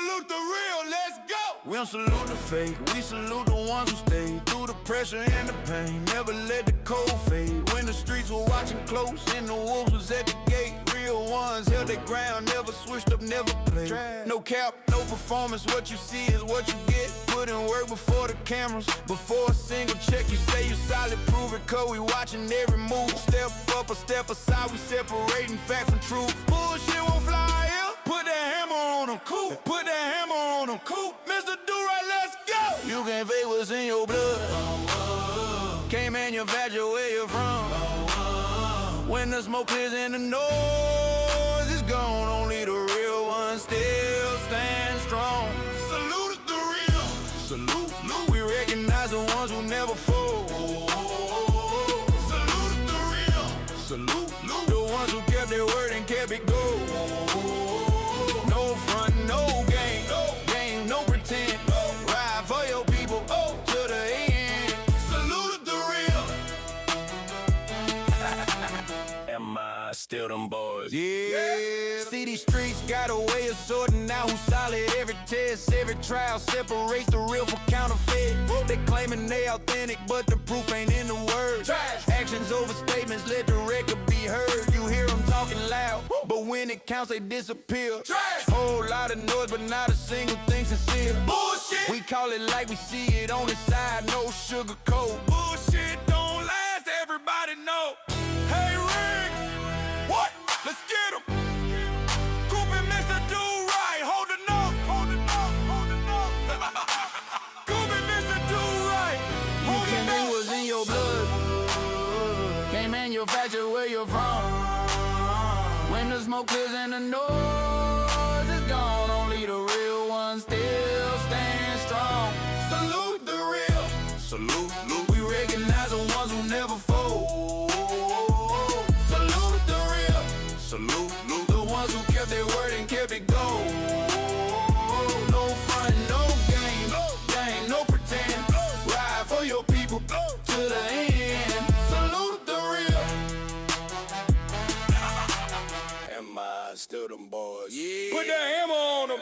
salute the real, let's go. We don't salute the fake, we salute the ones who stay through the pressure and the pain. Never let the cold fade. When the streets were watching close and the wolves was at the gate. Real ones held their ground, never switched up, never played. No cap, no performance, what you see is what you get. Put in work before the cameras, before a single check. You say you solid, prove it, cause we watching every move. Step up or step aside, we separating fact from truth. Bullshit won't fly here, put that hammer on them, cool. Put that hammer on them, cool. Mr. Do-Right, let's go. You can't fake what's in your blood. Can't manufacture where you're from. When the smoke clears and the noise is gone, only the real ones still stand strong. Salute the real. Salute. We recognize the ones who never fold. Salute the real. Salute. The ones who kept their word and kept it gold. No front, no game. No game, no pretend. Ride for your people to the end. Salute the real. Am I still them boys? Yeah. See, these streets got a way of sorting out who's solid. Every test, every trial separates the real from counterfeit. They claiming they authentic, but the proof ain't in the words. Trash. Actions over statements, let the record be heard. You hear them talking loud, but when it counts, they disappear. Trash. Whole lot of noise, but not a single thing sincere. Bullshit. We call it like we see it on the side, no sugar coat. Bullshit don't last, everybody know. Hey, Rick, what? Let's get him. Group and Mr. Do-Right, holding up, holding up, holding up. Group and Mr. Do-Right, holding up. You was in your blood. Can't manufacture where you're from. When the smoke clears and the noise is gone, only the real ones still stand strong. Salute the real. Salute. We recognize the ones who never fold. Salute the real. Salute. The ones who kept their word and kept it gold. No front, no game. Game, no pretend. Ride for your people to the end. Salute the real. Am I still them boys? Yeah. Put the hammer on them.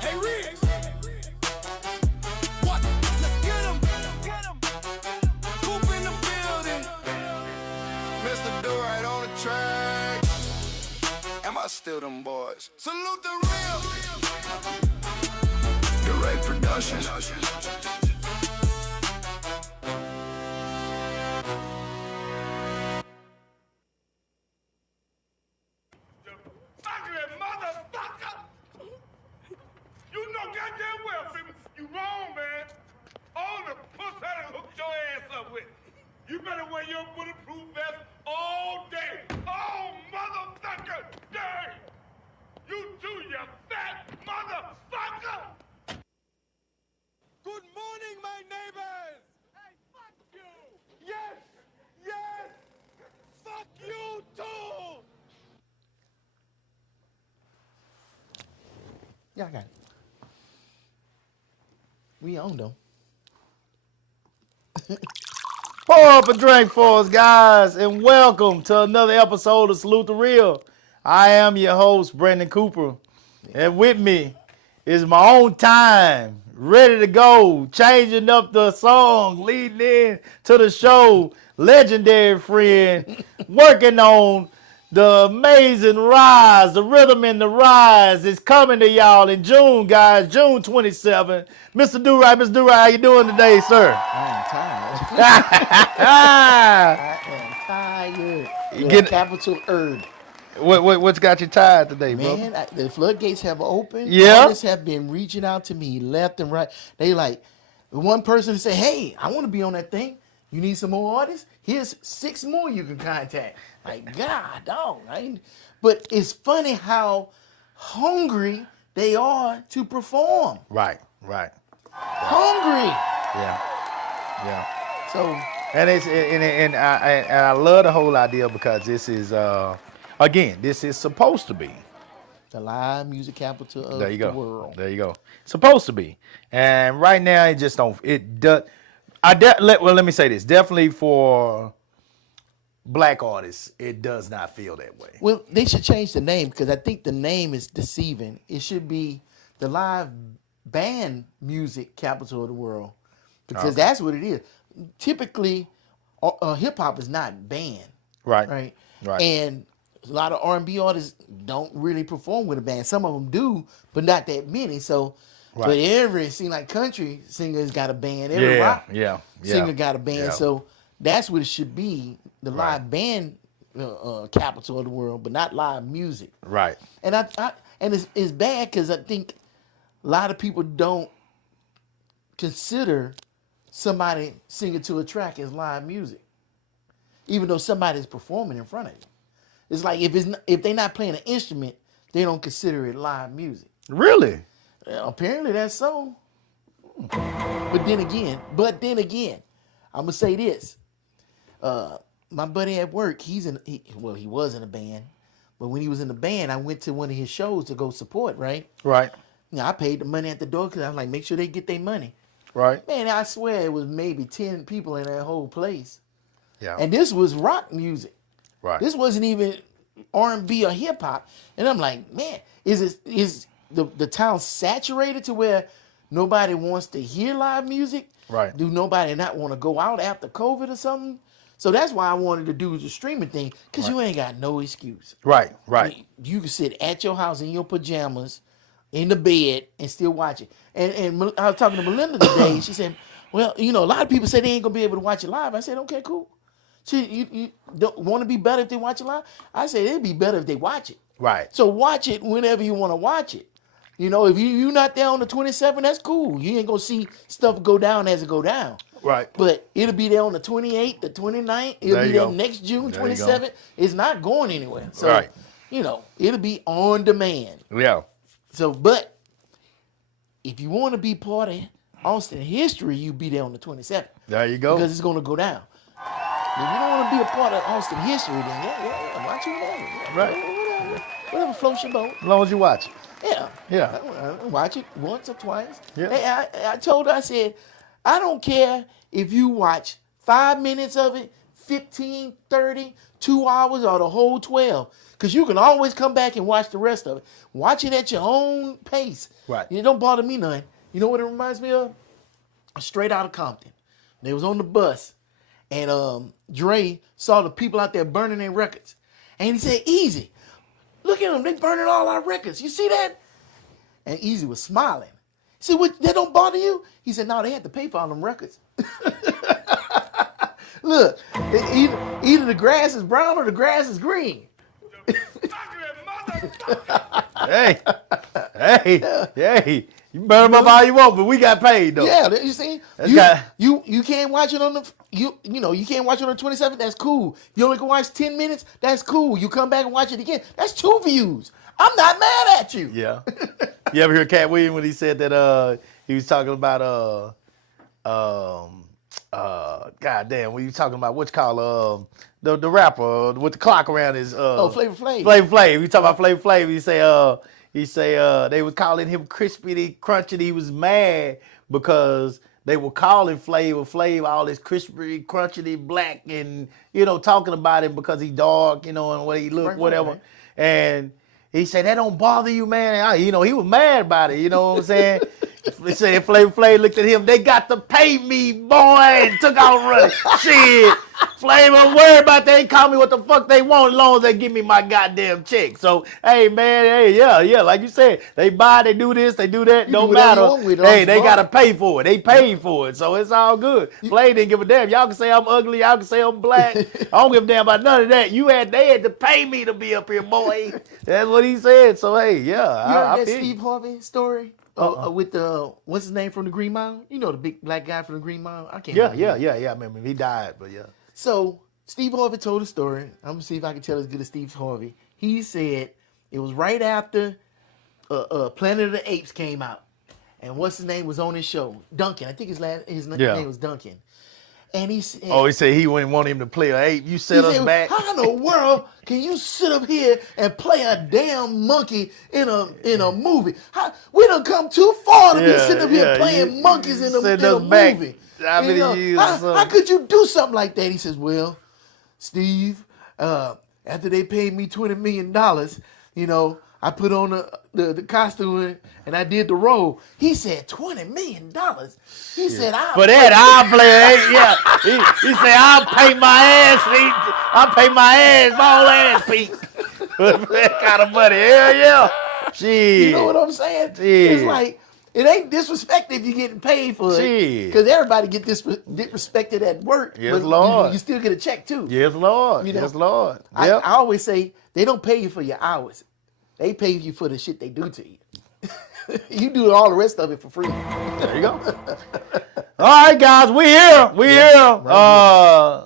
Hey, Riggs. What? Let's get him. Coop in the building. Mr. Do-Right on the track. Am I still them boys? Salute the real. Direct production. Ugly motherfucker! You know goddamn well, people, you wrong, man. All the puss I done hooked your ass up with. You better wear your bulletproof vest all day. Oh, motherfucker! Day! You too, you fat motherfucker! Good morning, my neighbors! Hey, fuck you! Yes! Fuck you too! Yeah, I got it. We on though. Pour up a drink for us, guys, and welcome to another episode of Salute the Real. I am your host, Brendan Cooper, and with me is my own time, ready to go, changing up the song, leading in to the show, legendary friend, working on the amazing rise, the rhythm and the rise is coming to y'all in June, guys, June 27th. Mr. Do-Right, Mr. Do-Right, how you doing today, sir? I'm tired. I am tired. Get capital Erd. What's got you tired today, bro? Man, the floodgates have opened. Yeah. Artists have been reaching out to me left and right. They like, one person say, hey, I want to be on that thing. You need some more artists? Here's 6 more you can contact. Like, God, dog. But it's funny how hungry they are to perform. Right. Hungry. Yeah. So, And I love the whole idea because this is again, this is supposed to be the live music capital of the world. There you go. Supposed to be. And right now it just don't. It does. Let me say this. Definitely for black artists, it does not feel that way. Well, they should change the name because I think the name is deceiving. It should be the live band music capital of the world because that's what it is. Typically, hip hop is not band, Right. And a lot of R&B artists don't really perform with a band. Some of them do, but not that many. So, but every seem like country singer's got a band. Every rock singer got a band. Yeah. So that's what it should be: the live band capital of the world, but not live music. Right. And it's bad because I think a lot of people don't consider somebody singing to a track as live music, even though somebody's performing in front of you. It's like if they're not playing an instrument, they don't consider it live music. Really? Well, apparently that's so. But then again, I'm gonna say this. My buddy at work, he was in a band, but when he was in the band, I went to one of his shows to go support. Right. You know, I paid the money at the door because I was like, make sure they get their money. Right. Man, I swear it was maybe 10 people in that whole place. Yeah. And this was rock music. Right. This wasn't even R&B or hip hop. And I'm like, man, is the town saturated to where nobody wants to hear live music? Right. Do nobody not want to go out after COVID or something? So that's why I wanted to do the streaming thing, because you ain't got no excuse. Right. You can sit at your house in your pajamas, in the bed, and still watch it. And I was talking to Melinda today, and she said, well, you know, a lot of people say they ain't going to be able to watch it live. I said, okay, cool. You don't want to be better if they watch it live? I said, it'd be better if they watch it. Right. So watch it whenever you want to watch it. You know, if you're not there on the 27th, that's cool. You ain't going to see stuff go down as it go down. Right. But it'll be there on the 28th, the 29th. It'll be there next June 27th. It's not going anywhere. So, you know, it'll be on demand. Yeah. So, but if you want to be part of Austin history, you be there on the 27th. There you go. Because it's going to go down. If you don't want to be a part of Austin history, then yeah, watch it whatever. Yeah, Right. Whatever floats your boat. As long as you watch it. Yeah. Yeah. I watch it once or twice. Yeah. Hey, I told her, I said, I don't care if you watch 5 minutes of it, 15, 30, 2 hours, or the whole 12. Because you can always come back and watch the rest of it. Watch it at your own pace. Right. It don't bother me none. You know what it reminds me of? Straight Outta Compton. They was on the bus. And Dre saw the people out there burning their records. And he said, Easy, look at them. They burning all our records. You see that? And Easy was smiling. He said, what, that don't bother you? He said, no, they had to pay for all them records. Look, either the grass is brown or the grass is green. Hey. You burn them up all you want, but we got paid though. Yeah, you see, you can't watch it on the you can't watch it on the 27th. That's cool. You only can watch 10 minutes. That's cool. You come back and watch it again. That's 2 views. I'm not mad at you. Yeah. You ever hear Cat Williams when he said that he was talking about goddamn, when you talking about what you call the rapper with the clock around his Flavor Flav. Flavor Flav. We talking about Flavor Flav. He say they was calling him crispity crunchy. He was mad because they were calling Flavor Flav all this crispy crunchy black and talking about him because he dark, and the way he look, whatever. Right. And he said, that don't bother you, man. He was mad about it. You know what I'm saying? They said Flavor Flav looked at him. They got to pay me, boy, and took out running. Shit, Flavor, worry about that. They call me what the fuck they want as long as they give me my goddamn check. So, hey, man, yeah, like you said, they buy, they do this, they do that. Don't matter. Hey, they got to pay for it. They paid for it, so it's all good. Flav didn't give a damn. Y'all can say I'm ugly. Y'all can say I'm black. I don't give a damn about none of that. They had to pay me to be up here, boy. That's what he said. So, hey, yeah. You heard that Steve Harvey story? With what's his name from the Green Mile? You know, the big black guy from the Green Mile? I can't remember. Yeah. I remember him. He died, but yeah. So Steve Harvey told a story. I'm gonna see if I can tell as good as Steve Harvey. He said it was right after Planet of the Apes came out, and what's his name was on his show? Duncan. I think his name was Duncan. And he said, he said he wouldn't want him to play an ape. You set us back. How in the world can you sit up here and play a damn monkey in a movie? We done come too far to be sitting up here playing monkeys in a movie. How could you do something like that? He says, well, Steve, after they paid me $20 million, I put on the costume and I did the role. He said $20 million. He said, For that, I'll play it. Yeah. He said, I'll pay my ass feet. I'll pay my whole ass feet. For that kind of money. Hell yeah. Shit. You know what I'm saying? Shit. It's like, it ain't disrespect if you're getting paid for it. Shit. Because everybody get disrespected at work. Yes, but Lord. You still get a check too. Yes, Lord. Yes, Lord. Yep. I always say, they don't pay you for your hours. They pay you for the shit they do to you. You do all the rest of it for free. There you go. All right, guys, we here. We here.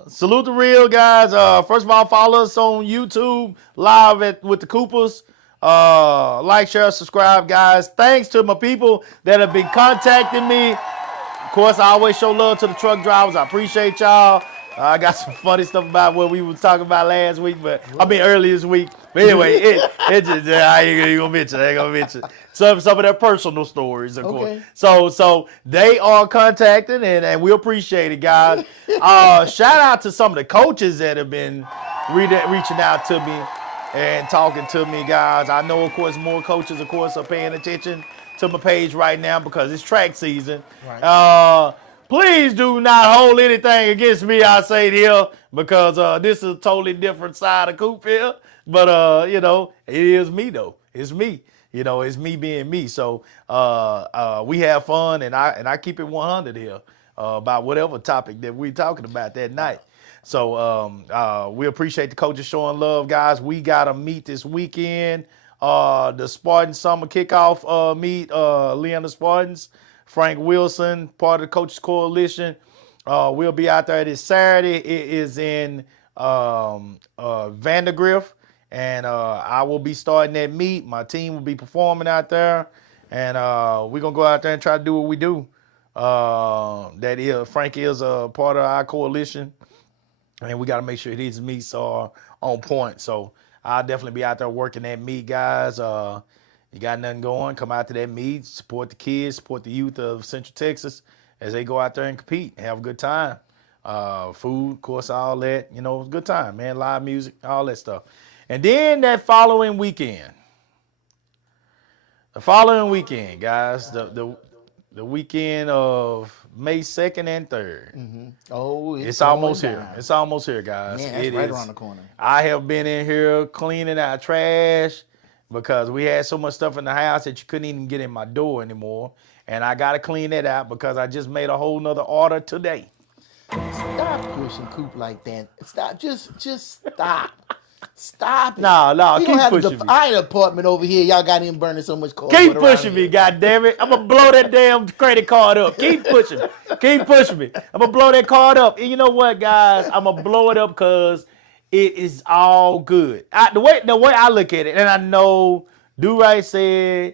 Salute the real guys. First of all, follow us on YouTube live with the Coopers. Like, share, subscribe, guys. Thanks to my people that have been contacting me. Of course, I always show love to the truck drivers. I appreciate y'all. I got some funny stuff about what we were talking about last week, earlier this week. But anyway, it just I ain't gonna mention. Some of their personal stories, of course. So they are contacting, and we appreciate it, guys. Shout out to some of the coaches that have been reaching out to me and talking to me, guys. I know, of course, more coaches, of course, are paying attention to my page right now because it's track season. Right. Please do not hold anything against me, I say here, because this is a totally different side of Coop here. But, it is me, though. It's me. It's me being me. So we have fun, and I keep it 100 here about whatever topic that we're talking about that night. So we appreciate the coaches showing love, guys. We got to meet this weekend. The Spartan Summer Kickoff meet, Leander Spartans. Frank Wilson, part of the Coaches Coalition. We'll be out there this Saturday. It is in Vandergrift, and I will be starting that meet. My team will be performing out there, and we're going to go out there and try to do what we do. Frank is a part of our coalition, and we got to make sure these meets are on point. So I'll definitely be out there working that meet, guys. You got nothing going, come out to that meet, support the kids, support the youth of Central Texas as they go out there and compete and have a good time. Food, of course, all that, good time, man. Live music, all that stuff. And then that following weekend, guys, the weekend of May 2nd and 3rd. Mm-hmm. Oh, it's almost here. It's almost here, guys. Man, that's right around the corner. I have been in here cleaning out trash, because we had so much stuff in the house that you couldn't even get in my door anymore. And I got to clean that out because I just made a whole nother order today. Stop pushing Coop like that. Stop. Just stop. Stop it. No, keep pushing me. I apartment over here. Y'all got him burning so much coal. Keep pushing me, goddammit. I'm going to blow that damn credit card up. Keep pushing me. Keep pushing me. I'm going to blow that card up. And you know what, guys? I'm going to blow it up because it is all good. The way I look at it, and I know Do-Right said,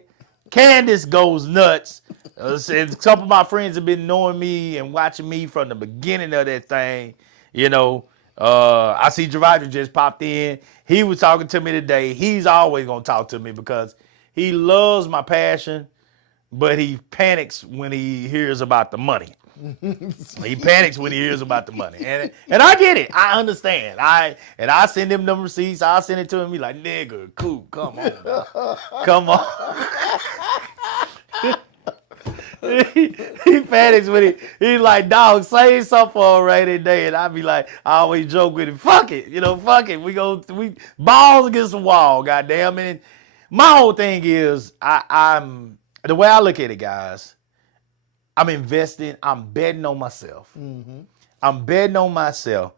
Candace goes nuts. A couple of my friends have been knowing me and watching me from the beginning of that thing. I see Gervais just popped in. He was talking to me today. He's always going to talk to me because he loves my passion, but he panics when he hears about the money. He panics when he hears about the money, and I get it. I understand. I send him them receipts. I send it to him. He like, nigga, Coop, come on, bro. Come on. he panics when he's like, dog, say something for a rainy day, and I be like, I always joke with him. Fuck it, fuck it. We balls against the wall, goddamn. And my whole thing is, I'm the way I look at it, guys. I'm investing. I'm betting on myself. Mm-hmm. I'm betting on myself.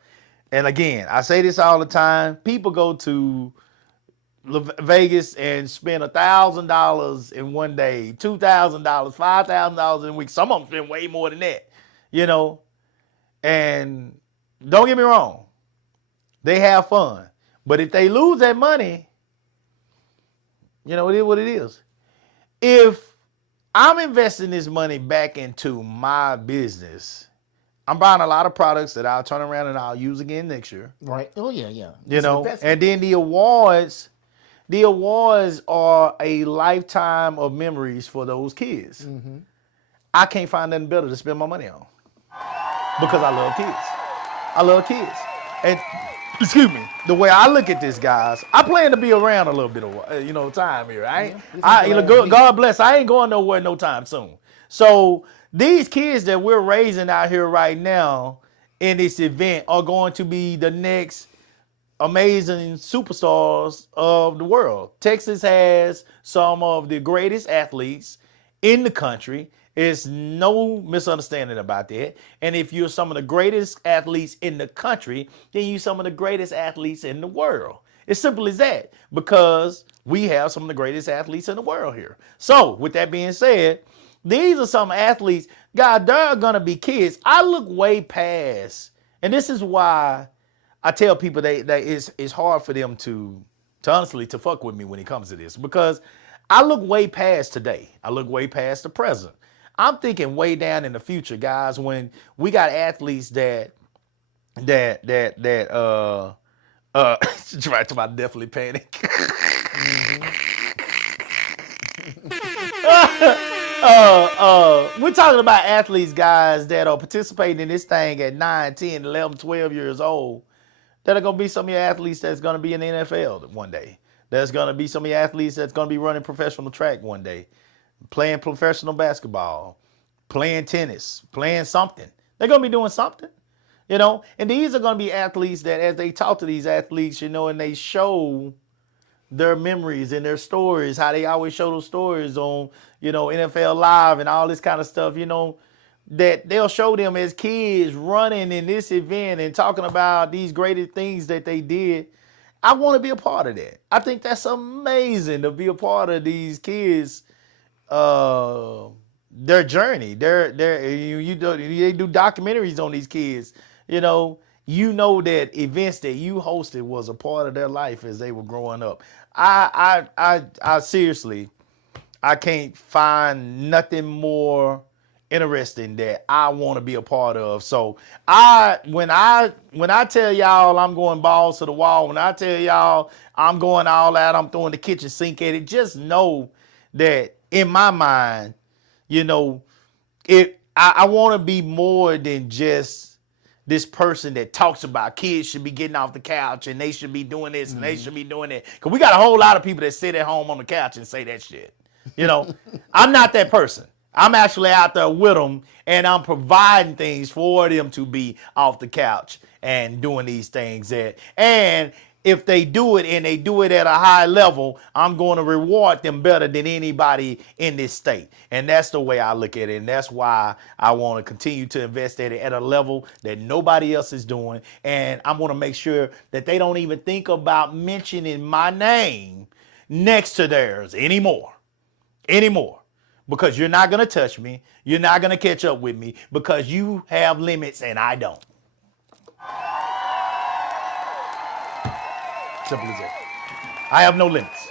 And again, I say this all the time. People go to Vegas and spend $1,000 in one day, $2,000, $5,000 in a week. Some of them spend way more than that, And don't get me wrong. They have fun. But if they lose that money, it is what it is. If I'm investing this money back into my business, I'm buying a lot of products that I'll turn around and I'll use again next year. Right. Oh, yeah. And then the awards are a lifetime of memories for those kids. Mm-hmm. I can't find nothing better to spend my money on because I love kids. And excuse me, the way I look at this, guys, I plan to be around a little bit of, time here. God bless. I ain't going nowhere no time soon. So these kids that we're raising out here right now in this event are going to be the next amazing superstars of the world. Texas has some of the greatest athletes in the country. There's no misunderstanding about that. And if you're some of the greatest athletes in the country, then you're some of the greatest athletes in the world. It's simple as that, because we have some of the greatest athletes in the world here. So with that being said, these are some athletes. God, there are going to be kids. I look way past, and this is why I tell people that it's hard for them to honestly to fuck with me when it comes to this, because I look way past today. I look way past the present. I'm thinking way down in the future, guys, when we got athletes that right to my definitely panic. We're talking about athletes, guys, that are participating in this thing at 9, 10, 11, 12 years old. That are going to be some of your athletes that's going to be in the NFL one day. There's going to be some of your athletes that's going to be running professional track one day, playing professional basketball, playing tennis, playing something. They're going to be doing something, And these are going to be athletes that, as they talk to these athletes, and they show their memories and their stories, how they always show those stories on, NFL Live and all this kind of stuff, that they'll show them as kids running in this event and talking about these greatest things that they did. I want to be a part of that. I think that's amazing to be a part of these kids, their journey. They do documentaries on these kids. That events that you hosted was a part of their life as they were growing up. I seriously, I can't find nothing more interesting that I want to be a part of. So when I tell y'all I'm going balls to the wall, when I tell y'all I'm going all out, I'm throwing the kitchen sink at it, just know that in my mind, I want to be more than just this person that talks about kids should be getting off the couch and they should be doing this and they should be doing that. Because we got a whole lot of people that sit at home on the couch and say that shit. I'm not that person. I'm actually out there with them, and I'm providing things for them to be off the couch and doing these things. And if they do it and they do it at a high level, I'm going to reward them better than anybody in this state. And that's the way I look at it. And that's why I want to continue to invest at it at a level that nobody else is doing. And I'm going to make sure that they don't even think about mentioning my name next to theirs anymore. Because you're not going to touch me. You're not going to catch up with me because you have limits and I don't. Simple as that. I have no limits.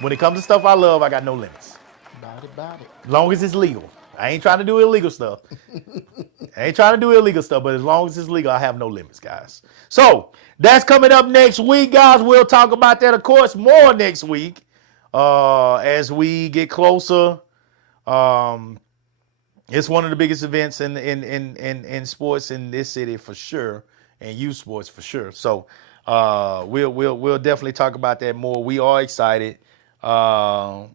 When it comes to stuff I love, I got no limits. About it. As long as it's legal. I ain't trying to do illegal stuff. But as long as it's legal, I have no limits, guys. So that's coming up next week, guys. We'll talk about that, of course, more next week as we get closer. It's one of the biggest events in sports in this city for sure, and youth sports for sure. So we'll definitely talk about that more. We are excited. Hey,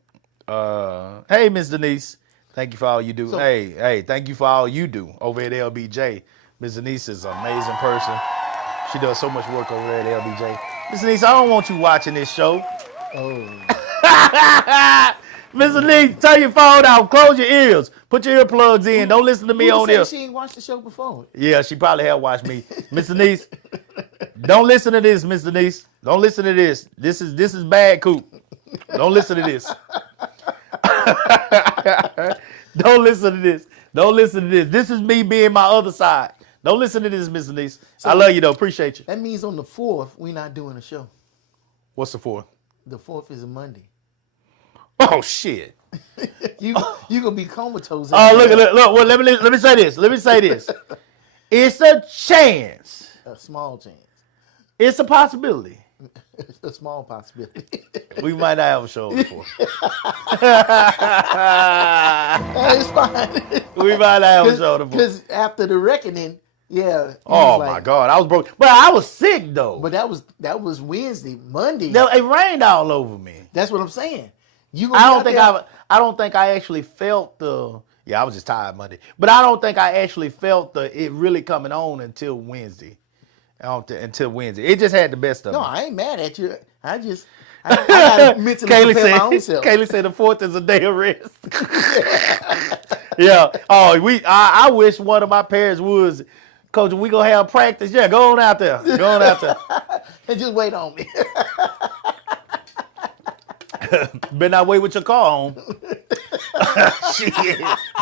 Miss Denise, thank you for all you do. Hey, thank you for all you do over at LBJ. Miss Denise is an amazing person. She does so much work over there at LBJ. Miss Denise, I don't want you watching this show. Oh. Mr. Lee, turn your phone off. Close your ears. Put your earplugs in. Don't listen to me on there. She ain't watched the show before. Yeah, she probably have watched me. Mr. Denise, don't listen to this, Mr. Denise. Don't listen to this. This is bad, Coop. Don't listen to this. Don't listen to this. Don't listen to this. This is me being my other side. Don't listen to this, Mr. Denise. I love you, though. Appreciate you. That means on the 4th, we're not doing a show. What's the 4th? The 4th is a Monday. Oh, shit. You gonna be comatose. Oh, look. Well, let me say this. It's a chance. A small chance. It's a possibility. A small possibility. We might not have a show before. It's fine. We might not have a show before. Because after the reckoning, Yeah. he Oh was my like- God, I was broke, but I was sick though. But that was Wednesday, Monday. It rained all over me. That's what I'm saying. You I don't think I actually felt the. Yeah, I was just tired Monday, but I don't think I actually felt it really coming on until Wednesday. Until Wednesday, it just had the best of No, me. I ain't mad at you. I gotta mentally prepare my own self. Kaylee said the 4th is a day of rest. Yeah. Oh, I wish one of my parents was, Coach, we gonna have practice. Yeah, go on out there. Go on out there. And just wait on me. Better not wait with your car on. Shit.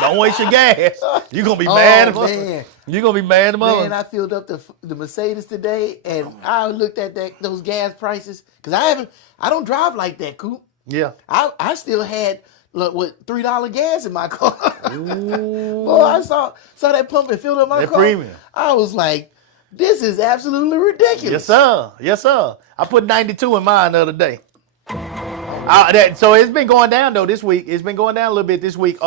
Don't waste your gas. You're gonna be mad. Man. You're gonna be mad at mother. Man, I filled up the Mercedes today, and I looked at those gas prices because I don't drive like that, Coop. Yeah. I still had $3 gas in my car. Boy, I saw that pump and filled up my That car. premium. I was like, this is absolutely ridiculous. Yes, sir. Yes, sir. I put 92 in mine the other day. So it's been going down though this week. It's been going down a little bit this week.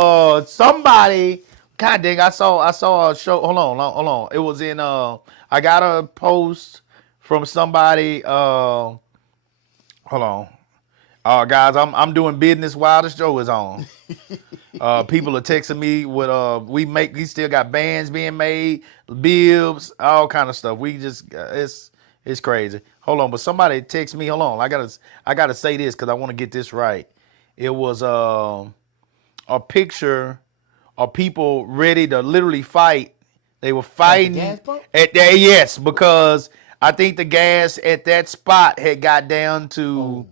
Somebody, God dang, I saw a show. Hold on. It was in. I got a post from somebody. Hold on. Guys, I'm doing business while the show is on. People are texting me with we still got bands being made, bibs, all kind of stuff. We just it's crazy. Hold on, but somebody text me. Hold on, I gotta say this because I want to get this right. It was a picture of people ready to literally fight. They were fighting gas pump? at that. Yes, because I think the gas at that spot had got down to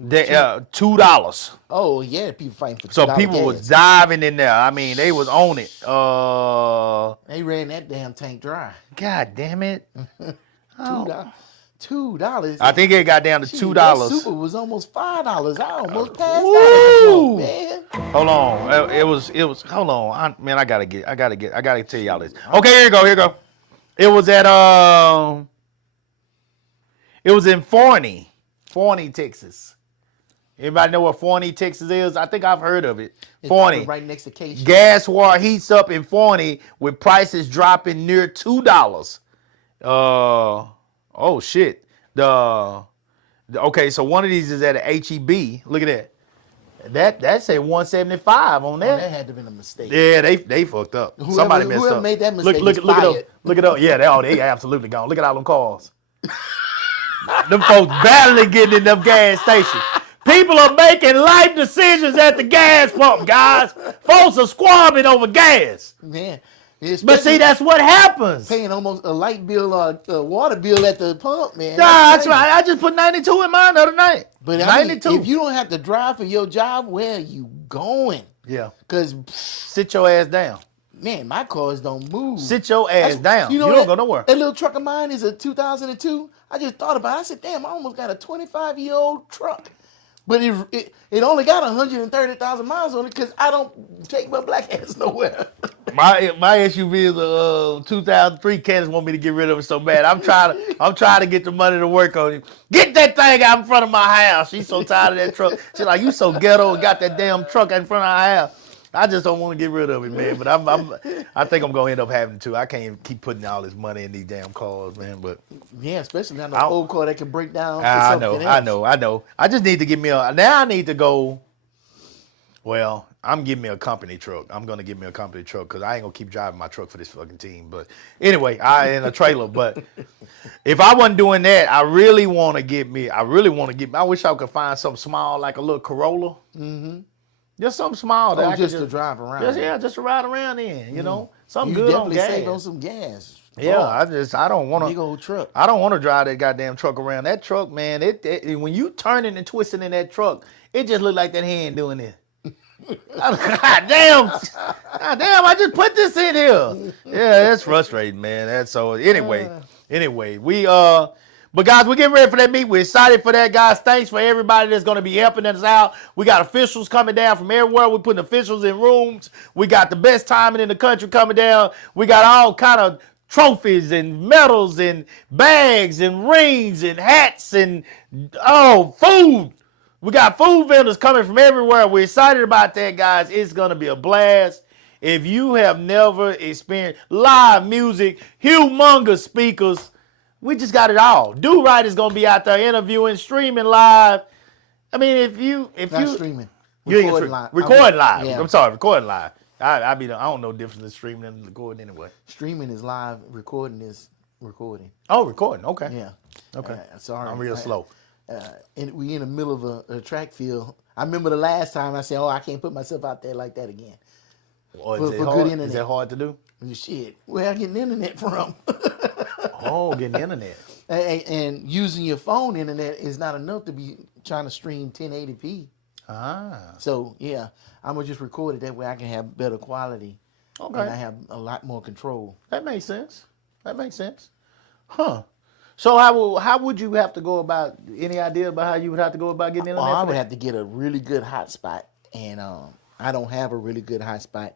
$2. Oh yeah, people fighting for $2 So people gas. was diving in there. I mean, they was on it. They ran that damn tank dry. God damn it. $2. I think it got down to Shoot, $2. that Super was almost $5. I almost passed Woo! out at the pump, man. Hold on. It was hold on. I gotta tell y'all this. Okay, here you go. It was at it was in Forney, Texas. Anybody know what Forney, Texas is? I think I've heard of it. Forney. Right next to K-Shop. Gas war heats up in Forney with prices dropping near $2. Oh shit. Okay, so one of these is at a HEB. Look at that. That said 175 on Oh, that. that had to have been a mistake. Yeah, they fucked up. Somebody messed whoever up. made that mistake Look is it up. fired. Look it up. Yeah, they absolutely gone. Look at all them cars. Them folks battling getting in them gas stations. People are making life decisions at the gas pump, guys. Folks are squabbling over gas. Man. But see, that's what happens. Paying almost a light bill or a water bill at the pump, man. Nah, that's crazy. right. I just put 92 in mine the other night. But I mean, 92. if you don't have to drive for your job, where are you going? Yeah. Because, Sit your ass down. man, my cars don't move. Sit your ass down. You know don't that- go nowhere. That little truck of mine is a 2002. I just thought about it. I said, damn, I almost got a 25-year-old truck. But it only got 130,000 miles on it because I don't take my black ass nowhere. My SUV is a 2003. Candace want me to get rid of it so bad. I'm trying to get the money to work on it. Get that thing out in front of my house. She's so tired of that truck. She's like, you so ghetto and got that damn truck out in front of our house. I just don't want to get rid of it, man. But I think I'm gonna end up having to. I can't keep putting all this money in these damn cars, man. But Yeah, especially not an old car that can break down. For I something know. else. I just need to get me now I need to go. Well, I'm getting me a company truck. I'm gonna get me a company truck because I ain't gonna keep driving my truck for this fucking team. But anyway, I in a trailer. But if I wasn't doing that, I really want to get me. I wish I could find something small like a little Corolla. Mm-hmm. Just something small that I just could to drive around. just to ride around in. You know, something You good on definitely gas. save on some gas. Yeah, Oh, I don't want big to. old truck. I don't want to drive that goddamn truck around. That truck, man, it when you turning and twisting in that truck, it just look like that hand doing it. God damn, I just put this in here. Yeah, that's frustrating, man. That's so. Anyway, we but guys, we're getting ready for that meet. We're excited for that, guys. Thanks for everybody that's going to be helping us out. We got officials coming down from everywhere. We're putting officials in rooms. We got the best timing in the country coming down. We got all kind of trophies and medals and bags and rings and hats and food. We got food vendors coming from everywhere. We're excited about that, guys. It's going to be a blast. If you have never experienced live music, humongous speakers, we just got it all. Do Right is gonna be out there interviewing, streaming live. I mean, if you Not streaming. you ain't Recording gonna live. recording live. Yeah. I'm sorry, recording live. I don't know the difference in streaming and recording anyway. Streaming is live. Recording is recording. Oh, recording. Okay. Yeah. Okay. Sorry. I'm real slow. And we in the middle of a track field. I remember the last time I said, "Oh, I can't put myself out there like that again." Or For is it good hard? internet. Is that hard to do? Shit, where I getting internet from? Oh, getting the internet. And using your phone internet is not enough to be trying to stream 1080p. Ah. So yeah, I'm gonna just record it that way I can have better quality. Okay. And I have a lot more control. That makes sense. That makes sense. Huh. So how would you have to go about, any idea about how you would have to go about getting internet? I for would that? have to get a really good hotspot, and I don't have a really good hotspot.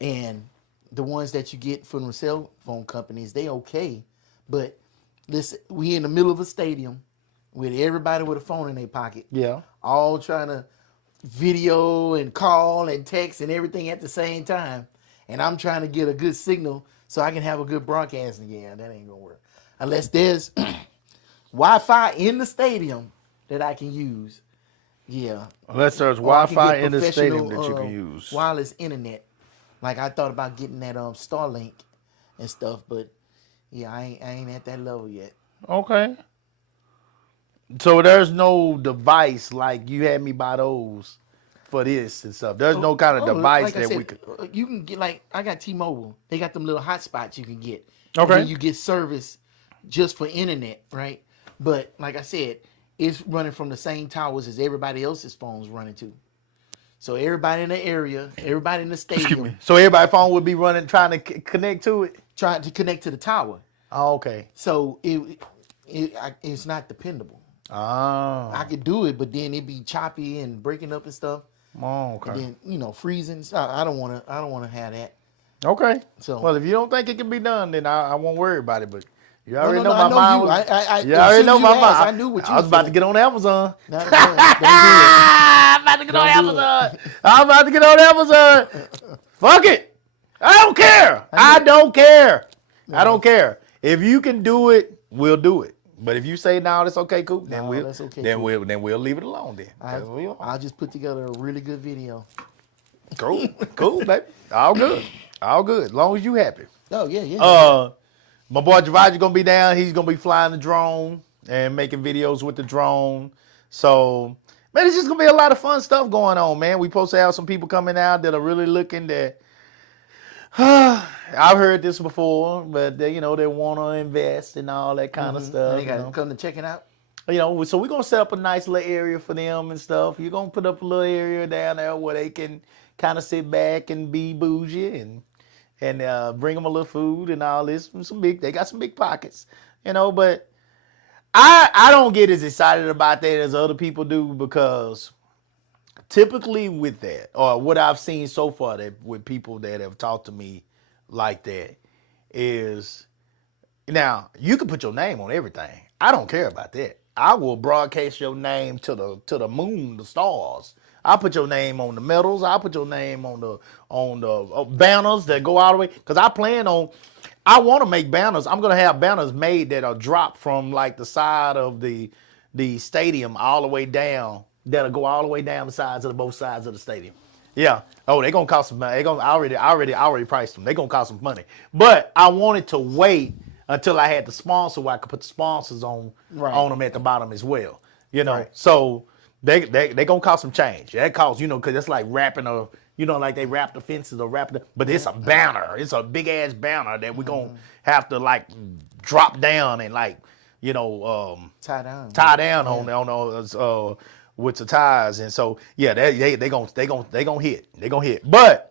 And the ones that you get from the cell phone companies, they okay, but listen, we in the middle of a stadium with everybody with a phone in their pocket, Yeah. all trying to video and call and text and everything at the same time, and I'm trying to get a good signal so I can have a good broadcast. Yeah, that ain't gonna work unless there's Wi-Fi in the stadium that I can use. Yeah. Unless there's Or I can Wi-Fi get in the stadium professional, that you can use. wireless internet. Like I thought about getting that Starlink and stuff, but yeah, I ain't at that level yet. Okay. So there's no device like you had me buy those for this and stuff. There's no kind of device like I that said, we could. You can get, like, I got T-Mobile. They got them little hotspots you can get. Okay. And then you get service just for internet, right? But like I said, it's running from the same towers as everybody else's phones running to. So everybody in the area, everybody in the stadium, So everybody's phone would be running, trying to connect to it. trying to connect to the tower. Oh, okay. So it's not dependable. Oh. I could do it, but then it'd be choppy and breaking up and stuff. Oh, okay. And then freezing. So I don't want to have that. Okay. So- well, if you don't think it can be done, then I won't worry about it. But you already No, know I my know mind. you. Was, you as already soon know as my you mind. asked, I knew what you I was about to feeling. get on Amazon. Don't do it. I'm about to get on Don't do it. Amazon. I'm about to get on Amazon. Fuck it. I don't care. I don't care. I don't care. If you can do it, we'll do it. But if you say no, that's okay, Coop. Then No, we'll that's okay, then Coop. we'll leave it alone. Then That's what we are. I'll just put together a really good video. Cool, cool, baby. All good, all good. As long as you happy. Oh yeah. My boy Javaji gonna be down. He's gonna be flying the drone and making videos with the drone. So, man, it's just gonna be a lot of fun stuff going on, man. We supposed to have some people coming out that are really looking that. I've heard this before, but they want to invest and all that kind of stuff. They gotta come to check it out. So we're gonna set up a nice little area for them and stuff. You're gonna put up a little area down there where they can kind of sit back and be bougie and bring them a little food and all this. They got some big pockets, But I don't get as excited about that as other people do, because typically with that, or what I've seen so far that with people that have talked to me like that, is now you can put your name on everything. I don't care about that. I will broadcast your name to the moon, the stars. I'll put your name on the medals. I'll put your name on the banners that go all the way. Because I want to make banners. I'm going to have banners made that are dropped from like the side of the stadium all the way down. That'll go all the way down the sides of both sides of the stadium. Yeah. Oh, they're going to cost some money. I already priced them. They're going to cost some money. But I wanted to wait until I had the sponsor where I could put the sponsors on them at the bottom as well. Right. So they gonna cost some change. That costs, because it's like wrapping like they wrap the fences or but it's a banner. It's a big ass banner that we're gonna have to like drop down and like, Tie down. on those with the ties. And so yeah, they gonna hit. But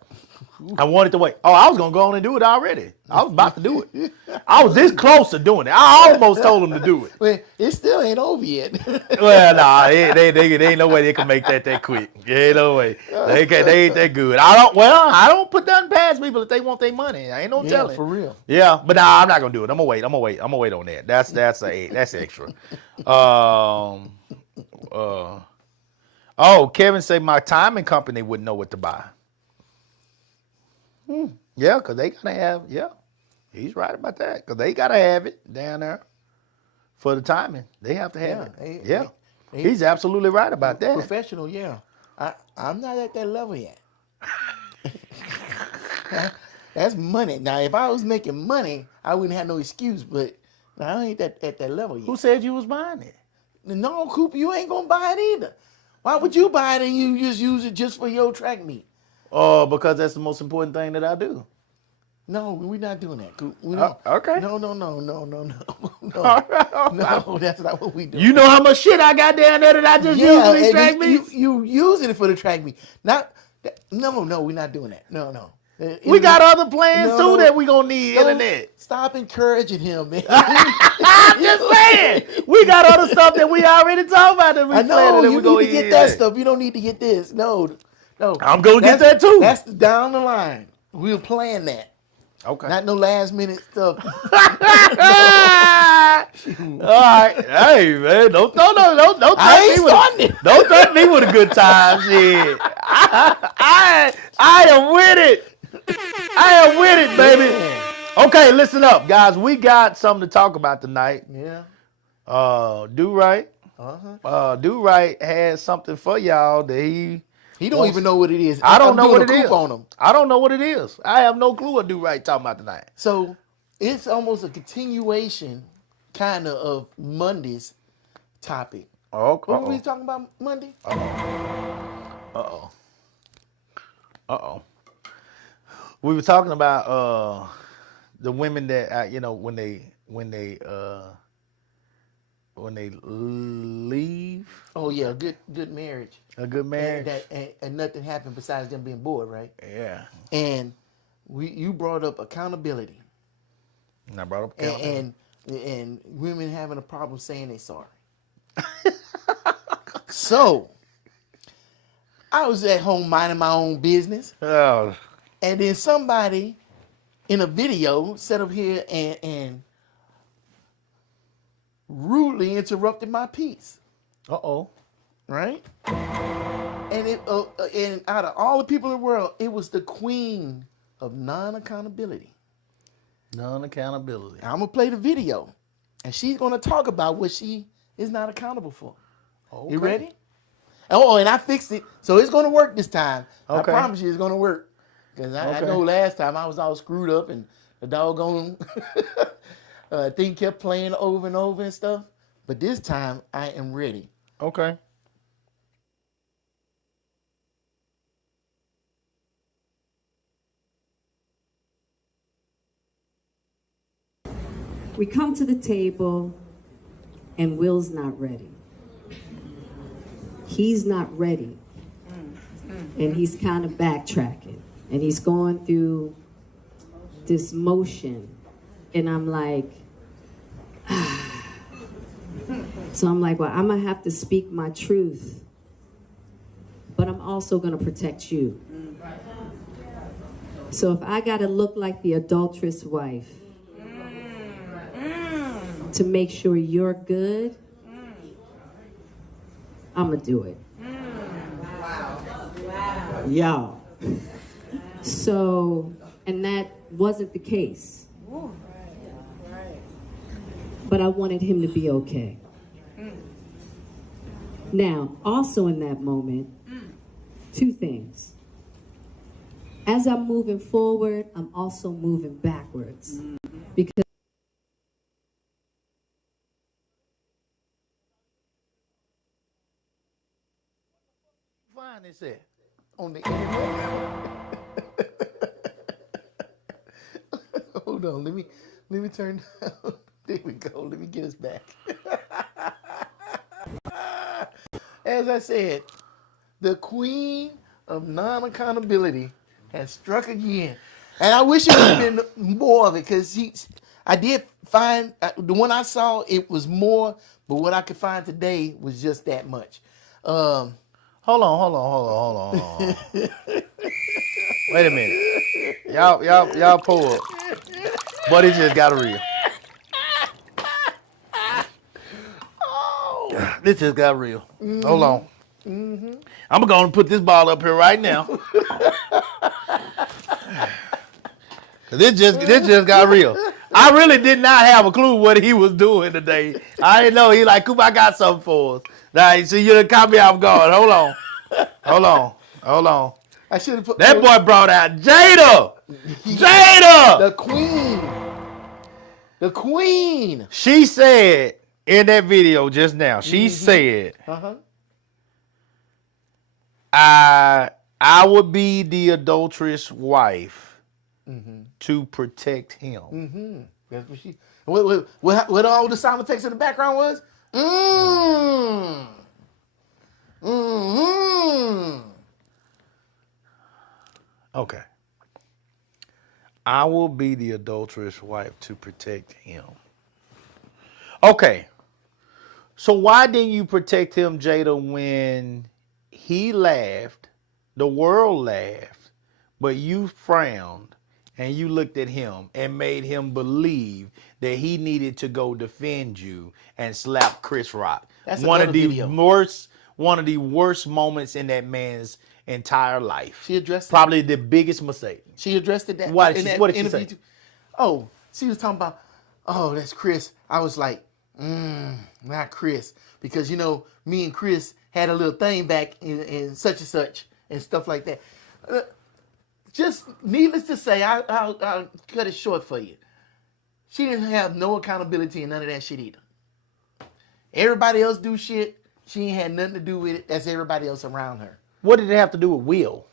I wanted to wait. Oh, I was gonna go on and do it already. I was about to do it. I was this close to doing it. I almost told them to do it. Well, it still ain't over yet. Well, nah, they ain't no way they can make that quick. Ain't no way. They ain't that good. I don't put nothing past people if they want their money. I ain't no telling. For real. Yeah, but nah, I'm not gonna do it. I'm gonna wait on that. That's extra. Kevin said my timing company wouldn't know what to buy. Yeah, because they gotta have. Yeah, he's right about that. Because they gotta have it down there for the timing. They have to have it. Yeah, he's absolutely right about that. Professional, yeah. I'm not at that level yet. That's money. Now, if I was making money, I wouldn't have no excuse. But I ain't at that level yet. Who said you was buying it? No, Cooper, you ain't gonna buy it either. Why would you buy it and you just use it just for your track meet? Oh, because that's the most important thing that I do. No, we're not doing that, Coop. We don't. Okay. No. No, that's not what we do. You know how much shit I got down there that I just use for these track meets? You using it for the track meet. No, we're not doing that. No. We got other plans too that we gonna need internet. Stop encouraging him, man. I'm just saying. We got other stuff that we already talked about that we I know, that you we need to get that stuff. You don't need to get this. No. I'm gonna get that too. That's down the line. We'll plan that. Okay. Not no last minute stuff. All right. Hey man, don't threaten me with a good time. Shit. I am with it. I am with it, baby. Yeah. Okay, listen up, guys. We got something to talk about tonight. Yeah. Do Right. Uh-huh. Do Right has something for y'all that he don't even know what it is. I don't know what it is. On him. I don't know what it is. I have no clue what Do Right talking about tonight. So it's almost a continuation kind of Monday's topic. Okay. What were we talking about Monday? We were talking about the women that when they leave. Oh yeah, good marriage. A good marriage. And nothing happened besides them being bored, right? Yeah. And you brought up accountability. And I brought up accountability. And women having a problem saying they're sorry. So I was at home minding my own business. Oh. And then somebody in a video set up here and rudely interrupted my piece. Uh-oh. Right? And and out of all the people in the world, it was the queen of non-accountability. Non-accountability. I'm going to play the video. And she's going to talk about what she is not accountable for. Okay. You ready? Oh, and I fixed it. So it's going to work this time. Okay. I promise you it's going to work. Because I know last time I was all screwed up and the doggone thing kept playing over and over and stuff. But this time I am ready. Okay. We come to the table and Will's not ready. He's not ready. And he's kind of backtracking. And he's going through this motion. And I'm like, So I'm like, well, I'm going to have to speak my truth. But I'm also going to protect you. So if I got to look like the adulterous wife to make sure you're good, I'm going to do it. Y'all. So, and that wasn't the case. But I wanted him to be okay. Now, also in that moment, two things. As I'm moving forward, I'm also moving backwards. Because Find this at on the internet. Hold on, let me turn down. There we go. Let me get us back. As I said, the queen of non-accountability has struck again, and I wish it would have been more of it because I did find the one I saw. It was more, but what I could find today was just that much. Hold on. Wait a minute. Y'all pull up. But it just got real. This just got real. Mm-hmm. Hold on. Mm-hmm. I'm going to put this ball up here right now. This just got real. I really did not have a clue what he was doing today. I didn't know. He like, Cooper, I got something for us. Now, so you done caught me off guard. Hold on. I should have put That boy brought out Jada. Jada. The queen. She said in that video just now, she said, I would be the adulterous wife to protect him. That's what she. What all the sound effects in the background was? Okay. I will be the adulterous wife to protect him. Okay. So why didn't you protect him, Jada, when he laughed, the world laughed, but you frowned and you looked at him and made him believe that he needed to go defend you and slap Chris Rock? That's one of another the video. one of the worst moments in that man's entire life. She addressed it. Probably the biggest mistake. She addressed it. What in did that she interview say? too. Oh, she was talking about. Oh, that's Chris. I was like, not Chris, because you know me and Chris had a little thing back in such and such and stuff like that. Just needless to say, I'll cut it short for you. She didn't have no accountability and none of that shit either. Everybody else do shit. She ain't had nothing to do with it. That's everybody else around her. What did it have to do with Will?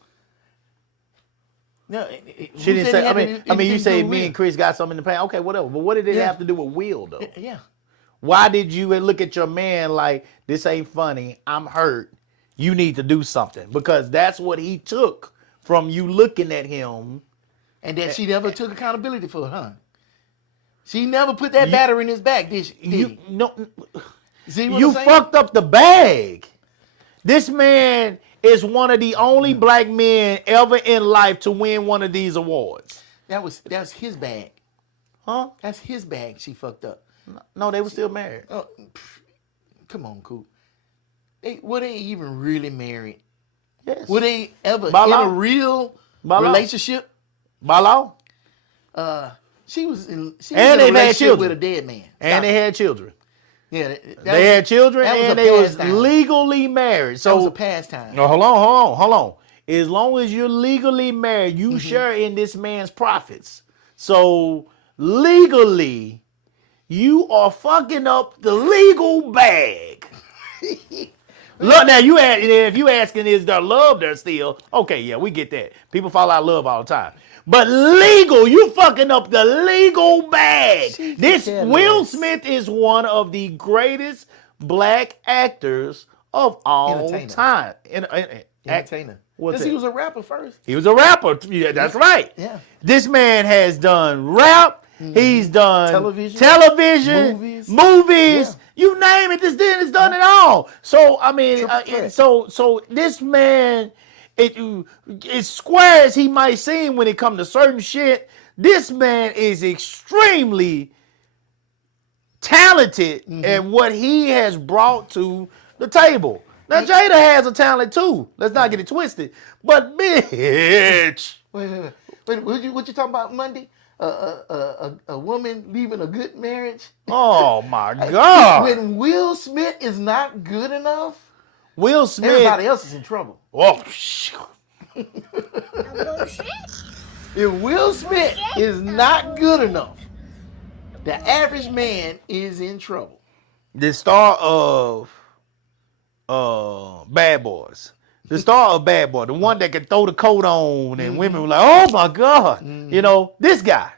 No, She didn't say. I mean, you say me and Chris got something in the past. Okay, whatever. But what did it have to do with Will, though? Yeah. Why did you look at your man like, this ain't funny, I'm hurt, you need to do something? Because that's what he took from you looking at him. And that she never took accountability for it, huh? She never put that batter in his back, did he? See what You I'm saying? fucked up the bag. This man is one of the only black men ever in life to win one of these awards. That was his bag. Huh? That's his bag she fucked up. No, they were still married. Oh, come on, Coop. Were they even really married? Yes. Were they ever By in law. a real By law. relationship? By law. She was in And a they've had relationship children. with a dead man. And Stop. they had children. Yeah, They had children that was and a they was pastime. legally married. So That was a pastime. no, hold on. As long as you're legally married, you share in this man's profits. So legally, you are fucking up the legal bag. Look, now if you asking is there love there still? Okay, yeah, we get that. People fall out of love all the time. But legal, you fucking up the legal bag. This Will Smith is one of the greatest black actors of all time. Entertainer. What's Because he that? was a rapper first. He was a rapper. Yeah, that's right. Yeah. This man has done rap. He's done television, Movies. movies. Yeah. You name it. This dude has done it all. So I mean, Triple threat. so this man, as square as he might seem when it comes to certain shit, this man is extremely talented at what he has brought to the table. Now Jada has a talent too. Let's not get it twisted. But bitch. Wait. What you talking about Monday? A woman leaving a good marriage? Oh my God. When Will Smith is not good enough, Will Smith. everybody else is in trouble. Oh, shit. If Will Smith is not good enough, the average man is in trouble. The star of Bad Boys. The star of Bad Boy, the one that could throw the coat on and women were like, oh my God. You know, this guy.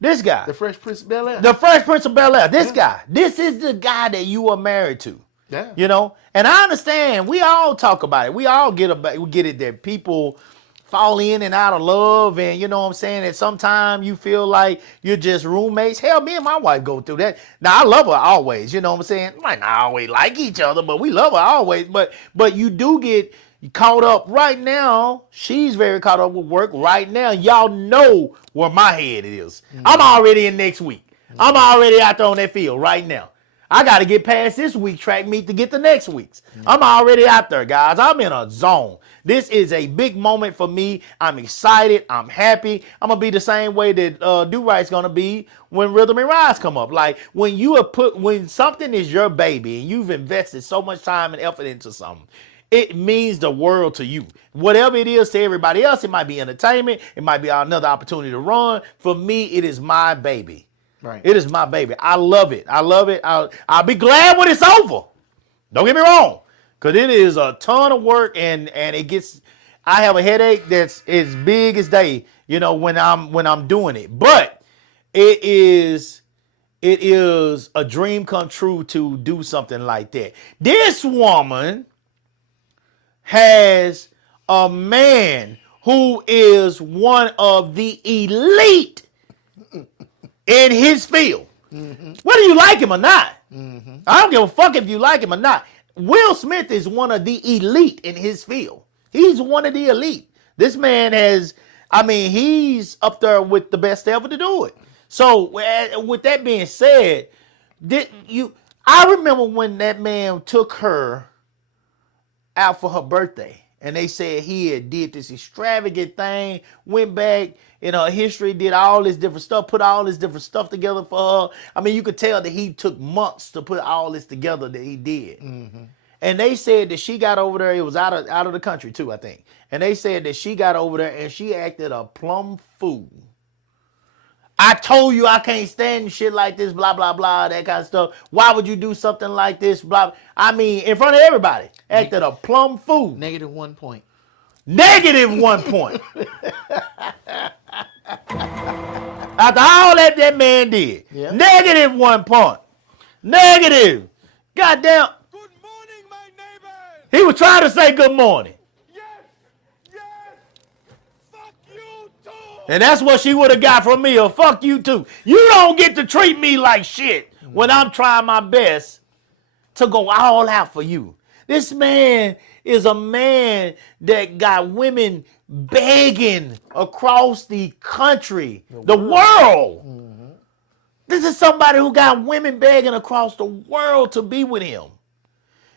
The Fresh Prince of Bel-Air. The Fresh Prince of Bel-Air. This guy. This is the guy that you are married to. Yeah. You know? And I understand. We all talk about it. We all get it that people fall in and out of love, and you know what I'm saying, that sometimes you feel like you're just roommates. Hell, me and my wife go through that. Now, I love her always, you know what I'm saying? Might not always like each other, but we love her always. But you do get caught up right now. She's very caught up with work right now. Y'all know where my head is. I'm already in next week. I'm already out there on that field right now. I got to get past this week track meet to get the next week's. I'm already out there, guys. I'm in a zone. This is a big moment for me. I'm excited. I'm happy. I'm going to be the same way that Do-Right's going to be when Rhythm and Rise come up. Like when something is your baby and you've invested so much time and effort into something, it means the world to you. Whatever it is to everybody else, it might be entertainment. It might be another opportunity to run. For me, it is my baby. Right. It is my baby. I love it. I love it. I'll be glad when it's over. Don't get me wrong. Because it is a ton of work and it gets, I have a headache that's as big as day, when I'm doing it. But it is a dream come true to do something like that. This woman has a man who is one of the elite in his field. Whether you like him or not. I don't give a fuck if you like him or not. Will Smith is one of the elite in his field. He's one of the elite. This man he's up there with the best ever to do it. So with that being said, I remember when that man took her out for her birthday. And they said he had did this extravagant thing, went back in her history, did all this different stuff, put all this different stuff together for her. You could tell that he took months to put all this together that he did. And they said that she got over there, it was out of the country too, I think. And they said that she got over there and she acted a plumb fool. I told you I can't stand shit like this, blah, blah, blah, that kind of stuff. Why would you do something like this, blah? In front of everybody. Acted a plumb fool. -1 point. -1 point. After all that man did. Yeah. -1 point. Negative. Goddamn. Good morning, my neighbors. He was trying to say good morning. Yes. Fuck you too. And that's what she would have got from me. Or fuck you too. You don't get to treat me like shit when I'm trying my best to go all out for you. This man is a man that got women begging across the country, the world. This is somebody who got women begging across the world to be with him.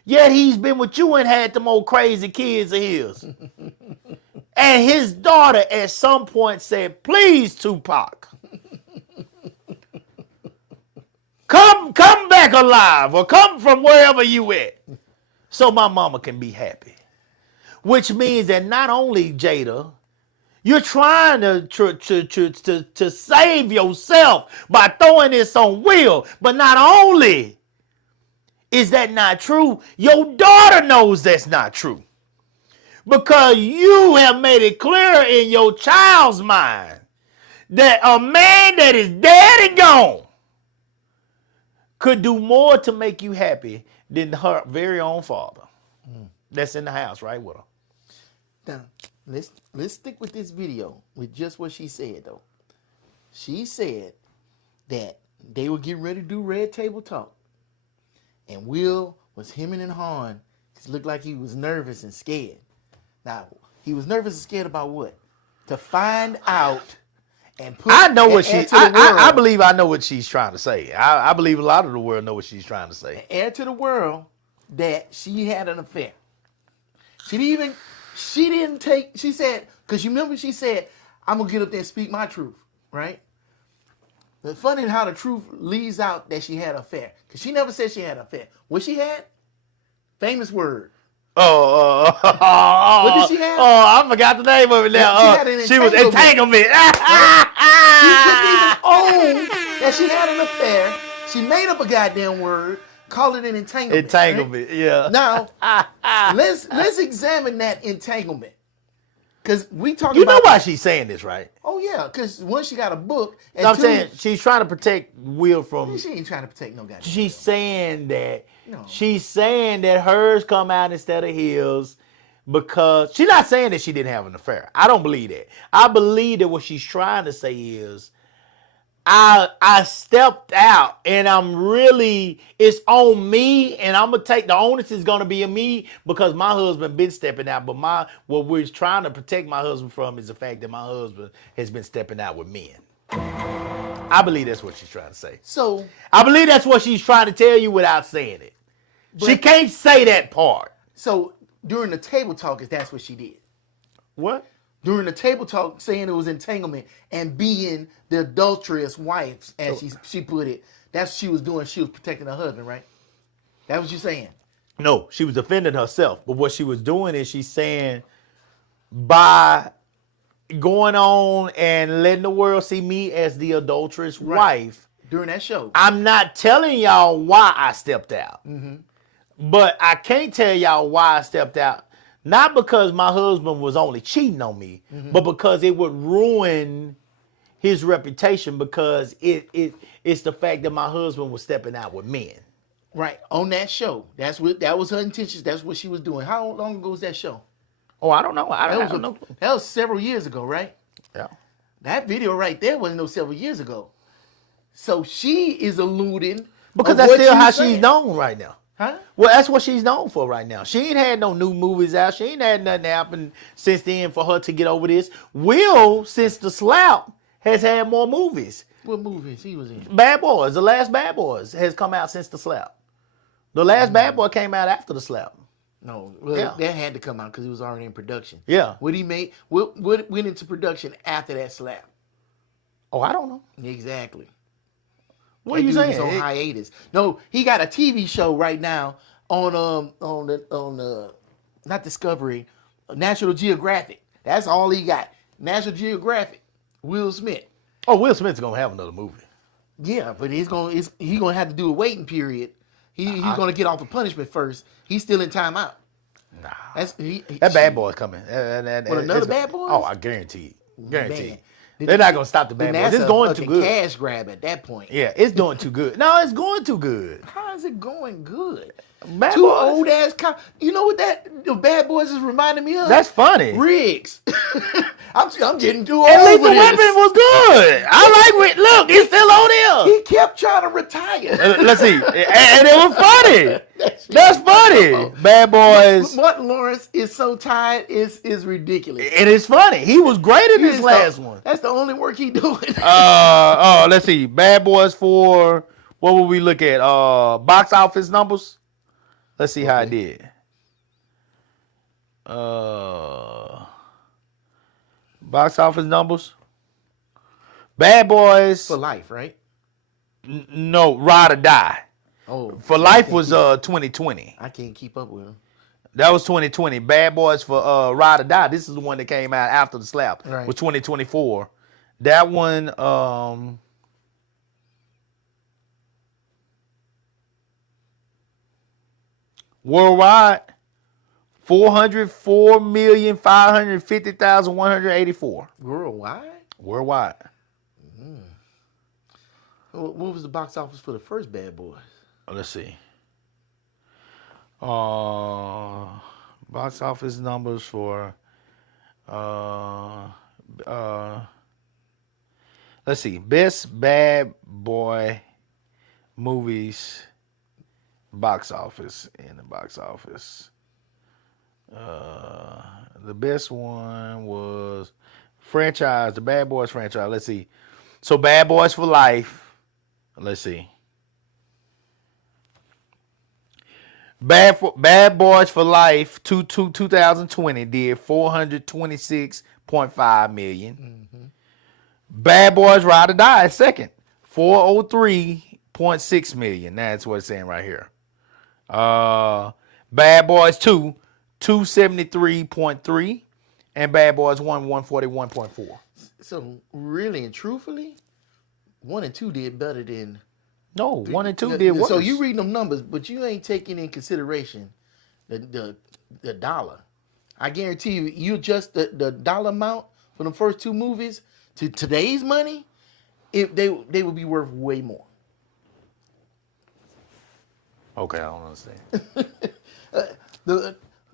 Yet he's been with you and had them old crazy kids of his. And his daughter at some point said, please, Tupac, come back alive or come from wherever you at so my mama can be happy. Which means that not only, Jada, you're trying to save yourself by throwing this on Will, but not only is that not true, your daughter knows that's not true. Because you have made it clear in your child's mind that a man that is dead and gone could do more to make you happy than her very own father that's in the house right with her. Now, let's stick with this video with just what she said, though. She said that they were getting ready to do Red Table Talk. And Will was hemming and hawing. It looked like he was nervous and scared. Now, he was nervous and scared about what? To find out and put I know what and she. add to the world. I believe I know what she's trying to say. I believe a lot of the world know what she's trying to say. Add to the world that she had an affair. She said, because you remember she said, I'm going to get up there and speak my truth, right? It's funny how the truth leaves out that she had an affair. Because she never said she had an affair. What she had? Famous word. What did she have? Oh, I forgot the name of it now. She had an She was entanglement. She couldn't even own that she had an affair. She made up a goddamn word, called it an entanglement. Entanglement, right? yeah. Now, let's examine that entanglement. Because we talking You about... know why she's saying this, right? Oh, yeah, because one, she got a book. And I'm two, saying she's trying to protect Will from... She ain't trying to protect no goddamn... She's saying that... No. She's saying that hers come out instead of his because... She's not saying that she didn't have an affair. I don't believe that. I believe that what she's trying to say is... I stepped out and it's on me and I'm going to take the onus is going to be on me because my husband been stepping out. But what we're trying to protect my husband from is the fact that my husband has been stepping out with men. I believe that's what she's trying to say. So, I believe that's what she's trying to tell you without saying it. She can't say that part. so during the table talk, that's what she did. What? During the table talk, saying it was entanglement and being the adulterous wife, as she put it, that's what she was doing. She was protecting her husband, right? That's what you're saying. No, she was defending herself. But what she was doing is she's saying by going on and letting the world see me as the adulterous wife. During that show. I'm not telling y'all why I stepped out. But I can't tell y'all why I stepped out. Not because my husband was only cheating on me, but because it would ruin his reputation because it's the fact that my husband was stepping out with men. Right. On that show. That was her intentions. That's what she was doing. How long ago was that show? Oh, I don't know. I don't know. That was several years ago, right? Yeah. That video right there wasn't no several years ago. So she is alluding. Because that's still how she's known right now. Huh? Well, that's what she's known for right now. She ain't had no new movies out. She ain't had nothing happen since then for her to get over this. Will, since the slap, has had more movies. What movies he was in? Bad Boys. The last Bad Boys has come out since the slap. The last Bad Boy came out after the slap. No, well, that had to come out because it was already in production. Yeah. What he made, what went into production after that slap? Oh, I don't know. Exactly. What are you saying? He's on hiatus. No, he got a TV show right now on not Discovery, National Geographic. That's all he got. National Geographic. Will Smith. Oh, Will Smith's gonna have another movie. Yeah, but he's gonna have to do a waiting period. He's gonna get off the punishment first. He's still in timeout. Nah, that Bad Boy's coming. Another Bad Boy? Oh, I guarantee. Guarantee. Man. They're not gonna stop the Bad Boys. It's going too good. Cash grab at that point. Yeah, it's doing too good. No, it's going too good. How is it going good? Bad Two Boys. old ass You know what the Bad Boys is reminding me of? That's funny. Riggs. I'm getting too old At least for the this. weapon was good. I like it. Look, it's still on there. He kept trying to retire. Let's see. And it was funny. That's funny. Bad Boys. Martin Lawrence is so tired, it's ridiculous. It is funny. He was great in this last one. That's the only work he doing. Let's see. Bad Boys for, what will we look at? Box office numbers. Let's see how it did. Box office numbers. Bad Boys. For life, right? No, Ride or Die. Oh, For Life was 2020. I can't keep up with him. That was 2020. Bad Boys for Ride or Die. This is the one that came out after the slap. Right. Was 2024. That one, worldwide, 404,550,184. Worldwide? Worldwide. What was the box office for the first Bad Boys? Let's see. Box office numbers for let's see. Best Bad Boy movies box office in the box office. The best one was franchise, the Bad Boys franchise. Let's see. So Bad Boys for Life. Let's see. Bad Boys for Life 2020 did 426.5 million. Mm-hmm. Bad Boys Ride or Die second, 403.6 million. That's what it's saying right here. Bad Boys 2, 273.3, and Bad Boys 1, 141.4. So really and truthfully, 1 and 2 did better than. No, 1 and 2 did worse. So you reading them numbers, but you ain't taking in consideration the dollar. I guarantee you adjust the dollar amount for the first 2 movies to today's money, they would be worth way more. Okay, I don't understand.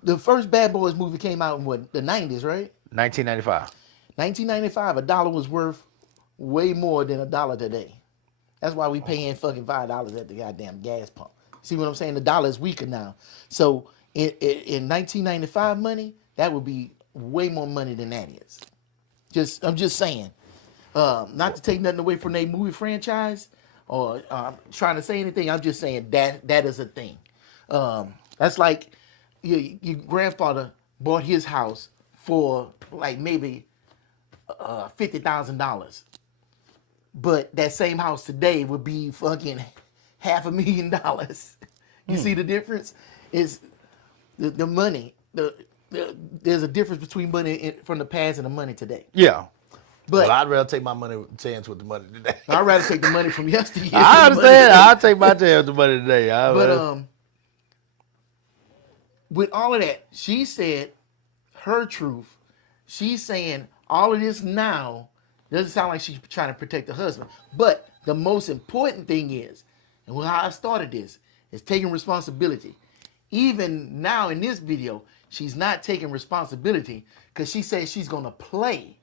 The first Bad Boys movie came out in what, the 90s, right? 1995. 1995, $1 was worth way more than $1 today. That's why we paying fucking $5 at the goddamn gas pump. See what I'm saying? The dollar is weaker now. So in 1995 money, that would be way more money than that is. I'm just saying. Not to take nothing away from their movie franchise or trying to say anything. I'm just saying that is a thing. That's like your grandfather bought his house for like maybe $50,000, but that same house today would be fucking $500,000. You see the difference? Is the money. There's a difference between money from the past and the money today. Yeah. But Well, I'd rather take my money chance with the money today. I'd rather take the money from yesteryear. I than the money understand. today. I'll take my chance with the money today. But with all of that, she said her truth. She's saying all of this now doesn't sound like she's trying to protect the husband. But the most important thing is, and how I started this, is taking responsibility. Even now in this video, she's not taking responsibility because she says she's going to play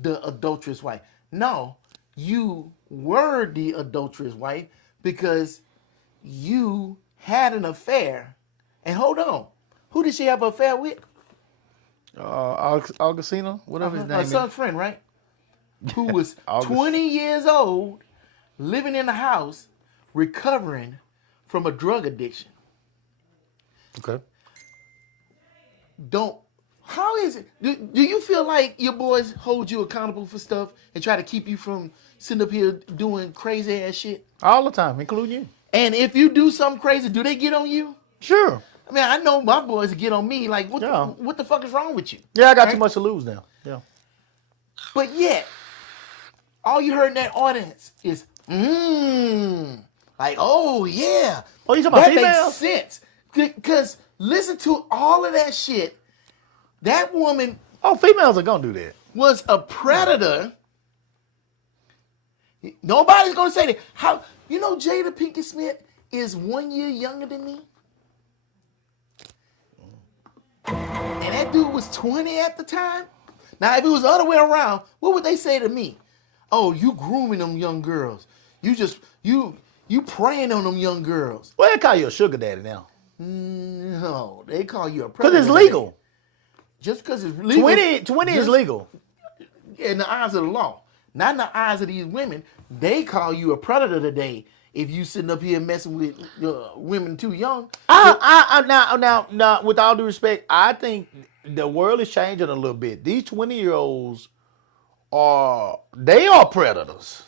the adulterous wife. No, you were the adulterous wife because you had an affair. And hold on, who did she have an affair with? Augustino, whatever his name Her is. son's friend, right? Who was August. 20 years old, living in the house, recovering from a drug addiction. Okay. How is it? Do you feel like your boys hold you accountable for stuff and try to keep you from sitting up here doing crazy ass shit? All the time, including you. And if you do something crazy, do they get on you? Sure. I mean, I know my boys get on me. Like, what Yeah. what the fuck is wrong with you? Yeah, I got Right? too much to lose now. Yeah. But yet, all you heard in that audience is, like, oh yeah. Oh, you talking about that makes females? sense. Because listen to all of that shit. That woman Oh, females are gonna do that. was a predator. Nobody's gonna say that. How you know Jada Pinkett Smith is 1 year younger than me? And that dude was 20 at the time. Now, if it was the other way around, what would they say to me? Oh, you grooming them young girls. You preying on them young girls. Well, they call you a sugar daddy now. No, they call you a Because predator. it's legal. Just because it's legal. 20 is just legal. in the eyes of the law. Not in the eyes of these women. They call you a predator today if you sitting up here messing with women too young. Now, with all due respect, I think the world is changing a little bit. These 20-year-olds are predators.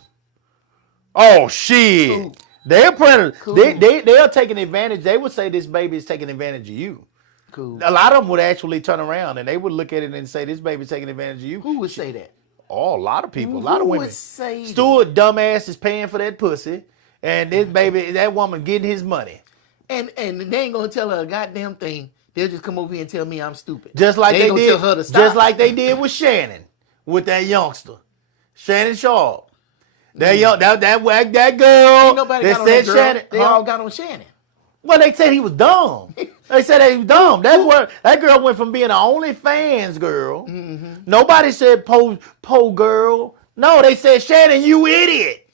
Oh shit. Cool. They're predators. Cool. They are taking advantage. They would say this baby is taking advantage of you. Cool. A lot of them would actually turn around and they would look at it and say this baby's taking advantage of you. Who would say that? Oh, a lot of people, a lot of Who women. would say Stewart, dumbass, is paying for that pussy, and this baby, that woman getting his money. And they ain't gonna tell her a goddamn thing. They'll just come over here and tell me I'm stupid. Just like they they ain't gonna did, tell her to stop. just like they did with Shannon, with that youngster, Shannon Sharp. That girl. Ain't nobody They got on said that girl. Shannon. They all got on Shannon. Well, they said he was dumb. They said he was dumb. That girl went from being an OnlyFans girl. Mm-hmm. Nobody said po girl. No, they said Shannon, you idiot.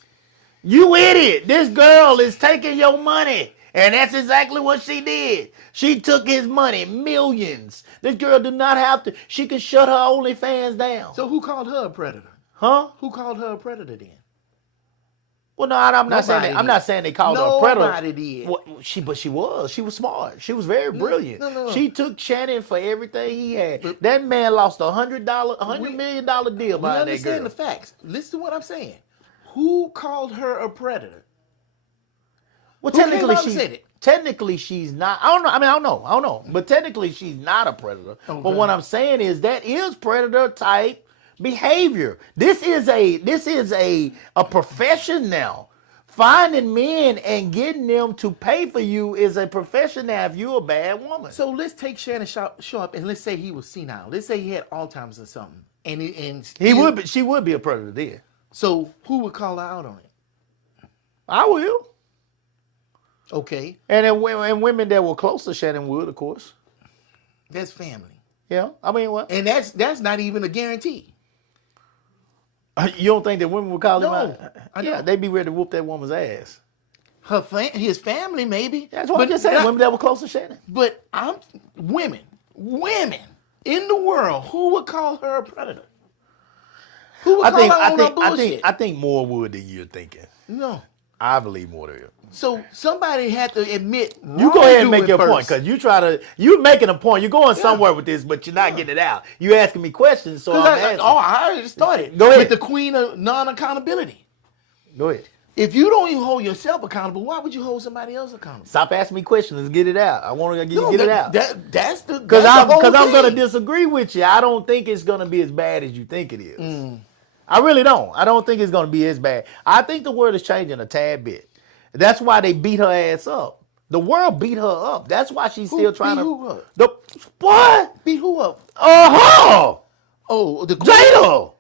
You idiot. This girl is taking your money. And that's exactly what she did. She took his money, millions. This girl did not have to. She could shut her OnlyFans down. So who called her a predator? Huh? Who called her a predator then? Well, no, I'm not saying Nobody that. I'm did. not saying they called her a predator. Nobody did. Well, she was. She was smart. She was very brilliant. no. She took Shannon for everything he had. But- That man lost $100 million deal We behind that understand girl. the facts. Listen to what I'm saying. Who called her a predator? Well, Who came out and said it? technically she's not. I don't know. I mean, I don't know. But technically she's not a predator. Okay. But what I'm saying is that is predator type behavior. This is a profession now. Finding men and getting them to pay for you is a profession now if you're a bad woman. So let's take Shannon Sharp and let's say he was senile. Let's say he had Alzheimer's or something. She would be a predator there. So who would call her out on it? I will. Okay, And women that were close to Shannon would, of course. that's family. Yeah. I mean, what? And that's not even a guarantee. You don't think that women would call him No, out? I Yeah, don't. they'd be ready to whoop that woman's ass. His family maybe. That's what I'm just saying. Women that were close to Shannon. But women in the world, who would call her a predator? Who would call out on no bullshit? I think more would than you're thinking. No. I believe more than you. So somebody had to admit. You go ahead and make your first. point, because you're making a point. You're going somewhere with this, but you're not getting it out. You asking me questions, so I'm asking. I already started. Go ahead. With the queen of non-accountability. Go ahead. If you don't even hold yourself accountable, why would you hold somebody else accountable? Stop asking me questions. Let's get it out. I want to get it out. That's the Because I'm going to disagree with you. I don't think it's going to be as bad as you think it is. Mm. I really don't. I don't think it's going to be as bad. I think the world is changing a tad bit. That's why they beat her ass up. The world beat her up. That's why she's still trying beat to. Who up? What? Beat who up? Oh, the Jada.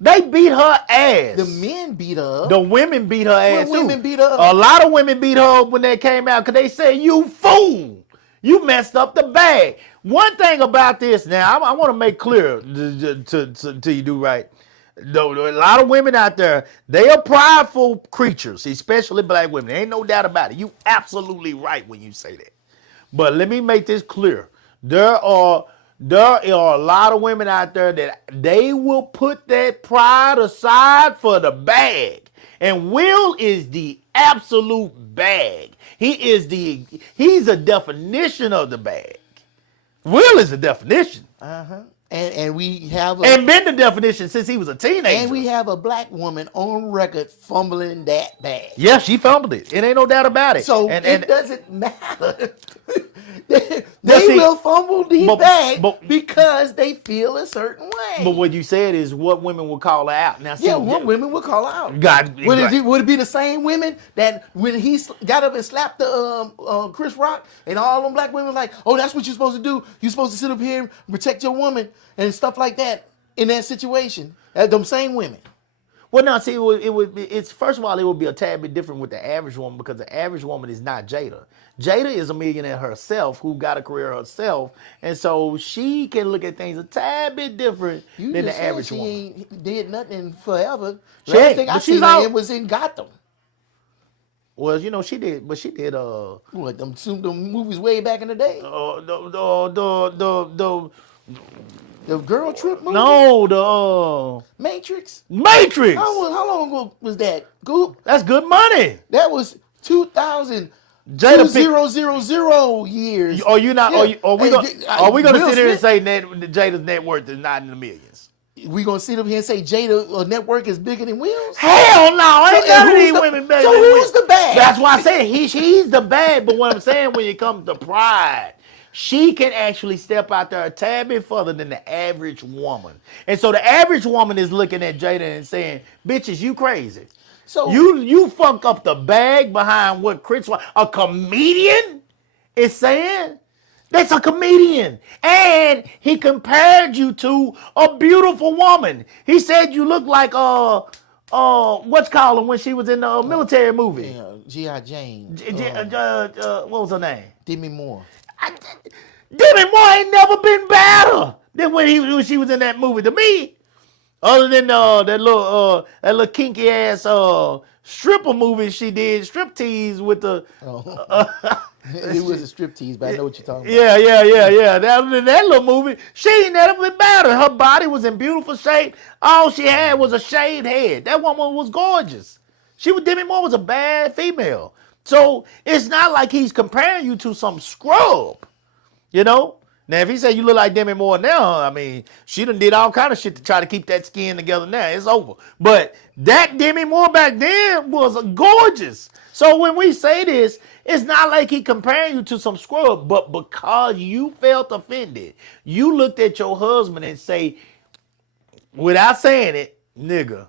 They beat her ass. The men beat her up. The women beat her ass. Women beat her up. A lot of women beat her up when they came out because they said, "You fool, you messed up the bag." One thing about this, now I want to make clear to you, do right. A lot of women out there, they are prideful creatures, especially black women. There ain't no doubt about it. You absolutely right when you say that. But let me make this clear. There are a lot of women out there that they will put that pride aside for the bag. And Will is the absolute bag. He's a definition of the bag. Will is a definition. Uh-huh. And we have and been the definition since he was a teenager. And we have a black woman on record fumbling that bag. Yeah, she fumbled it. It ain't no doubt about it. So it doesn't matter. they will fumble the bag because they feel a certain way. But what you said is what women will call her out. Now, what women will call her out. Would it be the same women that when he got up and slapped the Chris Rock and all them black women like, oh, that's what you're supposed to do. You're supposed to sit up here and protect your woman and stuff like that in that situation. Them same women. Well, now, see, it's first of all, it would be a tad bit different with the average woman because the average woman is not Jada. Jada is a millionaire herself who got a career herself, and so she can look at things a tad bit different than the average woman. She ain't did nothing forever. Last thing I seen her in was in Gotham. Well, you know, she did what, them movies way back in the day? The girl trip movie? No, Matrix. How long ago was that? Goop? That's good money. That was 2000. Jada 2000 years. Are you not? Yeah. Are we gonna sit here and say Jada's net worth is not in the millions? We gonna sit up here and say Jada net worth is bigger than Will's? Hell no! Ain't none of these women better. So who's the bad? That's why I said he's the bad. But what I'm saying, when it comes to pride, she can actually step out there a tad bit further than the average woman. And so the average woman is looking at Jada and saying, "Bitches, you crazy." So you fuck up the bag behind what Chris, a comedian, is saying. That's a comedian. And he compared you to a beautiful woman. He said you look like what's called her when she was in the military movie. Yeah, G.I. Jane. What was her name? Demi Moore. Demi Moore ain't never been better than when she was in that movie to me. Other than that little kinky ass stripper movie she did, striptease with the. It was a striptease, but I know what you're talking about. Yeah. That little movie, she ain't never been better. Her body was in beautiful shape. All she had was a shaved head. That woman was gorgeous. Demi Moore was a bad female. So it's not like he's comparing you to some scrub, you know. Now, if he say you look like Demi Moore now, I mean, she done did all kind of shit to try to keep that skin together now. It's over. But that Demi Moore back then was gorgeous. So when we say this, it's not like he comparing you to some scrub, but because you felt offended, you looked at your husband and say, without saying it, nigga,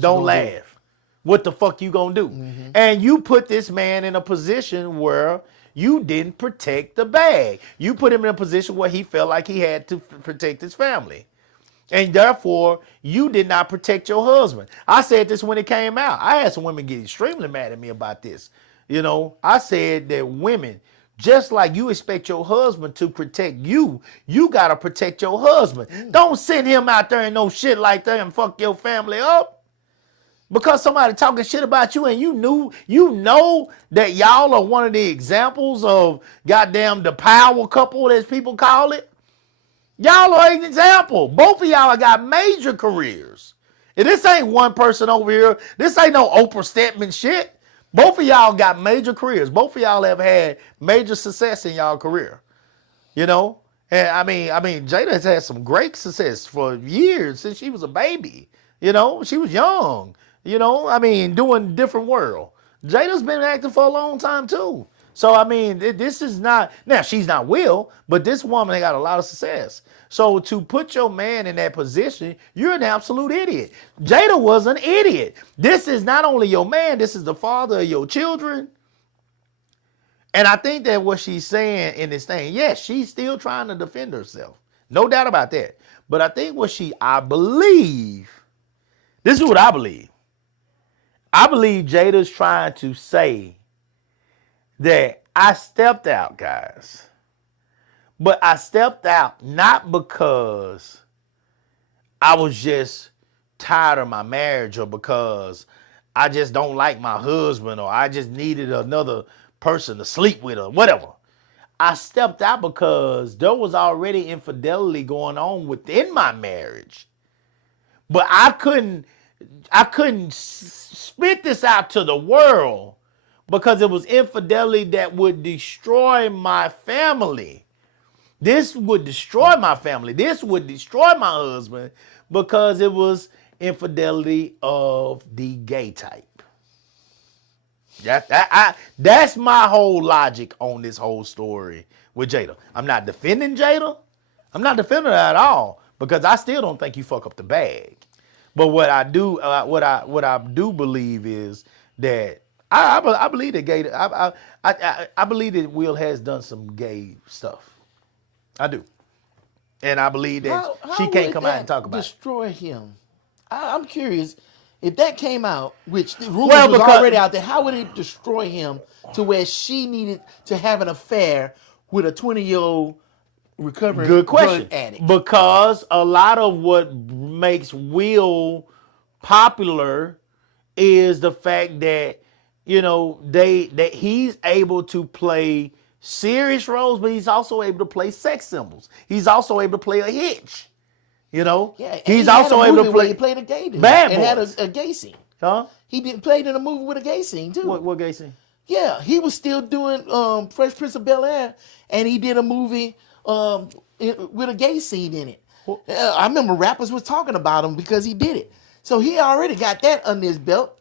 don't laugh. What the fuck you gonna do? Mm-hmm. And you put this man in a position where you didn't protect the bag. You put him in a position where he felt like he had to protect his family. And therefore, you did not protect your husband. I said this when it came out. I had some women get extremely mad at me about this. You know, I said that women, just like you expect your husband to protect you, you got to protect your husband. Don't send him out there and no shit like that and fuck your family up. Because somebody talking shit about you and you know that y'all are one of the examples of goddamn the power couple, as people call it. Y'all are an example. Both of y'all got major careers. And this ain't one person over here. This ain't no Oprah Stedman shit. Both of y'all got major careers. Both of y'all have had major success in y'all career. You know? And I mean, Jada has had some great success for years since she was a baby. You know, she was young. You know, I mean, doing different world. Jada's been acting for a long time too. So I mean, this is not, now she's not Will, but this woman got a lot of success. So to put your man in that position, you're an absolute idiot. Jada was an idiot. This is not only your man, this is the father of your children. And I think that what she's saying in this thing, yes, she's still trying to defend herself. No doubt about that. But I think I believe, this is what I believe. I believe Jada's trying to say that I stepped out, guys. But I stepped out not because I was just tired of my marriage or because I just don't like my husband or I just needed another person to sleep with or whatever. I stepped out because there was already infidelity going on within my marriage. But I couldn't spit this out to the world because it was infidelity that would destroy my family. This would destroy my family. This would destroy my husband because it was infidelity of the gay type. That's my whole logic on this whole story with Jada. I'm not defending Jada. I'm not defending her at all because I still don't think you fuck up the bag. But what I do believe is that I believe that gay. I believe that Will has done some gay stuff. I do, and I believe that she can't come out and talk about it. Destroy him. I'm curious. If that came out, which the rumors was already out there, how would it destroy him to where she needed to have an affair with a 20-year-old recovering drug addict? Because a lot of what makes Will popular is the fact that, you know, that he's able to play serious roles, but he's also able to play sex symbols. He's also able to play a hitch. You know, yeah, he's also able to play. He played a gay dude. Bad Boys. And had a gay scene. Huh? He played in a movie with a gay scene too. What gay scene? Yeah, he was still doing Fresh Prince of Bel-Air, and he did a movie with a gay scene in it. I remember rappers was talking about him because he did it. So he already got that under his belt.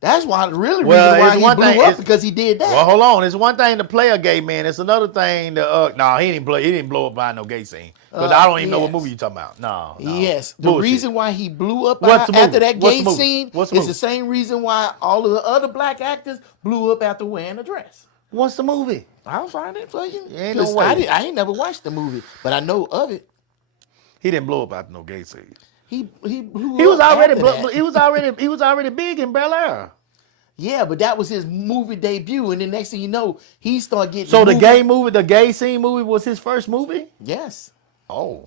That's why reason why he blew up because he did that. Well, hold on. It's one thing to play a gay man. It's another thing to he didn't blow up by no gay scene. Because I don't even know what movie you're talking about. No. Yes. The Bullshit. reason why he blew up after that gay scene is the same reason why all of the other black actors blew up after wearing a dress. What's the movie? I'll find it for you. I ain't never watched the movie, but I know of it. He didn't blow up after no gay scene. He blew He was up already after that. he was already big in Bel-Air. Yeah, but that was his movie debut, and the next thing you know, he started getting. So the gay scene movie was his first movie? Yes. Oh,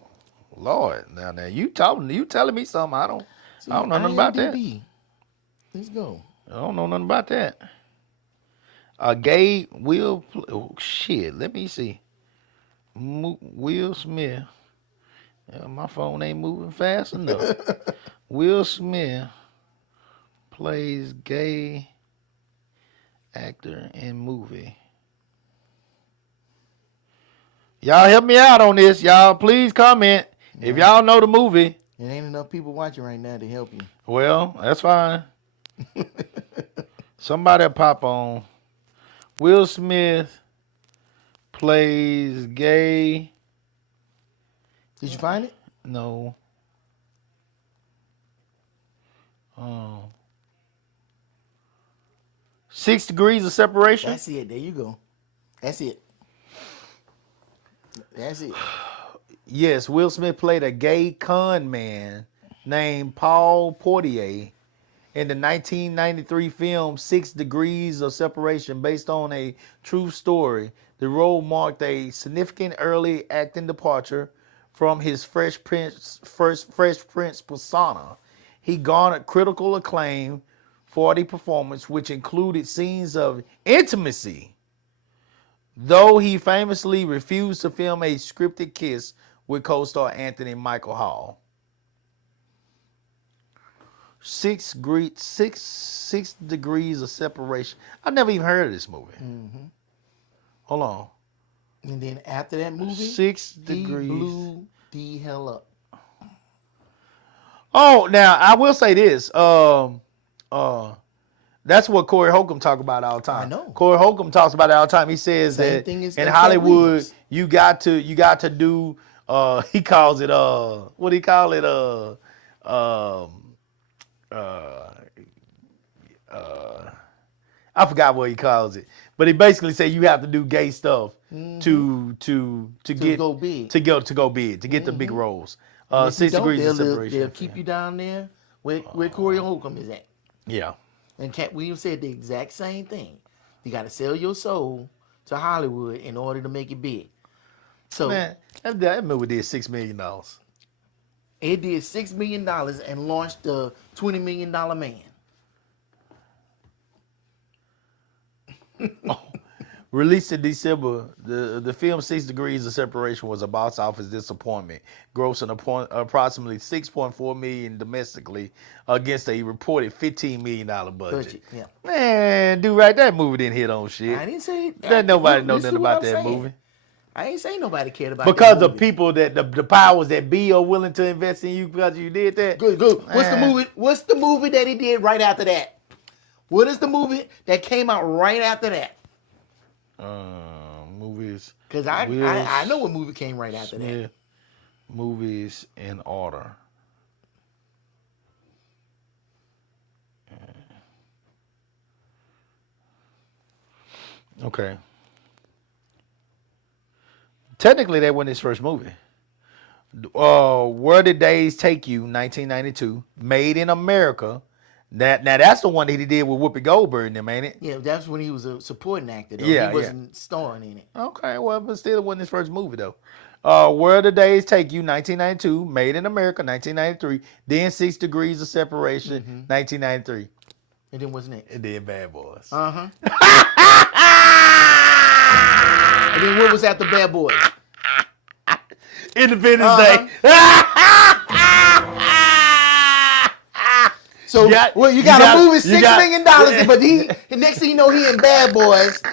Lord! Now you telling me something I don't know nothing about that. Let's go. I don't know nothing about that. A gay Will. Oh, shit. Let me see. Will Smith. My phone ain't moving fast enough. Will Smith plays gay actor in movie. Y'all help me out on this. Y'all please comment if y'all know the movie. There ain't enough people watching right now to help you. Well, that's fine. Somebody pop on. Will Smith plays gay. Did you find it? No. 6 Degrees of Separation. That's it. There you go. That's it. Yes, Will Smith played a gay con man named Paul Portier in the 1993 film 6 Degrees of Separation, based on a true story. The role marked a significant early acting departure from his Fresh Prince persona. He garnered critical acclaim for the performance, which included scenes of intimacy, though he famously refused to film a scripted kiss with co-star Anthony Michael Hall. 6 degrees of separation. I never even heard of this movie. Hold on. And then after that movie, 6 he degrees. blew the hell up. Oh, now I will say this. That's what Corey Holcomb talk about all the time. I know. Corey Holcomb talks about it all the time. He says Same that thing as in Cat Hollywood, Williams. you got to do. He calls it what do he call it? I forgot what he calls it, but he basically said you have to do gay stuff to get go big. to go big, to get the big roles. And if you 6 don't, degrees of they'll separation. keep you down there where Corey Holcomb is at. Yeah. And Cat Williams said the exact same thing. You got to sell your soul to Hollywood in order to make it big. So Man, that movie did $6 million. it did $6 million and launched the $20 million man. Released in December, the film 6 Degrees of Separation was a box office disappointment, grossing approximately $6.4 million domestically against a reported $15 million budget. Yeah. Man, dude, right, that movie didn't hit on shit. I didn't say That nobody know listen nothing to what about I'm that saying. movie. I ain't saying nobody cared about Because that the movie. people that the powers that be are willing to invest in you because you did that. Good. What's the Man. movie? What's the movie that he did right after that? What is the movie that came out right after that? Movies. Because I know what movie came right after that. Yeah. Movies in order. Okay. Technically, that wasn't his first movie. Where Did Days Take You, 1992. Made in America. That's the one that he did with Whoopi Goldberg and them, ain't it? Yeah, that's when he was a supporting actor. Though. Yeah, he wasn't starring in it. Okay, well, but still, it wasn't his first movie, though. Where the Days Take You, 1992. Made in America, 1993. Then 6 Degrees of Separation, 1993. And then what's next? And then Bad Boys. And then what was after Bad Boys? Independence Day. So, You got- well, you you got got- a movie, you $6 got- million, but the next thing you know, he in Bad Boys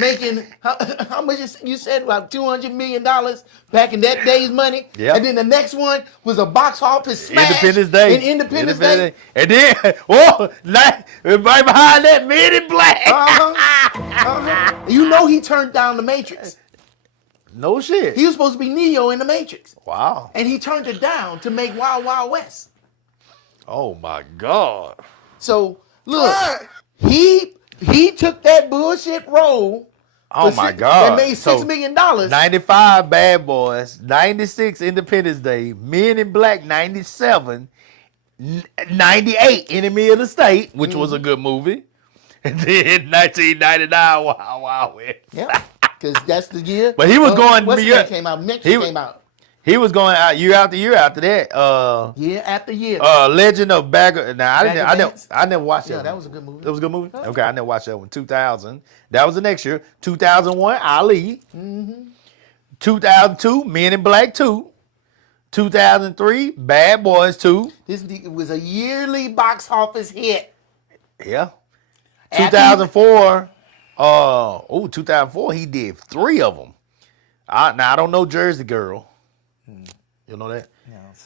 making, how much you said, about $200 million back in that day's money. Yep. And then the next one was a box office smash. Independence Day. In Independence Day. And then, right behind that, Men in Black. You know he turned down The Matrix. No shit. He was supposed to be Neo in The Matrix. Wow. And he turned it down to make Wild Wild West. Oh, my God. So, look, he took that bullshit role. Oh, my God. That made $6 million. 95 Bad Boys, 96 Independence Day, Men in Black 97, 98 Enemy of the State, which was a good movie, and then 1999 Wild Wild West. Yeah, because that's the year. But he was going. What's the came out? Matrix came out. He was going out year after year after that. Year after year. Legend of Bagger. Now I never watched that. Yeah, that one. was a good movie. That was a good movie. Okay, I never watched that one. 2000. That was the next year. 2001 Ali. 2002 Men in Black 2. 2003 Bad Boys 2. This was a yearly box office hit. Yeah. After 2004. 2004 he did 3 of them. Now I don't know Jersey Girl. You know that?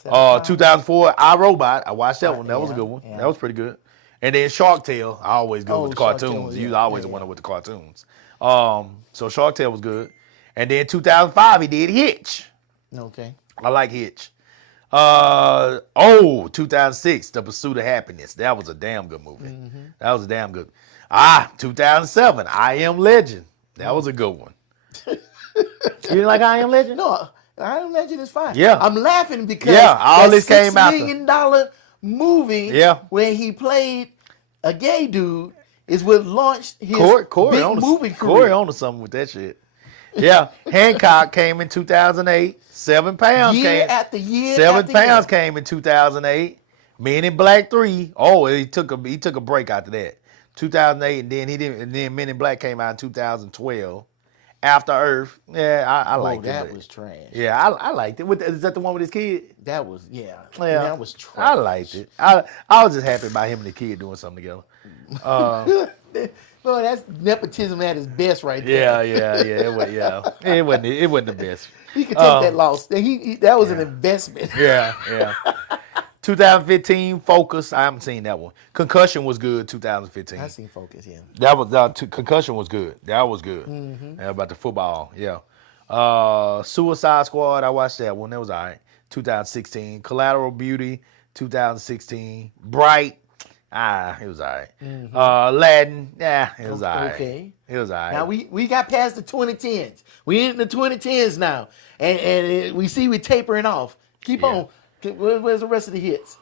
Yeah, 2004 I, Robot. I watched that one. That was a yeah, good one. yeah. That was pretty good. And then Shark Tale. I always go with the Shark Tale, cartoons. yeah, You always yeah, the one with the cartoons. So Shark Tale was good. And then 2005 he did Hitch. Okay. I like Hitch. 2006 The Pursuit of Happiness. That was a damn good movie. That was a damn good. 2007 I Am Legend. That was a good one. You didn't like I Am Legend? No, I Imagine it's fine. Yeah. I'm laughing because all that this came after. $6 million movie Yeah. where he played a gay dude is what launched his Corey big on movie Corey career. on to something with that shit. Yeah, Hancock came in 2008. 7 pounds Year came. after year 7 after pounds year. came in 2008. Men in Black 3. Oh, he took a break after that. 2008, and then Men in Black came out in 2012. After Earth. Yeah, I Oh, liked it. that but- was trash. Yeah, I liked it. Is that the one with his kid? That was yeah. Yeah, And that was trash. I liked it. I was just happy about him and the kid doing something together. Well, that's nepotism at its best, right there. Yeah. It wasn't the best. He could take that loss. He that was an investment. Yeah. 2015 Focus. I haven't seen that one. Concussion was good. 2015. I seen Focus. Yeah. That was Concussion was good. That was good. Yeah, about the football. Yeah. Suicide Squad. I watched that one. That was all right. 2016. Collateral Beauty. 2016. Bright. It was all right. Aladdin. Yeah, it was all right. Okay. It was all right. Now we got past the 2010s. We in the 2010s now, and we see we tapering off. Keep on. Where's the rest of the hits?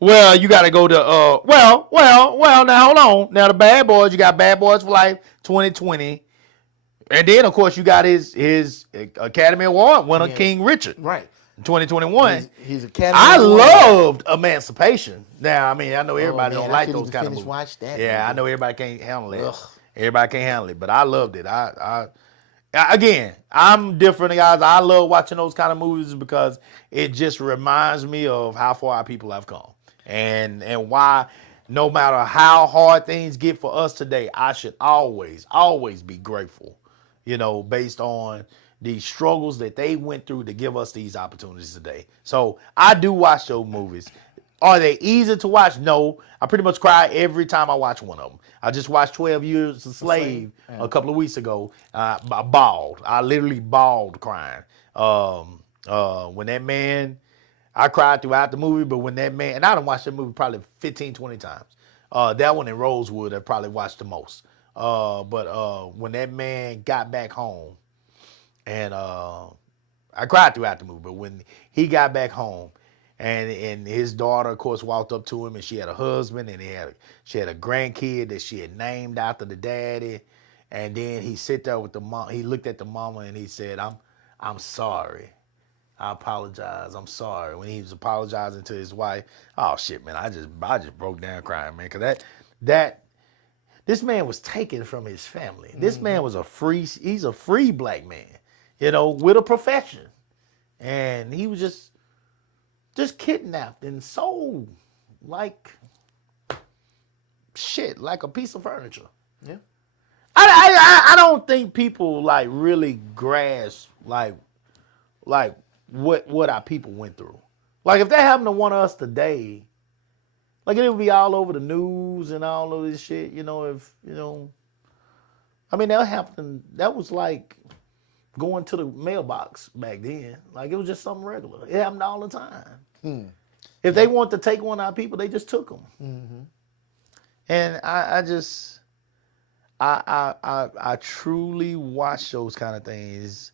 Well, you got to go to well. Now hold on. Now the Bad Boys. You got Bad Boys for Life 2020, and then of course you got his Academy Award winner King Richard Right. 2021. He's Academy. I Award. loved Emancipation. Now I mean I know everybody man, don't I like couldn't those even kind of finish movies. watch that Yeah, I movie. know everybody can't handle it. Ugh. Everybody can't handle it, but I loved it. Again, I'm different, guys. I love watching those kind of movies because it just reminds me of how far our people have come, and why, no matter how hard things get for us today, I should always be grateful, based on the struggles that they went through to give us these opportunities today. So I do watch those movies. Are they easy to watch? No. I pretty much cry every time I watch one of them. I just watched 12 Years a Slave a couple of weeks ago. I bawled. I literally bawled crying. When that man, I cried throughout the movie, but when that man, and I done watched that movie probably 15, 20 times. That one in Rosewood I probably watched the most. But when that man got back home, and I cried throughout the movie, but when he got back home, and his daughter, of course, walked up to him, and she had a husband, and she had a grandkid that she had named after the daddy, and then he sit there with the mom. He looked at the mama and he said, "I'm sorry. I apologize. I'm sorry." When he was apologizing to his wife, oh shit, man, I just broke down crying, man, because that this man was taken from his family. This man was he's a free black man, with a profession, and he was just kidnapped and sold like shit, like a piece of furniture. Yeah. I don't think people like really grasp like what our people went through. Like if that happened to one of us today, like it would be all over the news and all of this shit, I mean that happened. That was like going to the mailbox back then. Like it was just something regular. It happened all the time. If they want to take one of our people, they just took them. Mm-hmm. And I truly watch those kind of things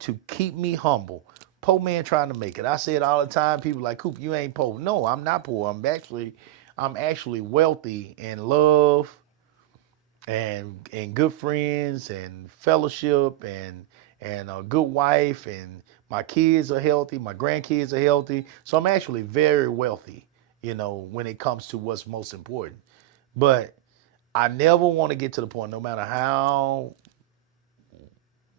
to keep me humble. Poor man trying to make it. I say it all the time. People like, Coop, you ain't poor. No, I'm not poor. I'm actually wealthy in love and good friends and fellowship and a good wife, and my kids are healthy, my grandkids are healthy. So I'm actually very wealthy, when it comes to what's most important. But I never want to get to the point, no matter how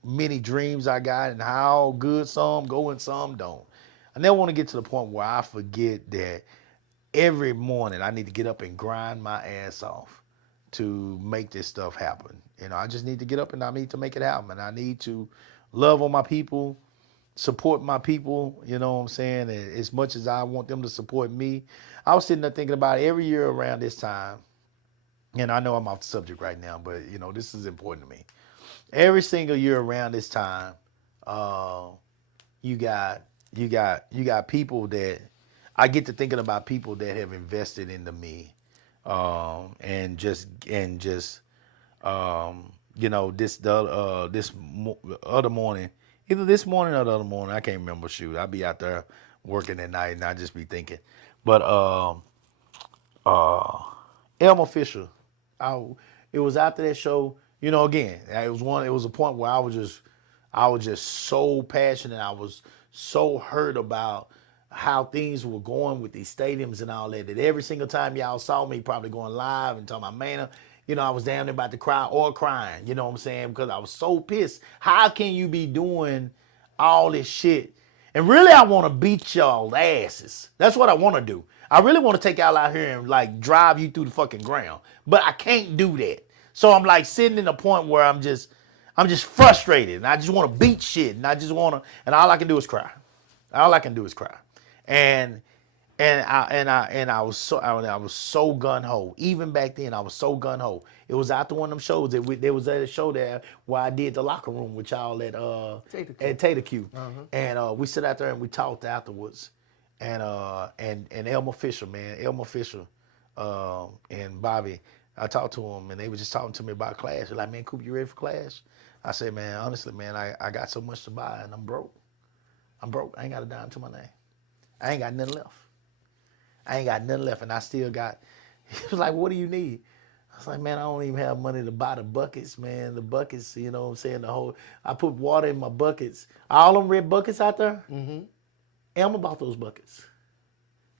many dreams I got and how good some go and some don't. I never want to get to the point where I forget that every morning I need to get up and grind my ass off to make this stuff happen. I just need to get up and I need to make it happen. I need to love on my people, support my people, you know what I'm saying, as much as I want them to support me. I was sitting there thinking about it every year around this time, and I know I'm off the subject right now, but, this is important to me. Every single year around this time, you got people that, I get to thinking about people that have invested into me, and just this other morning, either this morning or the other morning, I can't remember. Shoot, I'll be out there working at night and I just be thinking. But Elmer Fisher, it was after that show. Again, it was a point where I was just so passionate. I was so hurt about how things were going with these stadiums and all that every single time y'all saw me probably going live and talking about, man, I was damn near about to cry or crying, you know what I'm saying? Because I was so pissed. How can you be doing all this shit? And really, I want to beat y'all asses. That's what I want to do. I really want to take y'all out here and like drive you through the fucking ground. But I can't do that. So I'm like sitting in a point where I'm just frustrated. And I just want to beat shit. And and all I can do is cry. All I can do is cry. And I was so gun ho. Even back then, I was so gun ho. It was after one of them shows there was at a show there where I did the locker room with y'all at Tater Q. And we sit out there and we talked afterwards. And Elmer Fisher, and Bobby, I talked to them and they were just talking to me about Clash. They're like, man, Coop, you ready for Clash? I said, man, honestly, man, I got so much to buy and I'm broke. I ain't got a dime to my name. I ain't got nothing left. And I still got, he was like, what do you need? I was like, man, I don't even have money to buy the buckets, man. The buckets, you know what I'm saying? I put water in my buckets. All them red buckets out there, Elmer bought those buckets.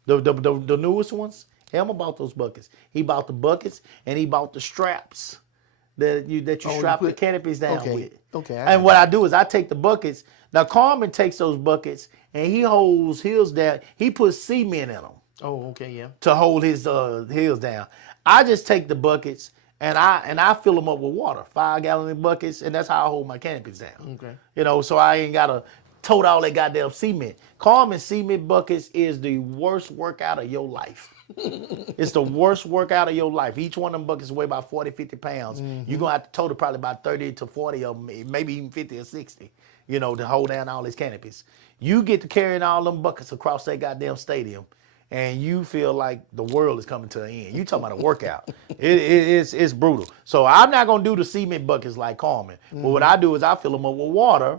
The newest ones, Elmer bought those buckets. He bought the buckets and he bought the straps that you strap the canopies down with. Okay. And what I do is I take the buckets. Now Carmen takes those buckets and he holds his down. He puts cement in them. Oh, okay, yeah. To hold his heels down. I just take the buckets and I fill them up with water, 5-gallon buckets, and that's how I hold my canopies down. Okay. So I ain't gotta tote all that goddamn cement. Carmen cement buckets is the worst workout of your life. It's the worst workout of your life. Each one of them buckets weigh about 40, 50 pounds. You're gonna have to tote probably about 30 to 40 of them, maybe even 50 or 60, to hold down all these canopies. You get to carrying all them buckets across that goddamn stadium. And you feel like the world is coming to an end. You talking about a workout. It's brutal. So I'm not going to do the cement buckets like Carmen. But what I do is I fill them up with water.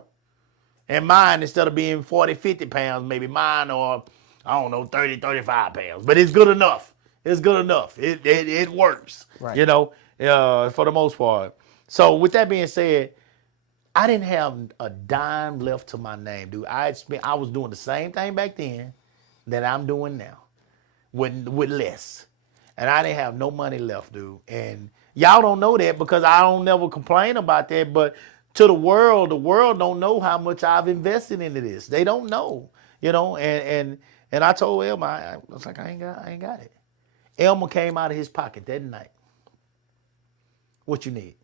And mine, instead of being 40, 50 pounds, maybe mine are, 30, 35 pounds. But it's good enough. It works, right. For the most part. So with that being said, I didn't have a dime left to my name, dude. I was doing the same thing back then that I'm doing now. With less. And I didn't have no money left, dude. And y'all don't know that because I don't never complain about that. But to the world don't know how much I've invested into this. They don't know, and I told Elmer, I was like, I ain't got it. Elmer came out of his pocket that night. What you need?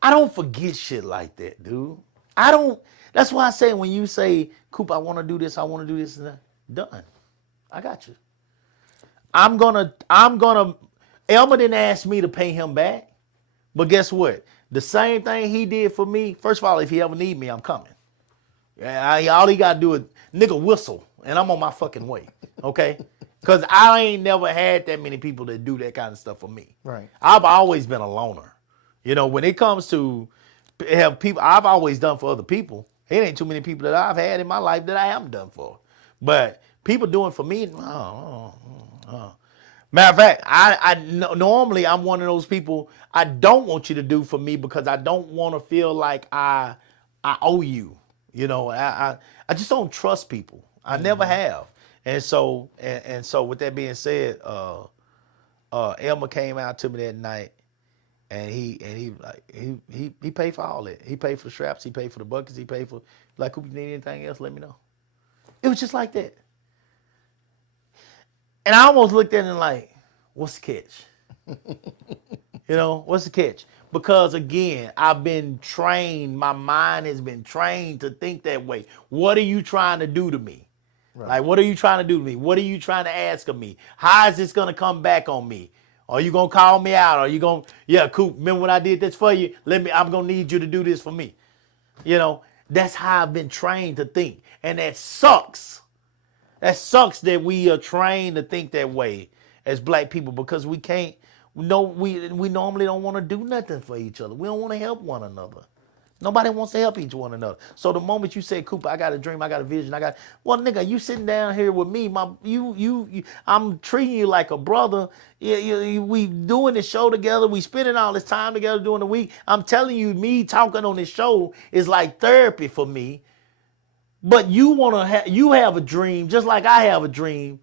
I don't forget shit like that, dude. That's why I say when you say, Coop, I want to do this, and that, done. I got you. I'm gonna, Elmer didn't ask me to pay him back, but guess what? The same thing he did for me, first of all, if he ever need me, I'm coming. All he got to do is nigga whistle, and I'm on my fucking way, okay? Because I ain't never had that many people that do that kind of stuff for me. Right. I've always been a loner. When it comes to have people, I've always done for other people. It ain't too many people that I've had in my life that I haven't done for. But people doing for me, Matter of fact, normally I'm one of those people I don't want you to do for me because I don't want to feel like I owe you. I just don't trust people. I never have. And so with that being said, Elmer came out to me that night and he paid for all that. He paid for the straps, he paid for the buckets, he paid for like, Coop, you need anything else? Let me know. It was just like that. And I almost looked at him like, what's the catch? What's the catch? Because again, I've been trained, my mind has been trained to think that way. What are you trying to do to me? Right. Like, what are you trying to do to me? What are you trying to ask of me? How is this going to come back on me? Are you going to call me out? Are you going to, yeah, Coop, remember when I did this for you? I'm going to need you to do this for me. That's how I've been trained to think. And that sucks. That sucks that we are trained to think that way as black people because we can't, we normally don't want to do nothing for each other. We don't want to help one another. Nobody wants to help each one another. So the moment you say, Cooper, I got a dream, I got a vision, well, nigga, you sitting down here with me, I'm treating you like a brother. We doing this show together. We spending all this time together during the week. I'm telling you, me talking on this show is like therapy for me. But you have a dream, just like I have a dream.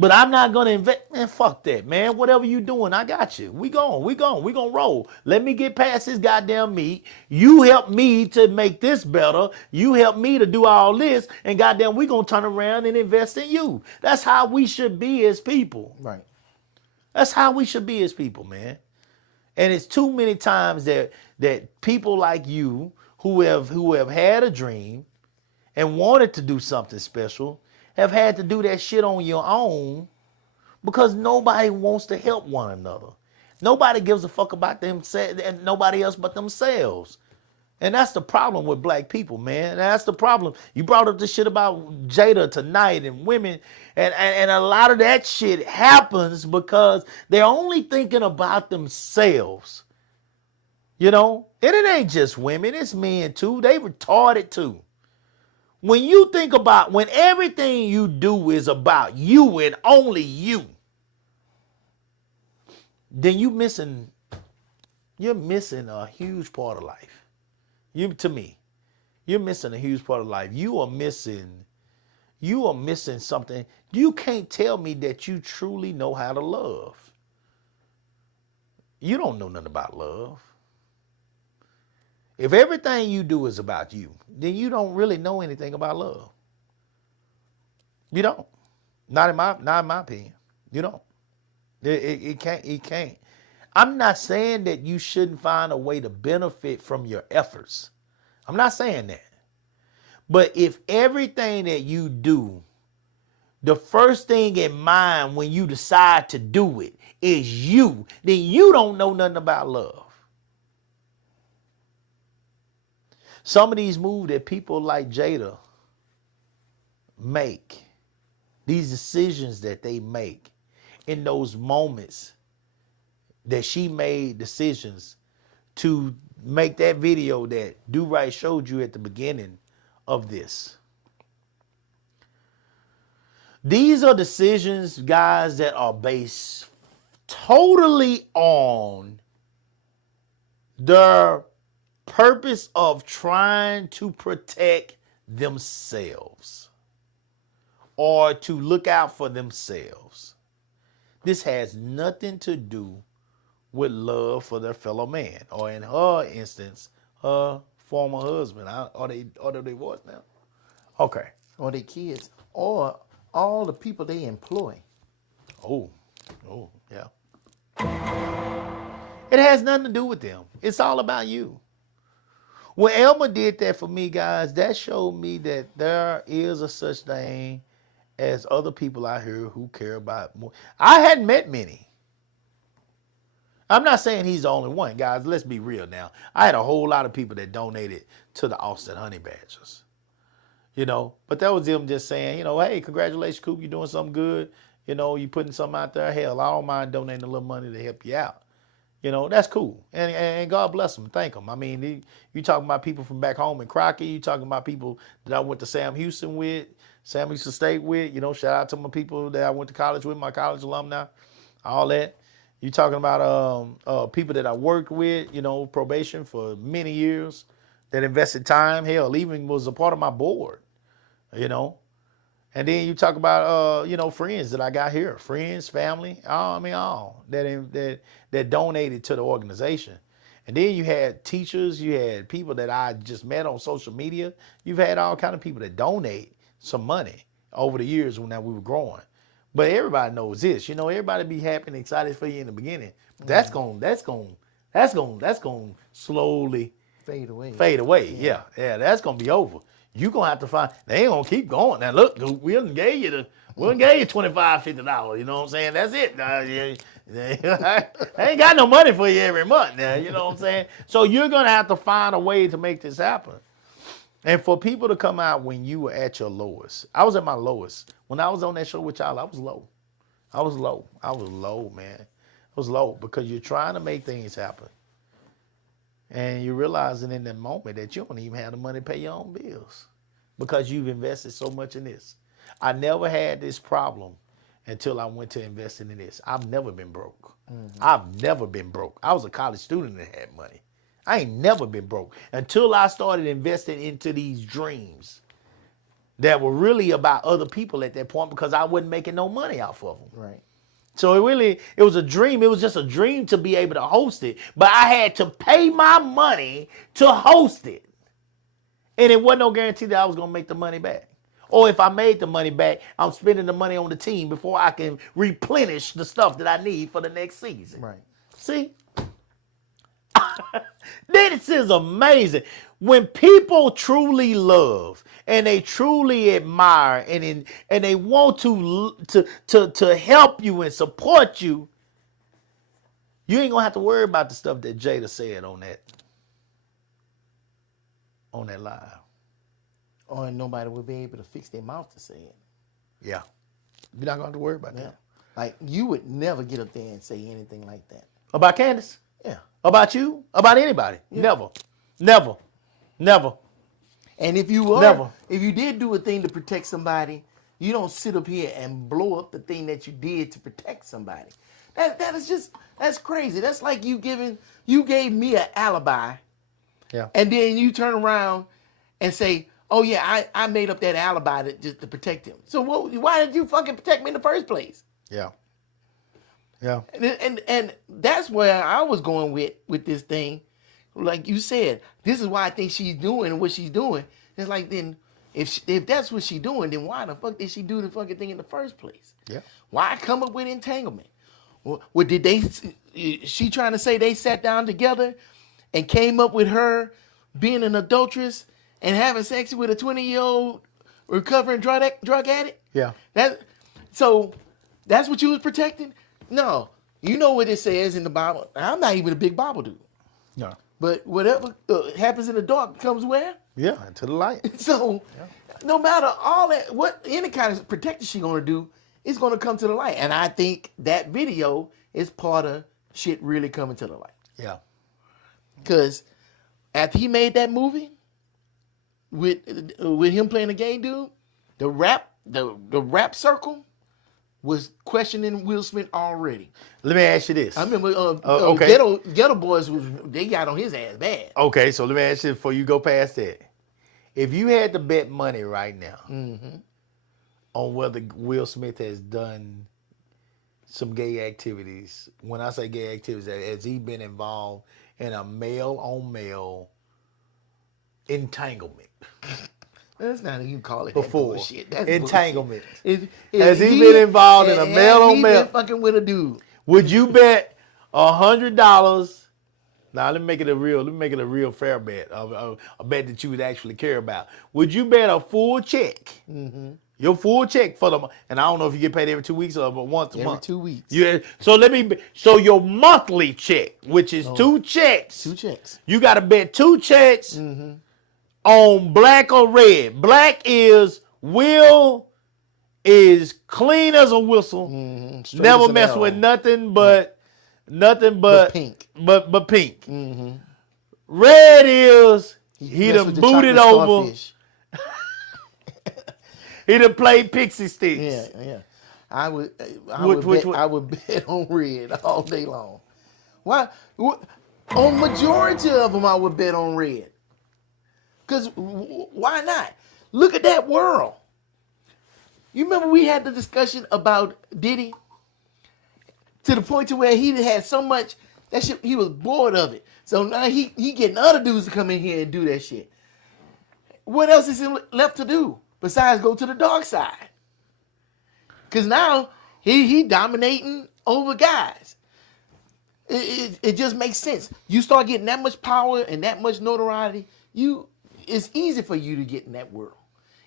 But I'm not gonna invest. Man, fuck that, man. Whatever you doing, I got you. We gonna roll. Let me get past this goddamn meat. You help me to make this better. You help me to do all this, and goddamn, we gonna turn around and invest in you. That's how we should be as people. Right. That's how we should be as people, man. And it's too many times that people like you who have had a dream and wanted to do something special have had to do that shit on your own because nobody wants to help one another. Nobody gives a fuck about themselves and nobody else but themselves. And that's the problem with black people, man. That's the problem. You brought up the shit about Jada tonight and women, and a lot of that shit happens because they're only thinking about themselves. You know? And it ain't just women, it's men too. They retarded too. When you think about, when everything you do is about you and only you, then you're missing a huge part of life. To me, you're missing a huge part of life. You are missing something. You can't tell me that you truly know how to love. You don't know nothing about love. If everything you do is about you, then you don't really know anything about love. You don't. Not in my opinion. You don't. It can't. I'm not saying that you shouldn't find a way to benefit from your efforts. I'm not saying that. But if everything that you do, the first thing in mind when you decide to do it is you, then you don't know nothing about love. Some of these moves that people like Jada make, these decisions that they make in those moments that she made decisions to make that video that Do Right showed you at the beginning of this. These are decisions, guys, that are based totally on their purpose of trying to protect themselves or to look out for themselves. This has nothing to do with love for their fellow man, or in her instance, her former husband. Are they divorced now? Okay. Or their kids, or all the people they employ. Oh, yeah. It has nothing to do with them. It's all about you. When Elma did that for me, guys, that showed me that there is a such thing as other people out here who care about more. I hadn't met many. I'm not saying he's the only one, guys. Let's be real now. I had a whole lot of people that donated to the Austin Honey Badgers. You know, but that was them just saying, you know, hey, congratulations, Coop, you're doing something good. You know, you're putting something out there. Hell, I don't mind donating a little money to help you out. You know, that's cool. And God bless them. Thank them. I mean, you talking about people from back home in Crockett. You talking about people that I went to Sam Houston State with. You know, shout out to my people that I went to college with, my college alumni, all that. You talking about people that I worked with, you know, probation for many years that invested time. Hell, even was a part of my board, you know. And then you talk about, you know, friends that I got here, friends, family, all that donated to the organization. And then you had teachers, you had people that I just met on social media. You've had all kind of people that donate some money over the years when we were growing. But everybody knows this, you know, everybody be happy and excited for you in the beginning. That's going slowly Fade away. Yeah, that's going to be over. You're going to have to find, they ain't going to keep going. Now, look, we done gave you $25, $50, you know what I'm saying? That's it. I ain't got no money for you every month now, you know what I'm saying? So you're going to have to find a way to make this happen. And for people to come out when you were at your lowest. I was at my lowest. When I was on that show with y'all, I was low. I was low, man. I was low because you're trying to make things happen. And you're realizing in that moment that you don't even have the money to pay your own bills because you've invested so much in this. I never had this problem until I went to investing in this. I've never been broke. Mm-hmm. I've never been broke. I was a college student that had money. I ain't never been broke until I started investing into these dreams. that were really about other people at that point because I wasn't making no money off of them. Right. So it was a dream. It was just a dream to be able to host it. But I had to pay my money to host it. And it wasn't no guarantee that I was going to make the money back. Or if I made the money back, I'm spending the money on the team before I can replenish the stuff that I need for the next season. Right. See? This is amazing. When people truly love and they truly admire and they want to help you and support you, you ain't gonna have to worry about the stuff that Jada said on that live. Or nobody would be able to fix their mouth to say it. Yeah. You're not gonna have to worry about Yeah. that. Like, you would never get up there and say anything like that. About Candace? Yeah. About you? About anybody? Never. Never. Never. And if you were, Never. if you did do a thing to protect somebody, you don't sit up here and blow up the thing that you did to protect somebody. That is just, that's crazy. That's like you gave me an alibi, Yeah. and then you turn around and say, oh yeah, I made up that alibi just to protect him. So why did you fucking protect me in the first place? Yeah. Yeah. And that's where I was going with this thing. Like you said, this is why I think she's doing what she's doing. It's like, then if that's what she's doing, then why the fuck did she do the fucking thing in the first place? Yeah. Why come up with entanglement? What did they? She trying to say they sat down together and came up with her being an adulteress and having sex with a 20-year-old recovering drug addict? Yeah. So that's what you was protecting? No. You know what it says in the Bible. I'm not even a big Bible dude. No. But whatever happens in the dark comes where? Yeah. To the light. So no matter all that, what any kind of protection she gonna do, it's gonna come to the light. And I think that video is part of shit really coming to the light. Yeah. Because after he made that movie with him playing the gay dude, the rap circle was questioning Will Smith already. Let me ask you this. I remember okay. Ghetto Boys they got on his ass bad. Okay, so let me ask you before you go past that. If you had to bet money right now on whether Will Smith has done some gay activities, when I say gay activities, has he been involved in a male-on-male entanglement? That's not even call it Before. that bullshit. That's Entanglement. bullshit. Has he been involved in a male-on-male? He been fucking with a dude. Would you bet $100? Now let me make it a real fair bet, a bet that you would actually care about. Would you bet a full check? Mm-hmm. Your full check for the, and I don't know if you get paid every 2 weeks or once a month. Every 2 weeks. Yeah. So your monthly check, which is 2 checks. 2 checks. You got to bet 2 checks on black or red. Black is Will is clean as a whistle. Straight Never as an mess arrow. with nothing but pink. But pink. Red is he Mess done with the booted chocolate over. starfish. He done played pixie sticks. Yeah. I would Which- bet on red all day long. Why? On majority of them, I would bet on red. Because why not? Look at that world. You remember we had the discussion about Diddy? To the point to where he had so much, that shit, he was bored of it. So now he getting other dudes to come in here and do that shit. What else is he left to do besides go to the dark side? Because now he dominating over guys. It just makes sense. You start getting that much power and that much notoriety, it's easy for you to get in that world.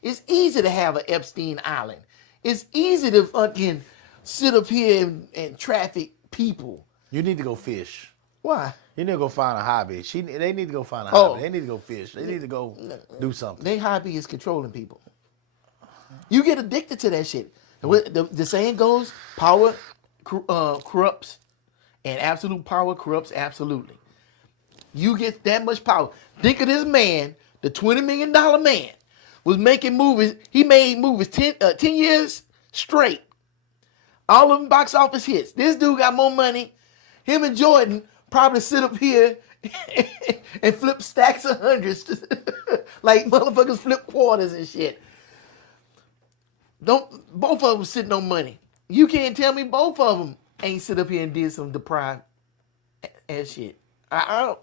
It's easy to have an Epstein Island. It's easy to fucking sit up here and traffic people. You need to go fish. Why? You need to go find a hobby. They need to go find a Oh. hobby. They need to go fish. They need to go do something. Their hobby is controlling people. You get addicted to that shit. The saying goes, power corrupts, and absolute power corrupts absolutely. You get that much power. Think of this man, the $20 million man, was making movies. He made movies 10 years straight. All of them box office hits. This dude got more money. Him and Jordan probably sit up here and flip stacks of hundreds like motherfuckers flip quarters and shit. both of them sitting on money. You can't tell me both of them ain't sit up here and did some deprived ass shit. I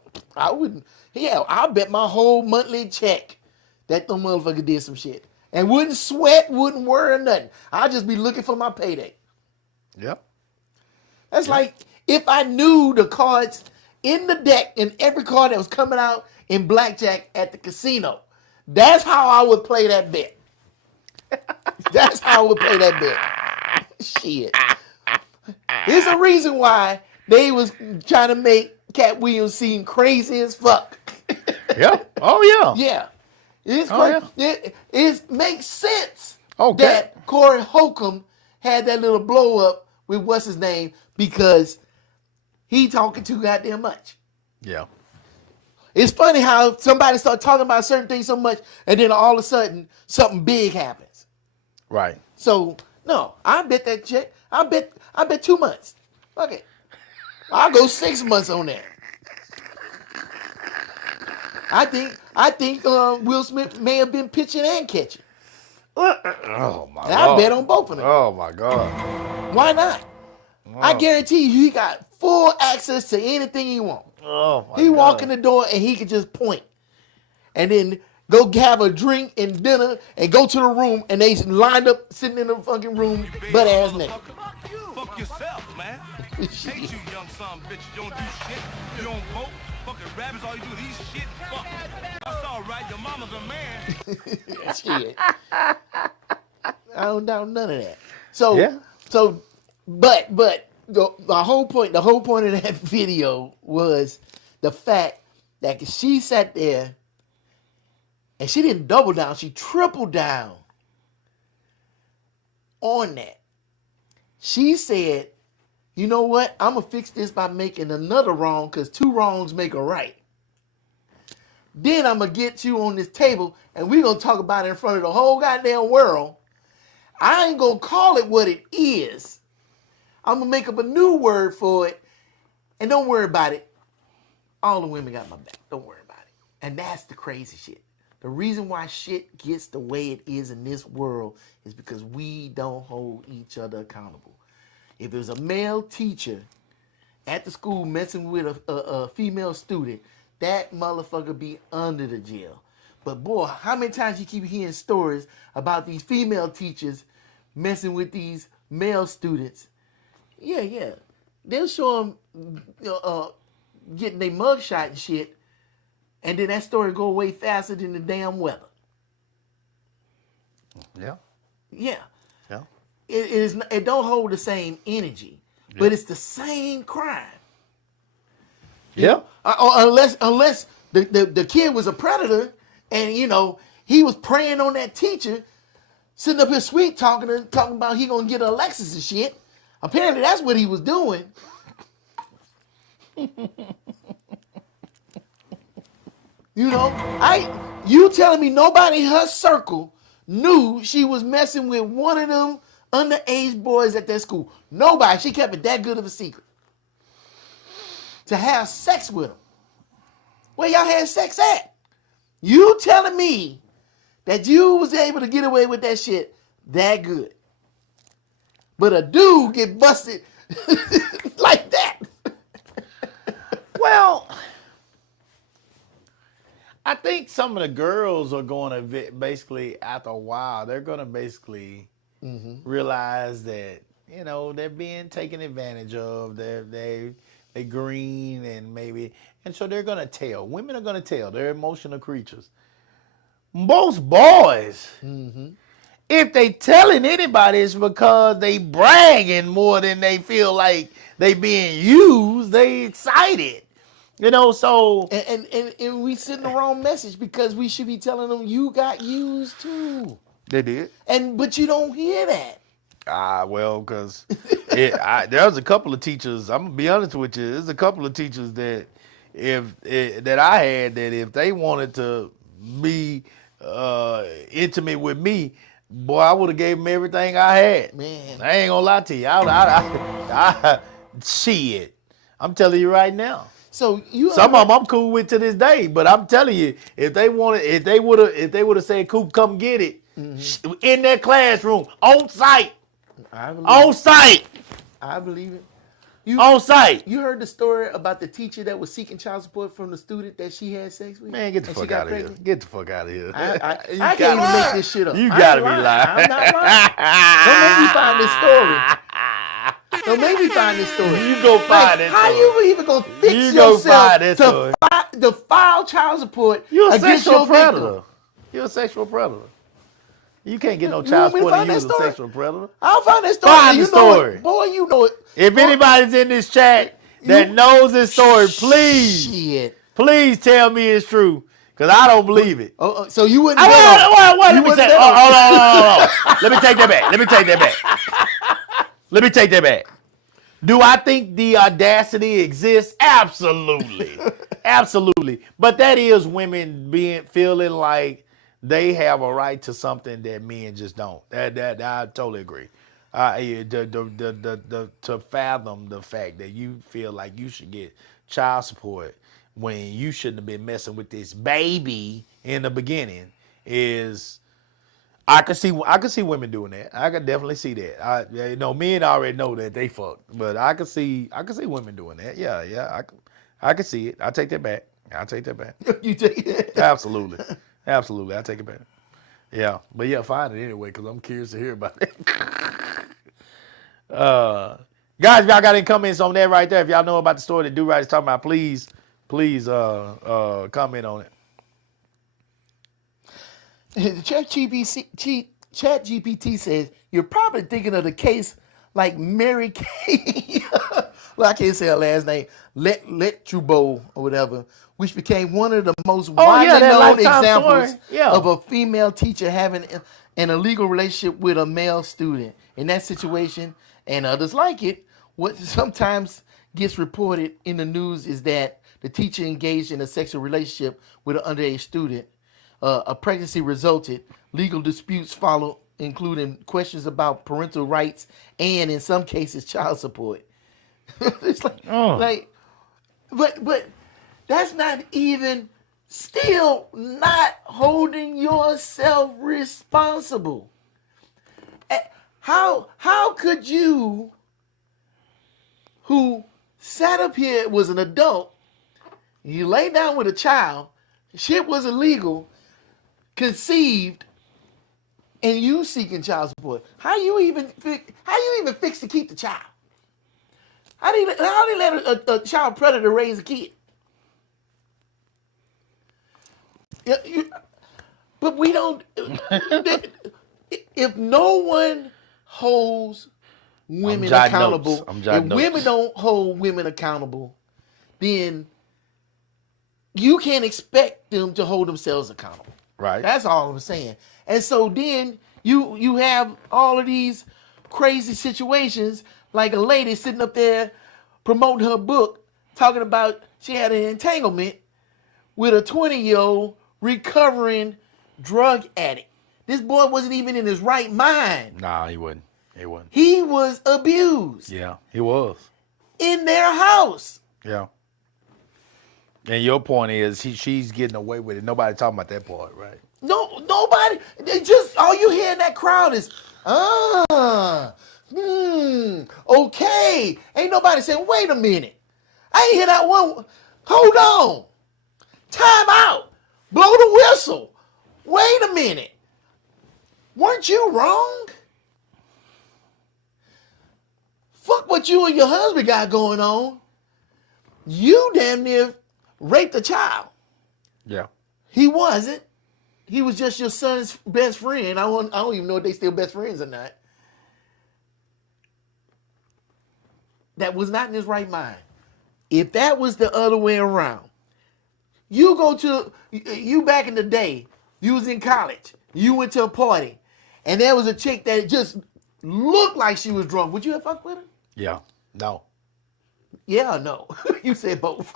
wouldn't. Yeah, I'll bet my whole monthly check that the motherfucker did some shit and wouldn't sweat, wouldn't worry or nothing. I'll just be looking for my payday. Yep. That's like if I knew the cards in the deck and every card that was coming out in blackjack at the casino. That's how I would play that bet. That's how I would play that bet. Shit. There's a reason why they was trying to make Cat Williams seem crazy as fuck. Yeah. Oh yeah. Yeah. It's Oh, crazy. It makes sense Okay. that Corey Holcomb had that little blow up with what's his name because he talking too goddamn much. Yeah. It's funny how somebody start talking about certain things so much and then all of a sudden something big happens. Right. So no, I bet that check. I bet 2 months. Fuck it. I'll go 6 months on that. I think Will Smith may have been pitching and catching. Oh my And I bet on both of them. Oh my God. Why not? I guarantee you he got full access to anything he wants. Oh my He God. walk in the door and he could just point. And then go have a drink and dinner and go to the room and they lined up sitting in the fucking room butt ass naked. Fuck yourself, man. Hate you, young son, bitch. You don't do shit. You don't vote. Fucking rabbits, all you do is eat shit. Fuck. That's all right. Your mama's a man. Shit. I don't doubt none of that. So, Yeah. but the whole point of that video was the fact that she sat there and she didn't double down, she tripled down on that. She said, you know what? I'm going to fix this by making another wrong because 2 wrongs make a right. Then I'm going to get you on this table and we're going to talk about it in front of the whole goddamn world. I ain't going to call it what it is. I'm going to make up a new word for it. And don't worry about it. All the women got my back. Don't worry about it. And that's the crazy shit. The reason why shit gets the way it is in this world is because we don't hold each other accountable. If there's a male teacher at the school messing with a female student, that motherfucker be under the jail. But boy, how many times you keep hearing stories about these female teachers messing with these male students? Yeah. They'll show them getting their mugshot and shit, and then that story go away faster than the damn weather. Yeah. Yeah. Yeah. It don't hold the same energy, but it's the same crime. Yeah. Unless the kid was a predator and he was preying on that teacher, sitting up here sweet talking about he gonna get a Lexus and shit. Apparently that's what he was doing. You telling me nobody in her circle knew she was messing with one of them underage boys at that school? Nobody. She kept it that good of a secret. To have sex with him. Where y'all had sex at? You telling me that you was able to get away with that shit that good. But a dude get busted like that. Well, I think some of the girls are going to basically, after a while, they're going to basically realize that, they're being taken advantage of. They're green and so they're going to tell. Women are going to tell. They're emotional creatures. Most boys, if they telling anybody, it's because they bragging more than they feel like they being used. They excited. So and we send the wrong message because we should be telling them you got used too. they did. But you don't hear that. Well, because there's a couple of teachers. I'm gonna be honest with you. There's a couple of teachers that that I had that if they wanted to be intimate with me, boy, I would have gave them everything I had. Man. I ain't gonna lie to you. I shit. I'm telling you right now. So Some of them I'm cool with to this day, but I'm telling you, if they would have said, "Coop, come get it," in their classroom, on site. I believe On it. site. I believe it. On site. You heard the story about the teacher that was seeking child support from the student that she had sex with? Man, get the and she fuck got out of here. pregnant? Get the fuck out of here. I can't even make this shit up. You I ain't gotta be lying. lying. I'm not lying. Don't make me find this story. Don't make me find this story. You go find it. How you even gonna fix You go yourself find that story. to file child support You're a against sexual your predator. victim? You're a sexual predator. You can't get no You child want me to support if find you that was a story? sexual predator. I'll find that story. Find you the know story. it. Boy, you know it. If Boy, anybody's in this chat that knows this story, please, Shit. please tell me it's true. Because I don't believe it. So you wouldn't Wait, let me wouldn't say, bet on it. hold on. Let me take that back. Let me take that back. Do I think the audacity exists? Absolutely. Absolutely. But that is women feeling like they have a right to something that men just don't. That I totally agree. To fathom the fact that you feel like you should get child support when you shouldn't have been messing with this baby in the beginning is I could see women doing that. I could definitely see that. Men already know that they fucked, but I could see women doing that. Yeah. I could see it. I take that back. You take it. Absolutely. I take it back. Yeah, but yeah, find it anyway because I'm curious to hear about it. Guys, if y'all got any comments on that right there, if y'all know about the story that Do Right is talking about, please comment on it. ChatGPT says you're probably thinking of the case like Mary Kay. Well, I can't say her last name. Letrubo or whatever, which became one of the most widely known Lifetime examples story. Yeah. of a female teacher having an illegal relationship with a male student. In that situation, and others like it, what sometimes gets reported in the news is that the teacher engaged in a sexual relationship with an underage student. A pregnancy resulted. Legal disputes followed, including questions about parental rights and, in some cases, child support. It's but that's not even still not holding yourself responsible. How could you, who sat up here, was an adult, you lay down with a child, shit was illegal, conceived, and you seeking child support? How you even fix to keep the child? How do you let a child predator raise a kid? But we don't. If no one holds women accountable, if women don't hold women accountable, then you can't expect them to hold themselves accountable. Right. That's all I'm saying. And so then you have all of these crazy situations, like a lady sitting up there promoting her book, talking about she had an entanglement with a 20-year-old recovering drug addict. This boy wasn't even in his right mind. Nah, he wasn't. He was abused. Yeah, he was. In their house. Yeah. And your point is she's getting away with it. Nobody talking about that part, right? No, nobody. They just all you hear in that crowd is, okay. Ain't nobody saying, wait a minute. I ain't hear that one. Hold on. Time out. Blow the whistle. Wait a minute. Weren't you wrong? Fuck what you and your husband got going on. You damn near raped a child. Yeah. He wasn't. He was just your son's best friend. I don't even know if they still best friends or not. That was not in his right mind. If that was the other way around, you back in the day, you was in college, you went to a party, and there was a chick that just looked like she was drunk. Would you have fucked with her? Yeah. No. Yeah or no? You said both.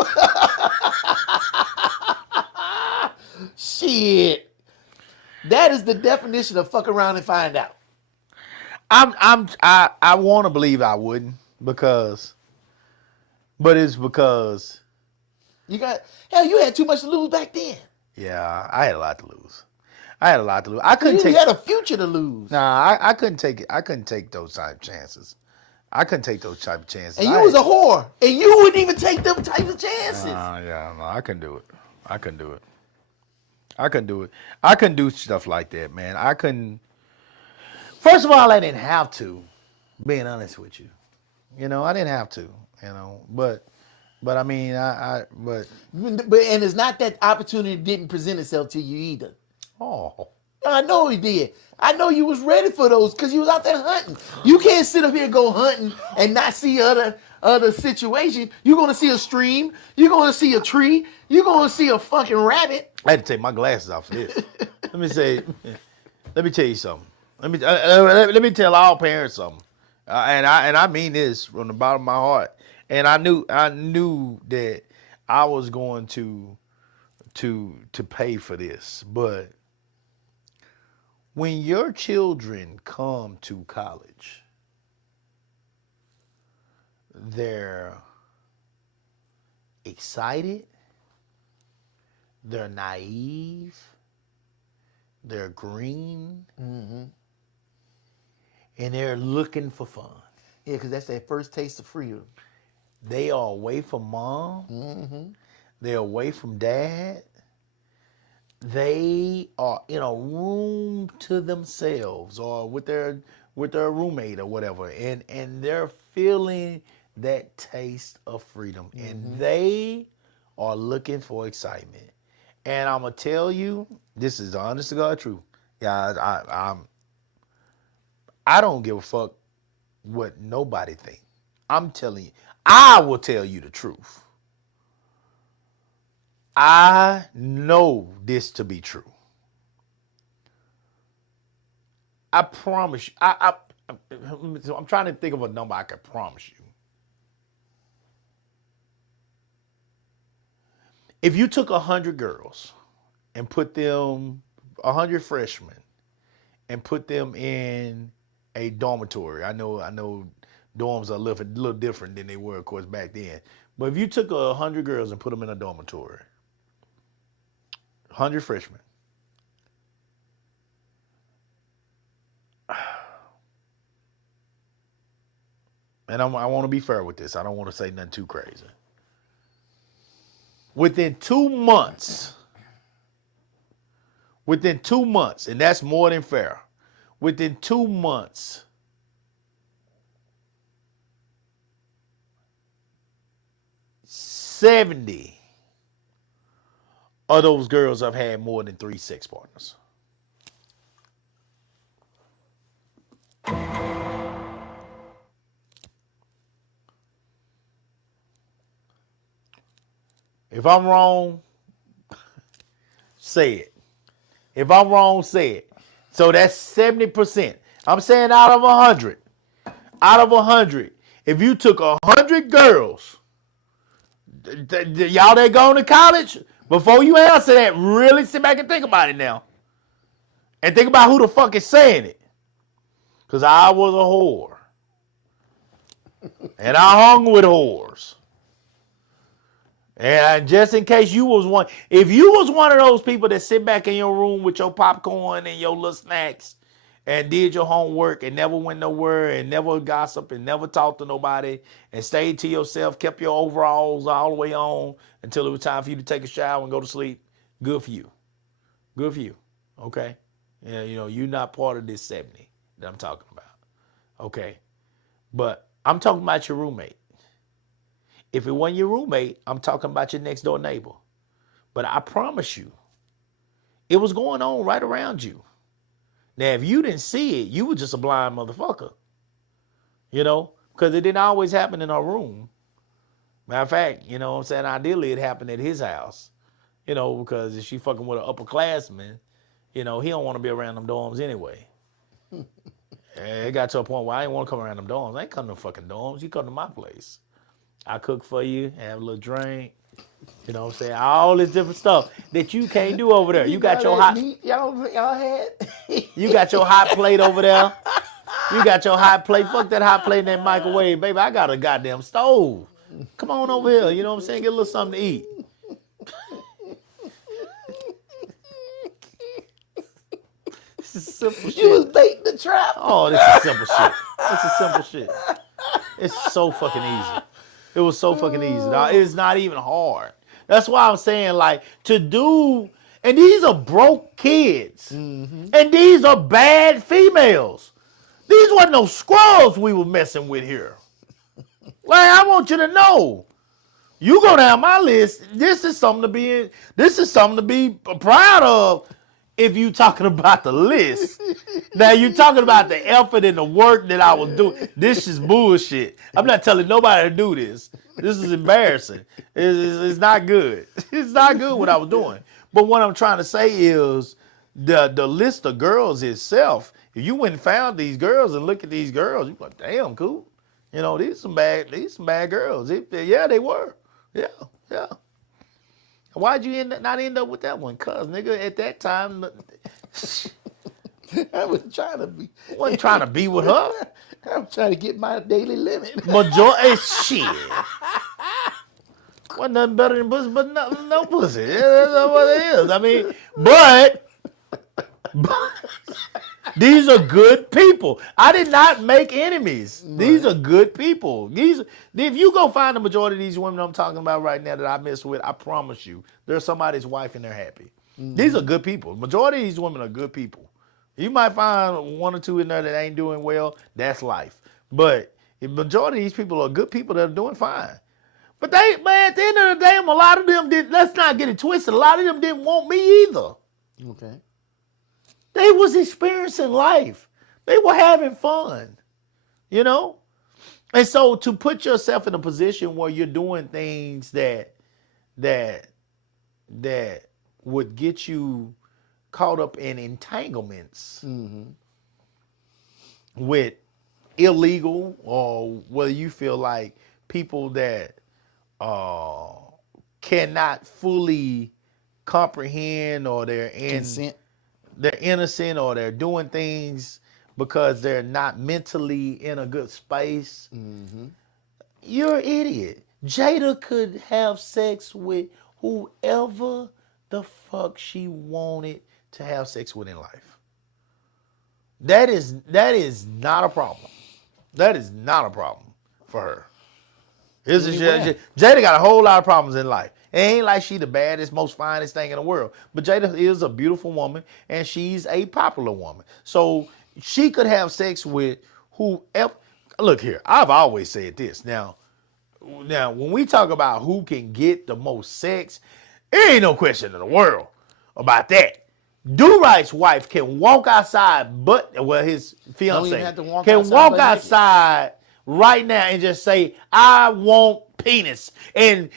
Shit. That is the definition of fuck around and find out. I want to believe I wouldn't but it's because You had too much to lose back then. yeah, I had a lot to lose. I had a lot to lose. I couldn't You take. had a future to lose. Nah, I couldn't take it. I couldn't take those type of chances. I couldn't take those type of chances. And you was a whore. And you wouldn't even take them type of chances. Yeah, no, I couldn't do it. I couldn't do it. I couldn't do it. I couldn't do stuff like that, man. I couldn't. First of all, I didn't have to. Being honest with you, you know, I didn't have to. You know, but I mean, but and it's not that opportunity didn't present itself to you either. oh, I know he did. I know you was ready for those because you was out there hunting. You can't sit up here and go hunting and not see other situation. You're gonna see a stream. You're gonna see a tree. You're gonna see a fucking rabbit. I had to take my glasses off for this. Let me tell you something. Let me tell all parents something. And I mean this from the bottom of my heart. And I knew that I was going to pay for this, but when your children come to college, they're excited, they're naive, they're green, and they're looking for fun. Yeah, because that's that first taste of freedom. They are away from mom. They're away from dad. They are in a room to themselves or with their roommate or whatever. And they're feeling that taste of freedom. And they are looking for excitement. And I'm going to tell you, this is the honest to God truth. Yeah, I don't give a fuck what nobody think. I'm telling you, I will tell you the truth. I know this to be true. I promise you. I'm trying to think of a number I can promise you. If you took 100 girls and put them, 100 freshmen, and put them in a dormitory. I know dorms are a little different than they were, of course, back then. But if you took 100 girls and put them in a dormitory, 100 freshmen, and I want to be fair with this. I don't want to say nothing too crazy. Within 2 months, and that's more than fair, within 2 months, 70 of those girls have had more than 3 sex partners. If I'm wrong, say it. If I'm wrong, say it. So that's 70%. I'm saying out of 100. Out of 100. If you took 100 girls, y'all that going to college, before you answer that, really sit back and think about it now. And think about who the fuck is saying it. Because I was a whore. And I hung with whores. And just in case you was one, if you was one of those people that sit back in your room with your popcorn and your little snacks and did your homework and never went nowhere and never gossiped and never talked to nobody and stayed to yourself, kept your overalls all the way on until it was time for you to take a shower and go to sleep, good for you. Good for you. Okay? Yeah, you know, you're not part of this 70 that I'm talking about. Okay? But I'm talking about your roommate. If it wasn't your roommate, I'm talking about your next door neighbor. But I promise you, it was going on right around you. Now, if you didn't see it, you were just a blind motherfucker. You know, because it didn't always happen in our room. Matter of fact, you know what I'm saying? Ideally, it happened at his house. You know, because if she fucking with an upperclassman, you know, he don't want to be around them dorms anyway. It got to a point where I didn't want to come around them dorms. I ain't come to fucking dorms. You come to my place. I cook for you, have a little drink, you know what I'm saying? All this different stuff that you can't do over there. You got your hot meat y'all had. You got your hot plate over there. You got your hot plate. Fuck that hot plate in that microwave, baby. I got a goddamn stove. Come on over here, you know what I'm saying? Get a little something to eat. This is simple shit. You was baiting the trap. Oh, this is simple shit. This is simple shit. It's so fucking easy. It was so fucking easy, dog. It's not even hard. That's why I'm saying, like, to do, and these are broke kids. And these are bad females. These wasn't no squirrels we were messing with here. Like, I want you to know. You go down my list, this is something to be proud of if you talking about the list. Now you talking about the effort and the work that I was doing. This is bullshit. I'm not telling nobody to do this. This is embarrassing. It's not good. It's not good what I was doing. But what I'm trying to say is the list of girls itself, if you went and found these girls and look at these girls, you're like, damn, cool. You know, these some bad girls. Yeah, they were. Yeah. Why'd you not end up with that one? Cause nigga, at that time, I was trying to be. wasn't trying to be with her. I'm trying to get my daily limit. Majority shit. Wasn't nothing better than pussy, but no pussy. That's what it is. I mean, but these are good people. I did not make enemies. Right. These are good people. If you go find the majority of these women I'm talking about right now that I mess with, I promise you, they're somebody's wife and they're happy. These are good people. Majority of these women are good people. You might find one or two in there that ain't doing well. That's life. But the majority of these people are good people that are doing fine. But at the end of the day, a lot of them did. Let's not get it twisted. A lot of them didn't want me either. Okay. They was experiencing life. They were having fun, you know? And so to put yourself in a position where you're doing things that would get you caught up in entanglements with illegal, or whether you feel like people that cannot fully comprehend, or they're innocent, or they're doing things because they're not mentally in a good space. You're an idiot. Jada could have sex with whoever the fuck she wanted to have sex with in life. That is not a problem. That is not a problem for her. Jada got a whole lot of problems in life. It ain't like she the baddest, most finest thing in the world. But Jada is a beautiful woman, and she's a popular woman. So she could have sex with whoever. Look here, I've always said this. Now, when we talk about who can get the most sex, there ain't no question in the world about that. Do-Right's wife can walk outside, his fiance can walk outside right now and just say, I want penis. And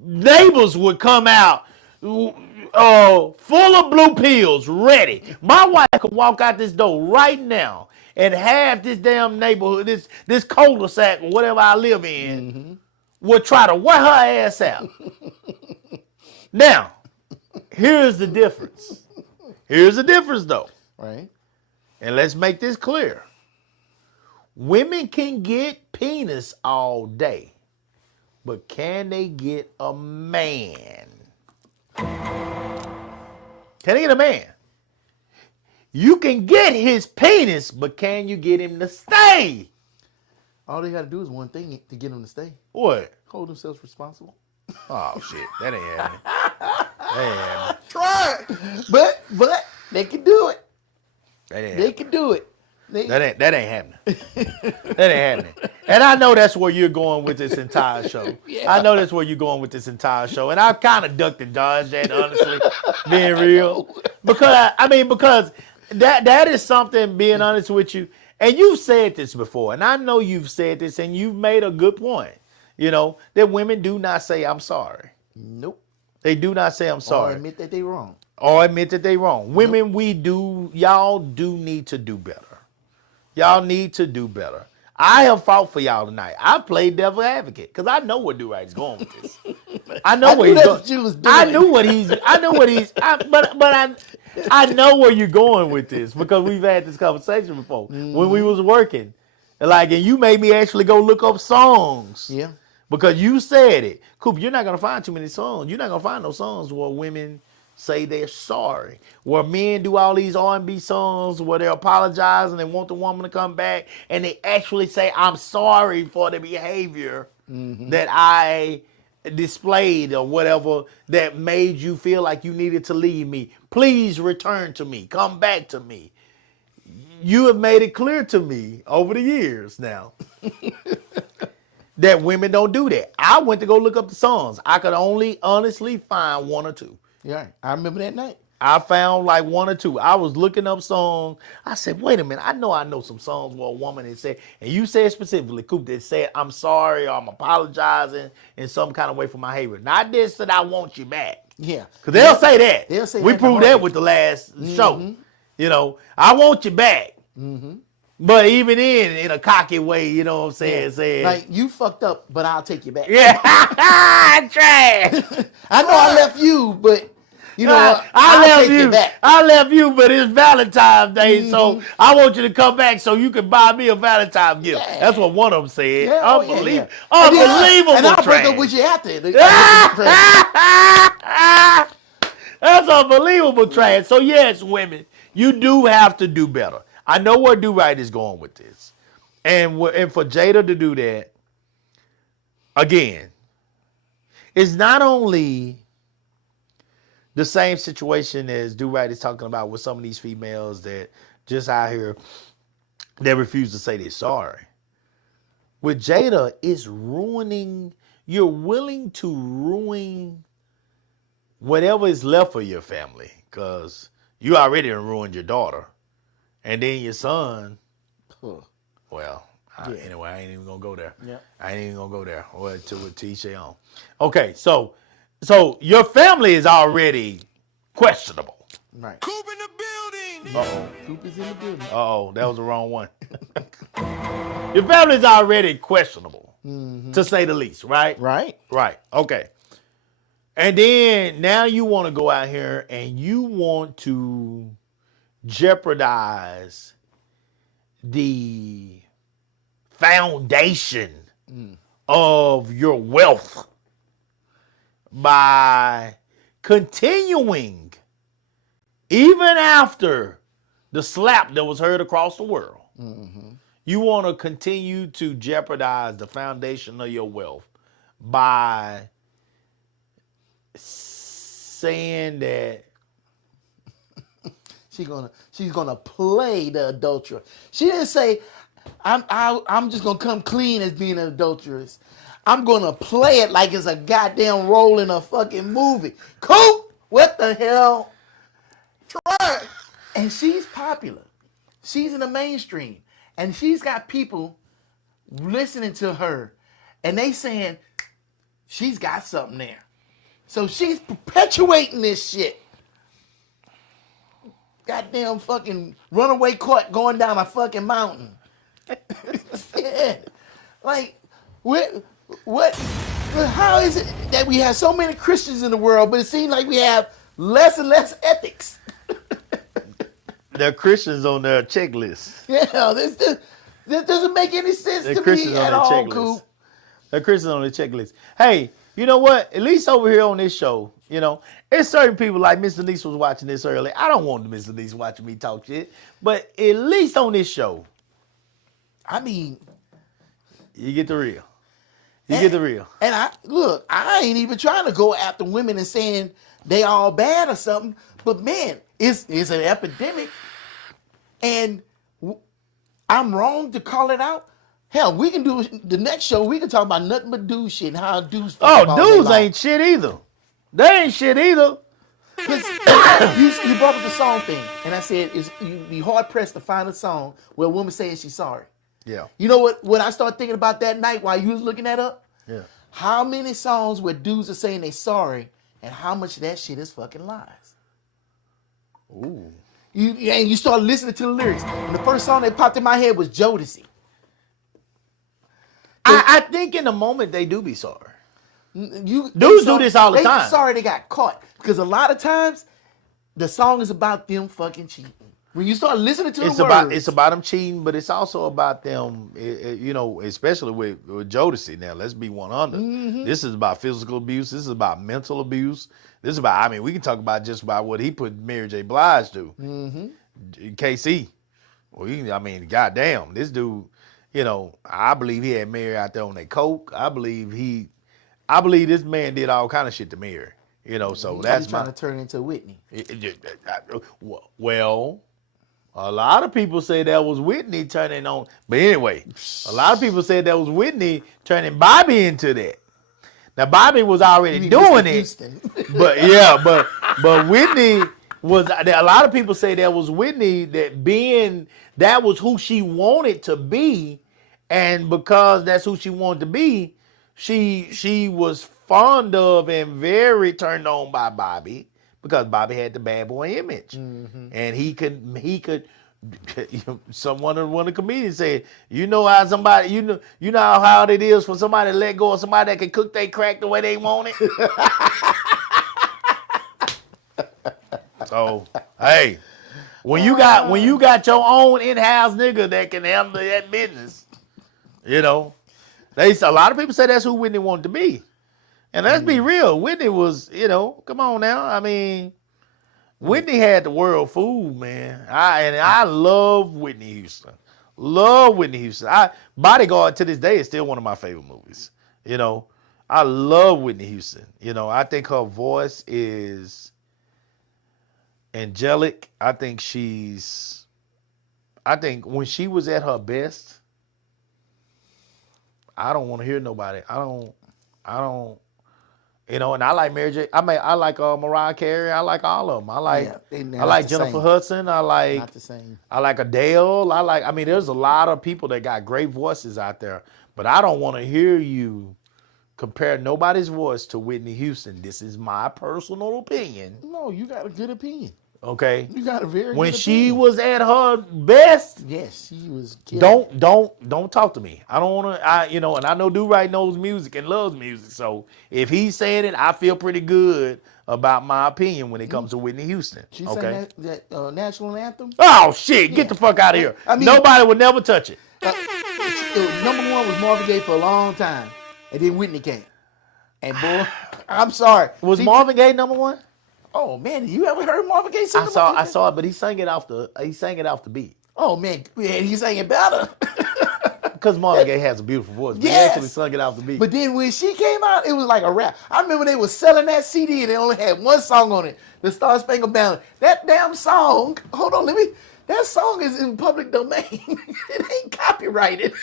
neighbors would come out full of blue pills, ready. My wife could walk out this door right now and have this damn neighborhood, this cul-de-sac, or whatever I live in, would try to wear her ass out. Now, here's the difference. Here's the difference, though. Right. And let's make this clear. Women can get penis all day, but can they get a man? Can they get a man? You can get his penis, but can you get him to stay? All they got to do is one thing to get them to stay. What? Hold themselves responsible. Oh, shit. That ain't happening. That ain't happening. Try it. But they can do it. That ain't They can do it. That ain't happening. That ain't happening. And I know that's where you're going with this entire show. Yeah. I know that's where you're going with this entire show. And I've kind of ducked and dodged that, honestly, being real. Because that is something, being honest with you. And you've said this before. And I know you've said this, and you've made a good point. You know, that women do not say, I'm sorry. Nope. They do not say, I'm sorry. Or admit that they wrong. Women, y'all do need to do better. Y'all need to do better. I have fought for y'all tonight. I played devil advocate because I know where Do-Right's going with this. I know where he's going. I know what he's. I know where you're going with this because we've had this conversation before when we was working, and you made me actually go look up songs. Yeah. Because you said it, Cooper. You're not gonna find too many songs. You're not gonna find no songs where women say they're sorry. Where men do all these R&B songs where they apologize and they want the woman to come back and they actually say, I'm sorry for the behavior that I displayed or whatever that made you feel like you needed to leave me. Please return to me. Come back to me. You have made it clear to me over the years now that women don't do that. I went to go look up the songs. I could only honestly find one or two. Yeah, I remember that night. I found like one or two. I was looking up songs. I said, wait a minute. I know some songs where a woman had said, and you said specifically, Coop, that said, I'm sorry or I'm apologizing in some kind of way for my behavior. Not this that I want you back. Yeah. Because they'll say that. They'll say we that proved that with the last show. You know, I want you back. But even in a cocky way, you know what I'm saying? Saying, Like, you fucked up, but I'll take you back. yeah, trash. I know I left you, but you know what? I I'll left take you. back. I left you, but it's Valentine's Day, so I want you to come back so you can buy me a Valentine's gift. Yeah. That's what one of them said. Yeah, oh, yeah, yeah. Unbelievable. And I'll break trash. up with you after. That's unbelievable trash. So yes, women, you do have to do better. I know where Do Right is going with this, and for Jada to do that again, it's not only the same situation as Do Right is talking about with some of these females that just out here that refuse to say they're sorry. With Jada, it's ruining. You're willing to ruin whatever is left for your family because you already ruined your daughter. And then your son, well, anyway, I ain't even gonna go there. Yeah. I ain't even gonna go there. Or to Tisha on. Okay, so your family is already questionable. Right. Coop in the building. Uh-oh. Coop is in the building. Uh-oh, that was the wrong one. Your family is already questionable, to say the least, right? Right. Right. Okay. And then now you want to go out here and you want to jeopardize the foundation of your wealth by continuing even after the slap that was heard across the world. You want to continue to jeopardize the foundation of your wealth by saying that She's gonna play the adulterer. She didn't say, I'm just gonna come clean as being an adulteress. I'm gonna play it like it's a goddamn role in a fucking movie. Coop, what the hell? Try. And she's popular. She's in the mainstream, and she's got people listening to her, and they saying she's got something there. So she's perpetuating this shit. Goddamn fucking runaway caught going down a fucking mountain. Yeah. Like, what, how is it that we have so many Christians in the world, but it seems like we have less and less ethics? they're Christians on their checklist. Yeah, this doesn't make any sense They're to Christians me on at their all, checklist. Coop. They're Christians on their checklist. Hey, you know what? At least over here on this show, you know, there's certain people like Miss Denise was watching this earlier. I don't want Miss Denise watching me talk shit, but at least on this show, I mean, you get the real. You get the real. And I ain't even trying to go after women and saying they all bad or something, but man, it's an epidemic, and I'm wrong to call it out. Hell, we can do the next show. We can talk about nothing but dude shit and how dudes. Oh, dudes ain't shit either. They ain't shit either. You brought up the song thing, and I said you'd be hard pressed to find a song where a woman saying she's sorry. Yeah. You know what? When I started thinking about that night while you was looking that up, Yeah. how many songs where dudes are saying they sorry, and how much of that shit is fucking lies? Ooh. You start listening to the lyrics, and the first song that popped in my head was Jodeci. I think in the moment they do be sorry. Dudes do this all the time. Sorry they got caught, because a lot of times the song is about them fucking cheating. When you start listening to It's the about words, them cheating, but it's also about them. You know, especially with Jodeci. Now, let's be 100. This is about physical abuse. This is about mental abuse. This is about. I mean, we can talk about just about what he put Mary J. Blige through. KC. Well, I mean, goddamn, this dude. You know, I believe he had Mary out there on that coke. I believe this man did all kind of shit to Mary. You know, so that's trying to turn into Whitney. Well, a lot of people say that was Whitney turning on. But anyway, a lot of people said that was Whitney turning Bobby into that. Now Bobby was already doing it, Houston. but Whitney was. A lot of people say that was Whitney that was who she wanted to be, and because that's who she wanted to be, she was fond of and very turned on by Bobby because Bobby had the bad boy image, and he could. One of the comedians said, "You know how somebody, you know how hard it is for somebody to let go of somebody that can cook they crack the way they want it." So, hey, when you got your own in-house nigga that can handle that business, you know, a lot of people say that's who Whitney wanted to be, and let's be real, Whitney was, you know, come on now, I mean. Whitney had the world fooled, man. I love Whitney Houston. Love Whitney Houston. Bodyguard to this day is still one of my favorite movies. You know, I love Whitney Houston. You know, I think her voice is angelic. I think when she was at her best, I don't want to hear nobody. I don't. You know, and I like Mary J. I like Mariah Carey. I like all of them. I like Jennifer Hudson. Not the same. I like Adele. I mean, there's a lot of people that got great voices out there, but I don't want to hear you compare nobody's voice to Whitney Houston. This is my personal opinion. No, you got a good opinion. Okay. You got a very when good she opinion. was at her best. Yes, she was killing. Don't talk to me. I don't want to. You know, and I know Do Right knows music and loves music. So if he's saying it, I feel pretty good about my opinion when it comes to Whitney Houston. She okay. sang that national anthem. Oh shit! Get the fuck out of here. I mean, nobody would never touch it. Number one was Marvin Gaye for a long time, and then Whitney came. And boy, I'm sorry. Was Marvin Gaye number one? Oh man, you ever heard Marvin Gaye sing? I saw it, but he sang it off the beat. Oh man, he sang it better. Because Marvin Gaye has a beautiful voice. But Yes. He actually sung it off the beat. But then when she came out, it was like a rap. I remember they were selling that CD and they only had one song on it, the Star Spangled Banner. That damn song, hold on, that song is in public domain. It ain't copyrighted.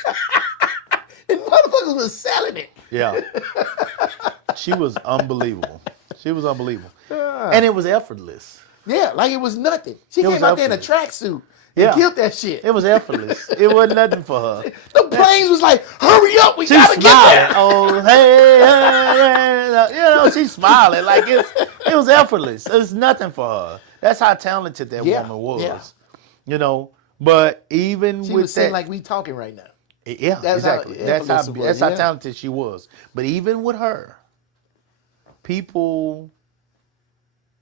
And motherfuckers was selling it. Yeah. She was unbelievable. And it was effortless. Yeah, like it was nothing. She came out there in a tracksuit and killed that shit. It was effortless. It wasn't nothing for her. The planes was like, hurry up, we She gotta get smiling. there. Oh, hey, you know, she's smiling. Like it was effortless. It's nothing for her. That's how talented that woman was. Yeah. You know, but even She with was saying that, like we talking right now. yeah, That's how exactly. That's how effortless it was, yeah. talented she was. But even with her, people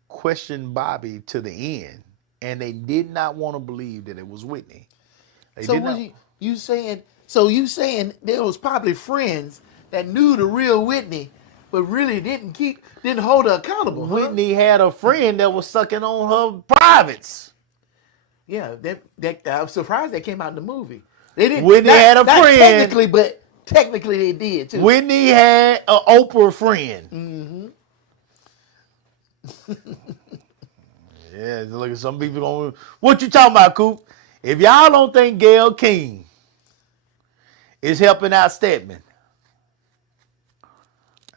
questioned Bobby to the end, and they did not want to believe that it was Whitney. So you saying there was probably friends that knew the real Whitney, but really didn't hold her accountable. Huh? Whitney had a friend that was sucking on her privates. Yeah, that I'm surprised that came out in the movie. They didn't. Whitney had a not friend. technically, but technically they did too. Whitney had an Oprah friend. Mm-hmm. Yeah, look at some people going, what you talking about, Coop? If y'all don't think Gayle King is helping out Stedman,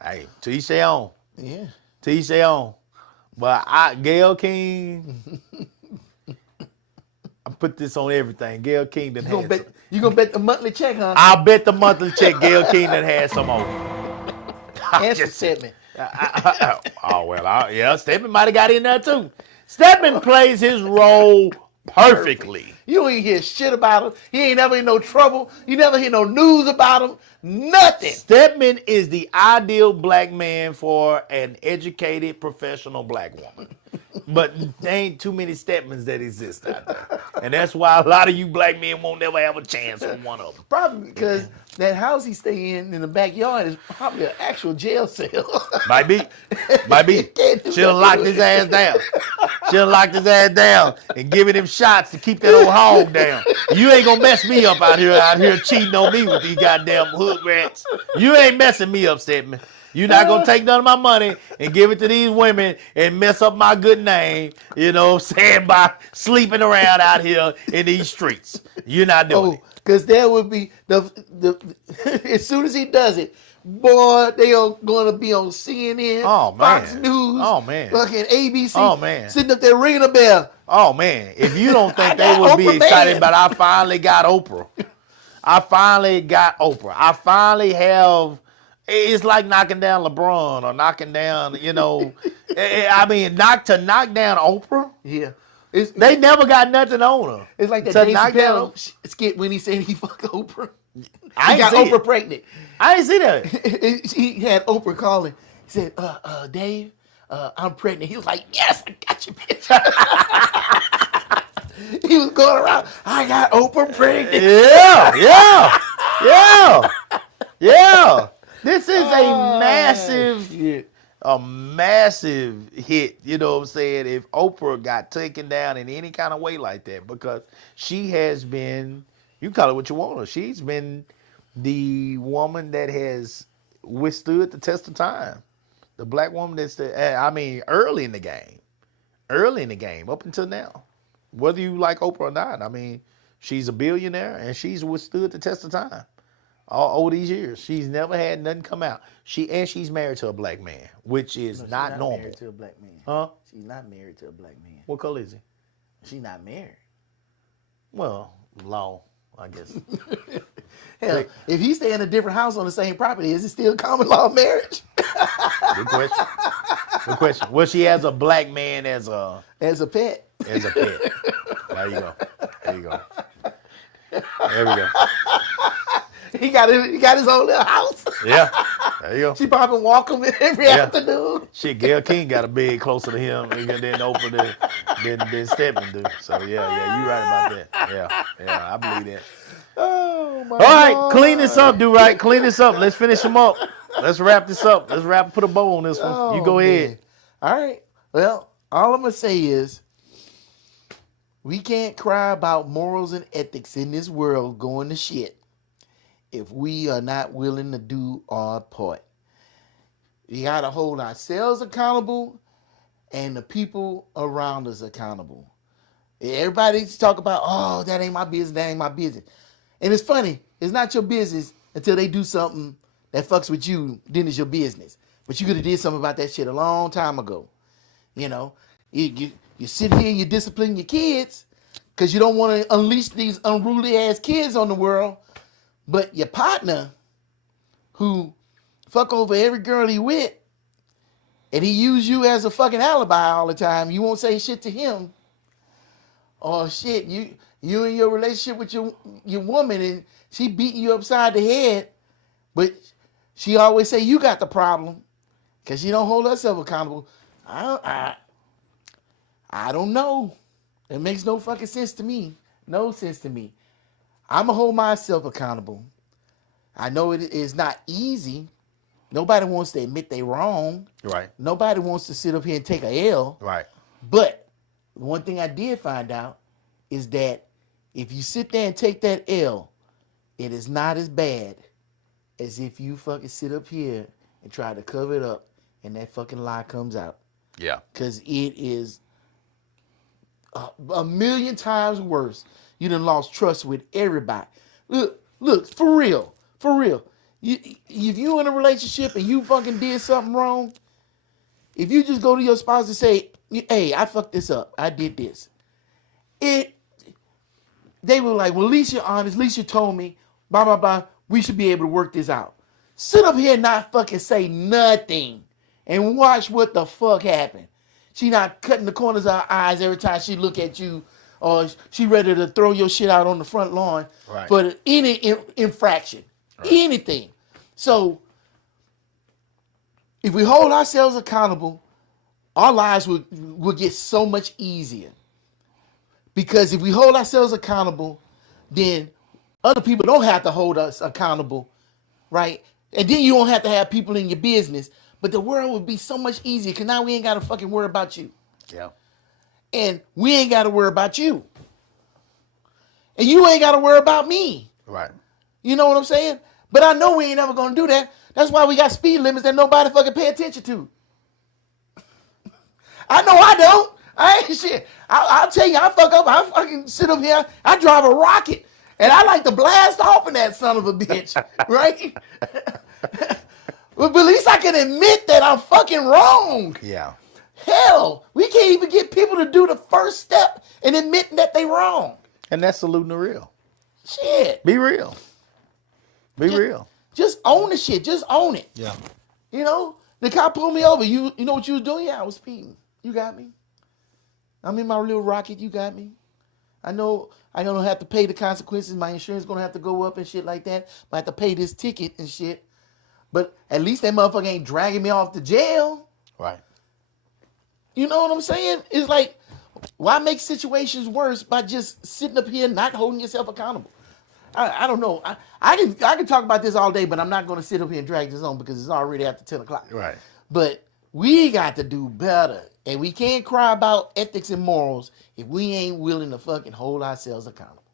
hey, to each their own. Yeah. To each their own. But Gayle King, I put this on everything. Gayle King done had some. You gonna bet the monthly check, huh? I'll bet the monthly check Gayle King done had some on. Answer Stedman. Yeah, Stedman might have got in there too. Stedman plays his role perfectly. You ain't hear shit about him. He ain't never in no trouble. You never hear no news about him. Nothing. Stedman is the ideal black man for an educated, professional black woman. But there ain't too many Stedmans that exist out there. And that's why a lot of you black men won't never have a chance on one of them. Probably because that house he stay in the backyard is probably an actual jail cell. Might be. Might be. She'll lock his ass down. She'll lock his ass down and give him shots to keep that old hog down. You ain't gonna mess me up out here cheating on me with these goddamn hood rats. You ain't messing me up, Stedman. You're not gonna take none of my money and give it to these women and mess up my good name, you know what I'm saying, by sleeping around out here in these streets. You're not doing it. Because there would be the as soon as he does it, boy, they are gonna be on CNN, Oh, man. Fox News, Oh, man. fucking ABC, Oh, man. sitting up there ringing a bell. Oh man, if you don't think I they got would be Oprah, excited man. about I finally got Oprah. I finally got Oprah. I finally have, it's like knocking down LeBron or knocking down, you know, I mean, knock down Oprah. Yeah, They never got nothing on her. it's like that To Dave knock down Chappelle skit when he said he fucked Oprah. I He ain't got see Oprah it. pregnant. I didn't see that. He had Oprah calling. He said, Dave, I'm pregnant. He was like, yes, I got you, bitch. He was going around, I got Oprah pregnant. Yeah. This is a massive hit, you know what I'm saying, if Oprah got taken down in any kind of way like that, because she has been, you call it what you want her, she's been the woman that has withstood the test of time. The black woman that's early in the game, up until now. Whether you like Oprah or not, I mean, she's a billionaire and she's withstood the test of time. All these years, she's never had nothing come out. She's married to a black man, which is not normal. Married to a black man. Huh? She's not married to a black man. What color is he? She's not married. Well, law, I guess. Hell, if he stay in a different house on the same property, is it still common law marriage? Good question. Good question. Well, she has a black man as a Pet. pet. There you go. There we go. He got his own little house. Yeah. There you go. She probably walk him every afternoon. Shit, Gayle King got a bed closer to him than Oprah than Stedman do. So yeah, you right about that. Yeah, I believe that. Oh my All right, God. clean this up, do right. Clean this up. Let's finish them up. Let's wrap this up. Put a bow on this one. Oh, You go ahead. man. All right. Well, all I'm gonna say is we can't cry about morals and ethics in this world going to shit if we are not willing to do our part. We gotta hold ourselves accountable and the people around us accountable. Everybody's talk about, oh, that ain't my business. And it's funny, it's not your business until they do something that fucks with you, then it's your business. But you could have did something about that shit a long time ago. You know, you sit here and you discipline your kids because you don't want to unleash these unruly ass kids on the world. But your partner, who fuck over every girl he with, and he use you as a fucking alibi all the time, you won't say shit to him. Or shit, you in your relationship with your woman and she beating you upside the head, but she always say you got the problem because she don't hold herself accountable. I don't know. It makes no fucking sense to me. No sense to me. I'm going to hold myself accountable. I know it is not easy. Nobody wants to admit they wrong. Right. Nobody wants to sit up here and take a L. Right. But one thing I did find out is that if you sit there and take that L, it is not as bad as if you fucking sit up here and try to cover it up and that fucking lie comes out. Yeah. Because it is a million times worse. You done lost trust with everybody. Look, for real. If you in a relationship and you fucking did something wrong, if you just go to your spouse and say, hey, I fucked this up. I did this. They were like, well, at least you're honest. At least you told me, blah, blah, blah. We should be able to work this out. Sit up here and not fucking say nothing and watch what the fuck happened. She not cutting the corners of her eyes every time she look at you, or she ready to throw your shit out on the front lawn for any infraction, anything. So if we hold ourselves accountable, our lives will get so much easier. Because if we hold ourselves accountable, then other people don't have to hold us accountable, right? And then you don't have to have people in your business. But the world would be so much easier because now we ain't got to fucking worry about you. Yeah. And we ain't got to worry about you. And you ain't got to worry about me. Right. You know what I'm saying? But I know we ain't ever going to do that. That's why we got speed limits that nobody fucking pay attention to. I know I don't. I ain't shit. I'll tell you, I fuck up. I fucking sit up here. I drive a rocket. And I like to blast off in that son of a bitch. Right? But at least I can admit that I'm fucking wrong. Yeah. Hell, we can't even get people to do the first step in admitting that they wrong. And that's saluting the real. Shit. Be real. Be real. Just own the shit. Just own it. Yeah. You know, the cop pulled me over. You know what you was doing? Yeah, I was speeding. You got me. I'm in my little rocket. You got me. I know I'm going to have to pay the consequences. My insurance going to have to go up and shit like that. I have to pay this ticket and shit. But at least that motherfucker ain't dragging me off to jail. Right. You know what I'm saying? It's like, why make situations worse by just sitting up here not holding yourself accountable? I don't know. I can talk about this all day, but I'm not going to sit up here and drag this on because it's already after 10 o'clock. Right. But we got to do better. And we can't cry about ethics and morals if we ain't willing to fucking hold ourselves accountable.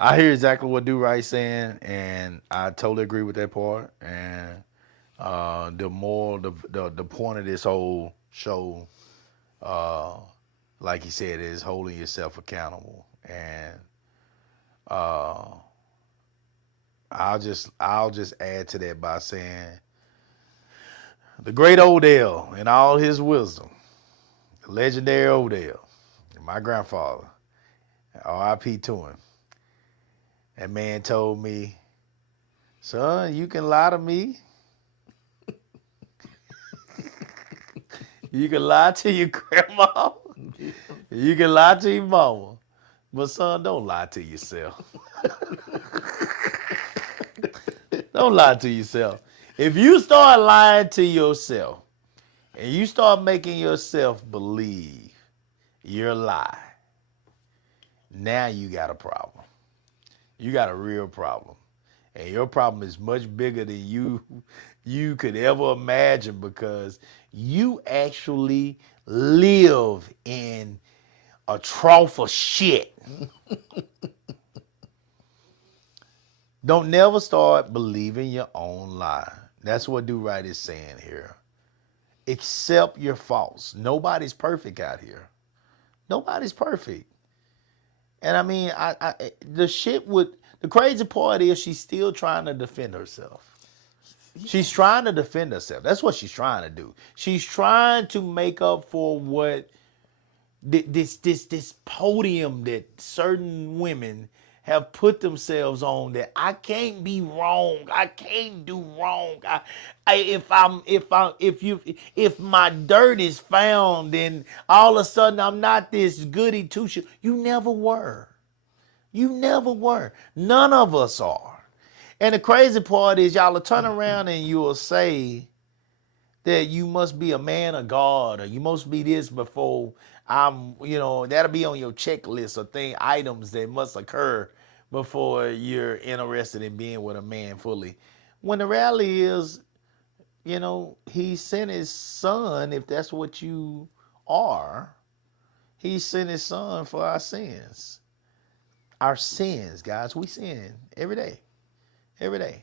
I hear exactly what Do Right's saying, and I totally agree with that part. And the point of this whole show, like he said, is holding yourself accountable. And I'll just add to that by saying the great Odell in all his wisdom, the legendary Odell, my grandfather, R.I.P. to him. That man told me, son, you can lie to me. You can lie to your grandma. You can lie to your mama. But son, don't lie to yourself. Don't lie to yourself. If you start lying to yourself and you start making yourself believe your lie, now you got a problem. You got a real problem. And your problem is much bigger than you could ever imagine because you actually live in a trough of shit. Don't never start believing your own lie. That's what Do Right is saying here. Accept your faults. Nobody's perfect out here. Nobody's perfect. And I mean, the crazy part is she's still trying to defend herself. She's trying to defend herself. That's what she's trying to do. She's trying to make up for what this podium that certain women have put themselves on, that I can't be wrong. I can't do wrong. If my dirt is found, then all of a sudden I'm not this goody two shoes. You never were. You never were. None of us are. And the crazy part is y'all will turn around and you will say that you must be a man of God or you must be this before that'll be on your checklist of items that must occur before you're interested in being with a man fully. When the reality is, he sent his son, if that's what you are, he sent his son for our sins. Our sins, guys, we sin every day. Every day.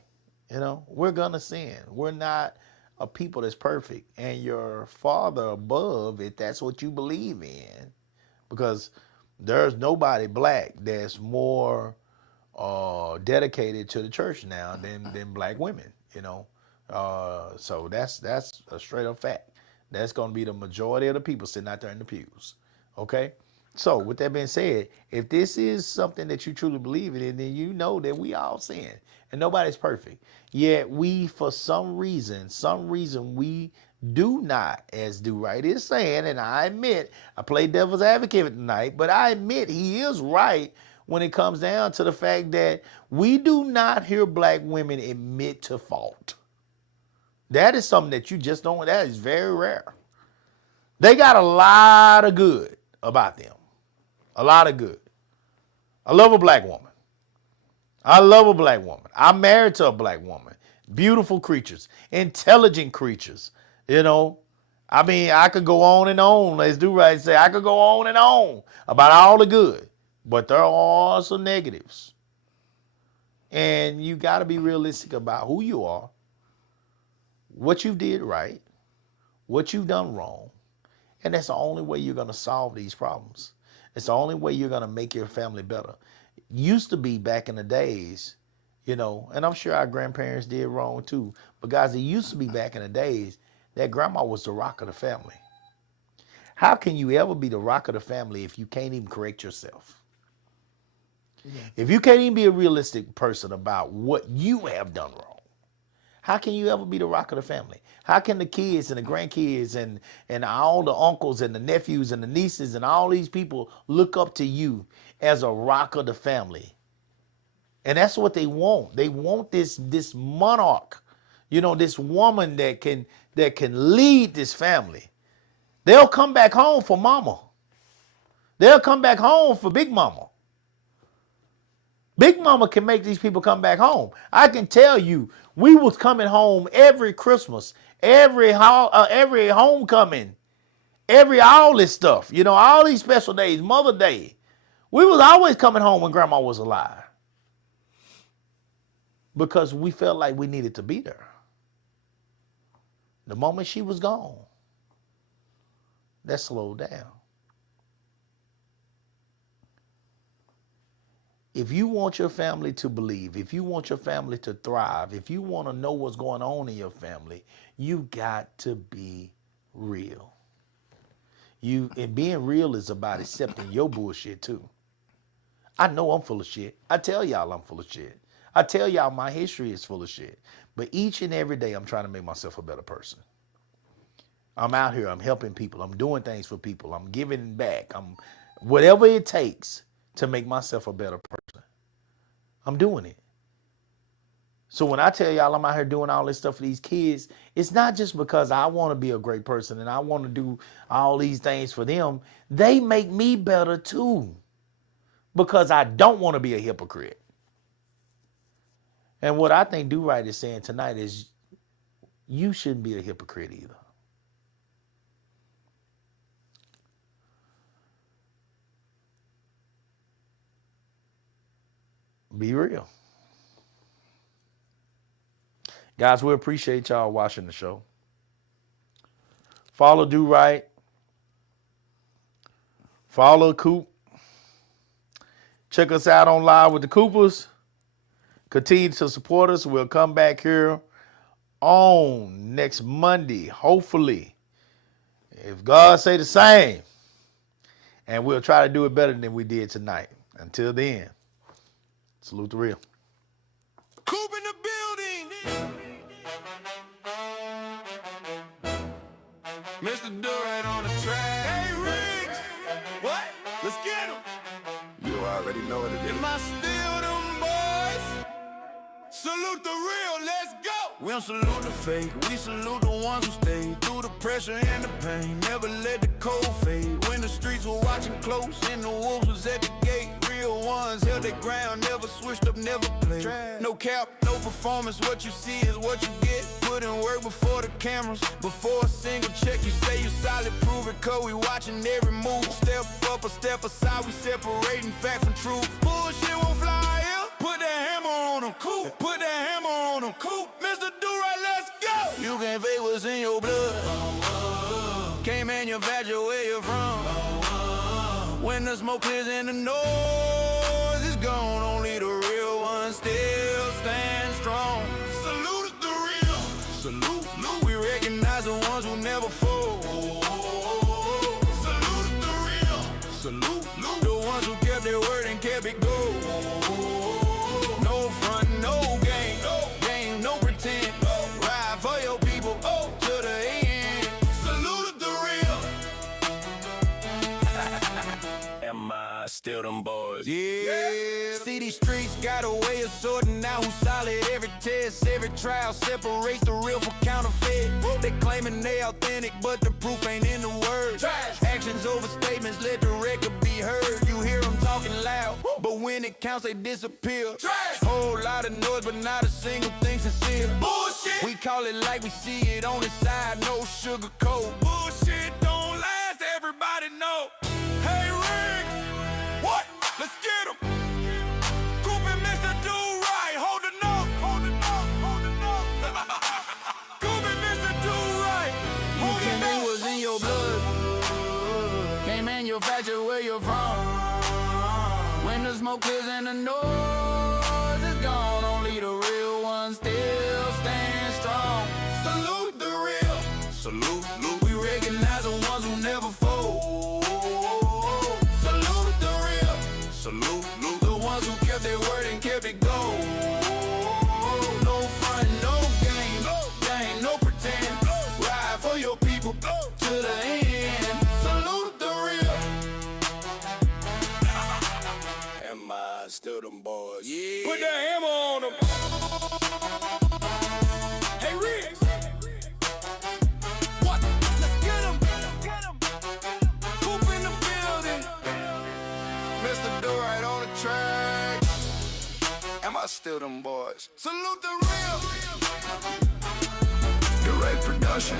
We're going to sin. We're not a people that's perfect. And your Father above, if that's what you believe in, because there's nobody black that's more dedicated to the church now than black women, So that's a straight up fact. That's going to be the majority of the people sitting out there in the pews. Okay? So with that being said, if this is something that you truly believe in, then you know that we all sin and nobody's perfect. Yet we, for some reason, we do not, as Do Right is saying, and I admit, I play devil's advocate tonight, but I admit he is right when it comes down to the fact that we do not hear black women admit to fault. That is something that you just don't, that is very rare. They got a lot of good about them. A lot of good. I love a black woman. I love a black woman. I'm married to a black woman. Beautiful creatures, intelligent creatures. You know, I mean, I could go on and on. Let's Do Right say, I could go on and on about all the good, but there are some negatives. And you got to be realistic about who you are, what you did right, what you've done wrong. And that's the only way you're going to solve these problems. It's the only way you're going to make your family better. Used to be back in the days, you know, and I'm sure our grandparents did wrong too. But guys, it used to be back in the days that grandma was the rock of the family. How can you ever be the rock of the family if you can't even correct yourself? Yeah. If you can't even be a realistic person about what you have done wrong, how can you ever be the rock of the family? How can the kids and the grandkids and all the uncles and the nephews and the nieces and all these people look up to you as a rock of the family? And that's what they want. They want this monarch, you know, this woman that can lead this family. They'll come back home for mama. They'll come back home for Big Mama. Big Mama can make these people come back home. I can tell you, we was coming home every Christmas, every homecoming, all this stuff. You know, all these special days, Mother Day. We was always coming home when Grandma was alive. Because we felt like we needed to be there. The moment she was gone, that slowed down. If you want your family to believe, if you want your family to thrive, if you want to know what's going on in your family, you got to be real. And being real is about accepting your bullshit too. I know I'm full of shit. I tell y'all I'm full of shit. I tell y'all my history is full of shit. But each and every day I'm trying to make myself a better person. I'm out here, I'm helping people, I'm doing things for people, I'm giving back, I'm whatever it takes to make myself a better person. I'm doing it. So when I tell y'all I'm out here doing all this stuff for these kids, it's not just because I want to be a great person and I want to do all these things for them. They make me better too, because I don't want to be a hypocrite. And what I think Do Right is saying tonight is you shouldn't be a hypocrite either. Be real. Guys, we appreciate y'all watching the show. Follow Do Right. Follow Coop. Check us out on Live with the Coopers. Continue to support us. We'll come back here on next Monday, hopefully, if God say the same. And we'll try to do it better than we did tonight. Until then, salute the real. Coop in the building. Mr. Do Right on the track. Hey, Riggs. What? Let's get him. You already know what it is. Am I still them boys? Salute the real, let's go. We don't salute the fake, we salute the ones who stay through the pressure and the pain. Never let the cold fade. When the streets were watching close and the wolves was at the gate. Real ones held their ground, never switched up, never played. No cap, no performance, what you see is what you get. Put in work before the cameras, before a single check. You say you solid, prove it, cause we watching every move. Step up or step aside, we separating fact from truth. Bullshit won't fly here. Put the hammer on them, Coop. Put the hammer on them, Coop. Mr. Do Right, let's go. You can't fake what's in your blood. Can't manufacture where you're from. When the smoke clears and the noise is gone, only the real ones still stand strong. Salute the real. Salute. We recognize the ones who never fold. Salute the real. Salute. The ones who kept their word and kept it gold. No front, no game. No game, no pretend. Ride for your people to the end. got a way of sorting out who's solid. Every test, every trial separates the real from counterfeit. They claiming they authentic, but the proof ain't in the words. Actions over statements, let the record be heard. You hear them talking loud, but when it counts, they disappear. Whole lot of noise, but not a single thing sincere. Bullshit. We call it like we see it on the side, no sugar coat. Bullshit don't last, everybody know. Hey Rick, what? Let's get 'em. Coop and Mr. Do Right, hold the note, hold the note, hold the note. Coop and Mr. Do Right, hold the note. You was in your blood, can't manufacture where you're from. When the smoke clears and the noise is gone, only the real ones still stand strong. Salute the real, salute, we recognize the ones who never fold. Salute the real, salute, the ones who kept their word and kept it gold. No front, no game, no pretend. Ride for your people to the end. Salute the real. Am I still them boys? Yeah. Put the hammer on them. Hey Rick. What? Let's get 'em. Coop in the building. Mr. Do Right on the track. Am I still them boys? Salute the real. Direct production.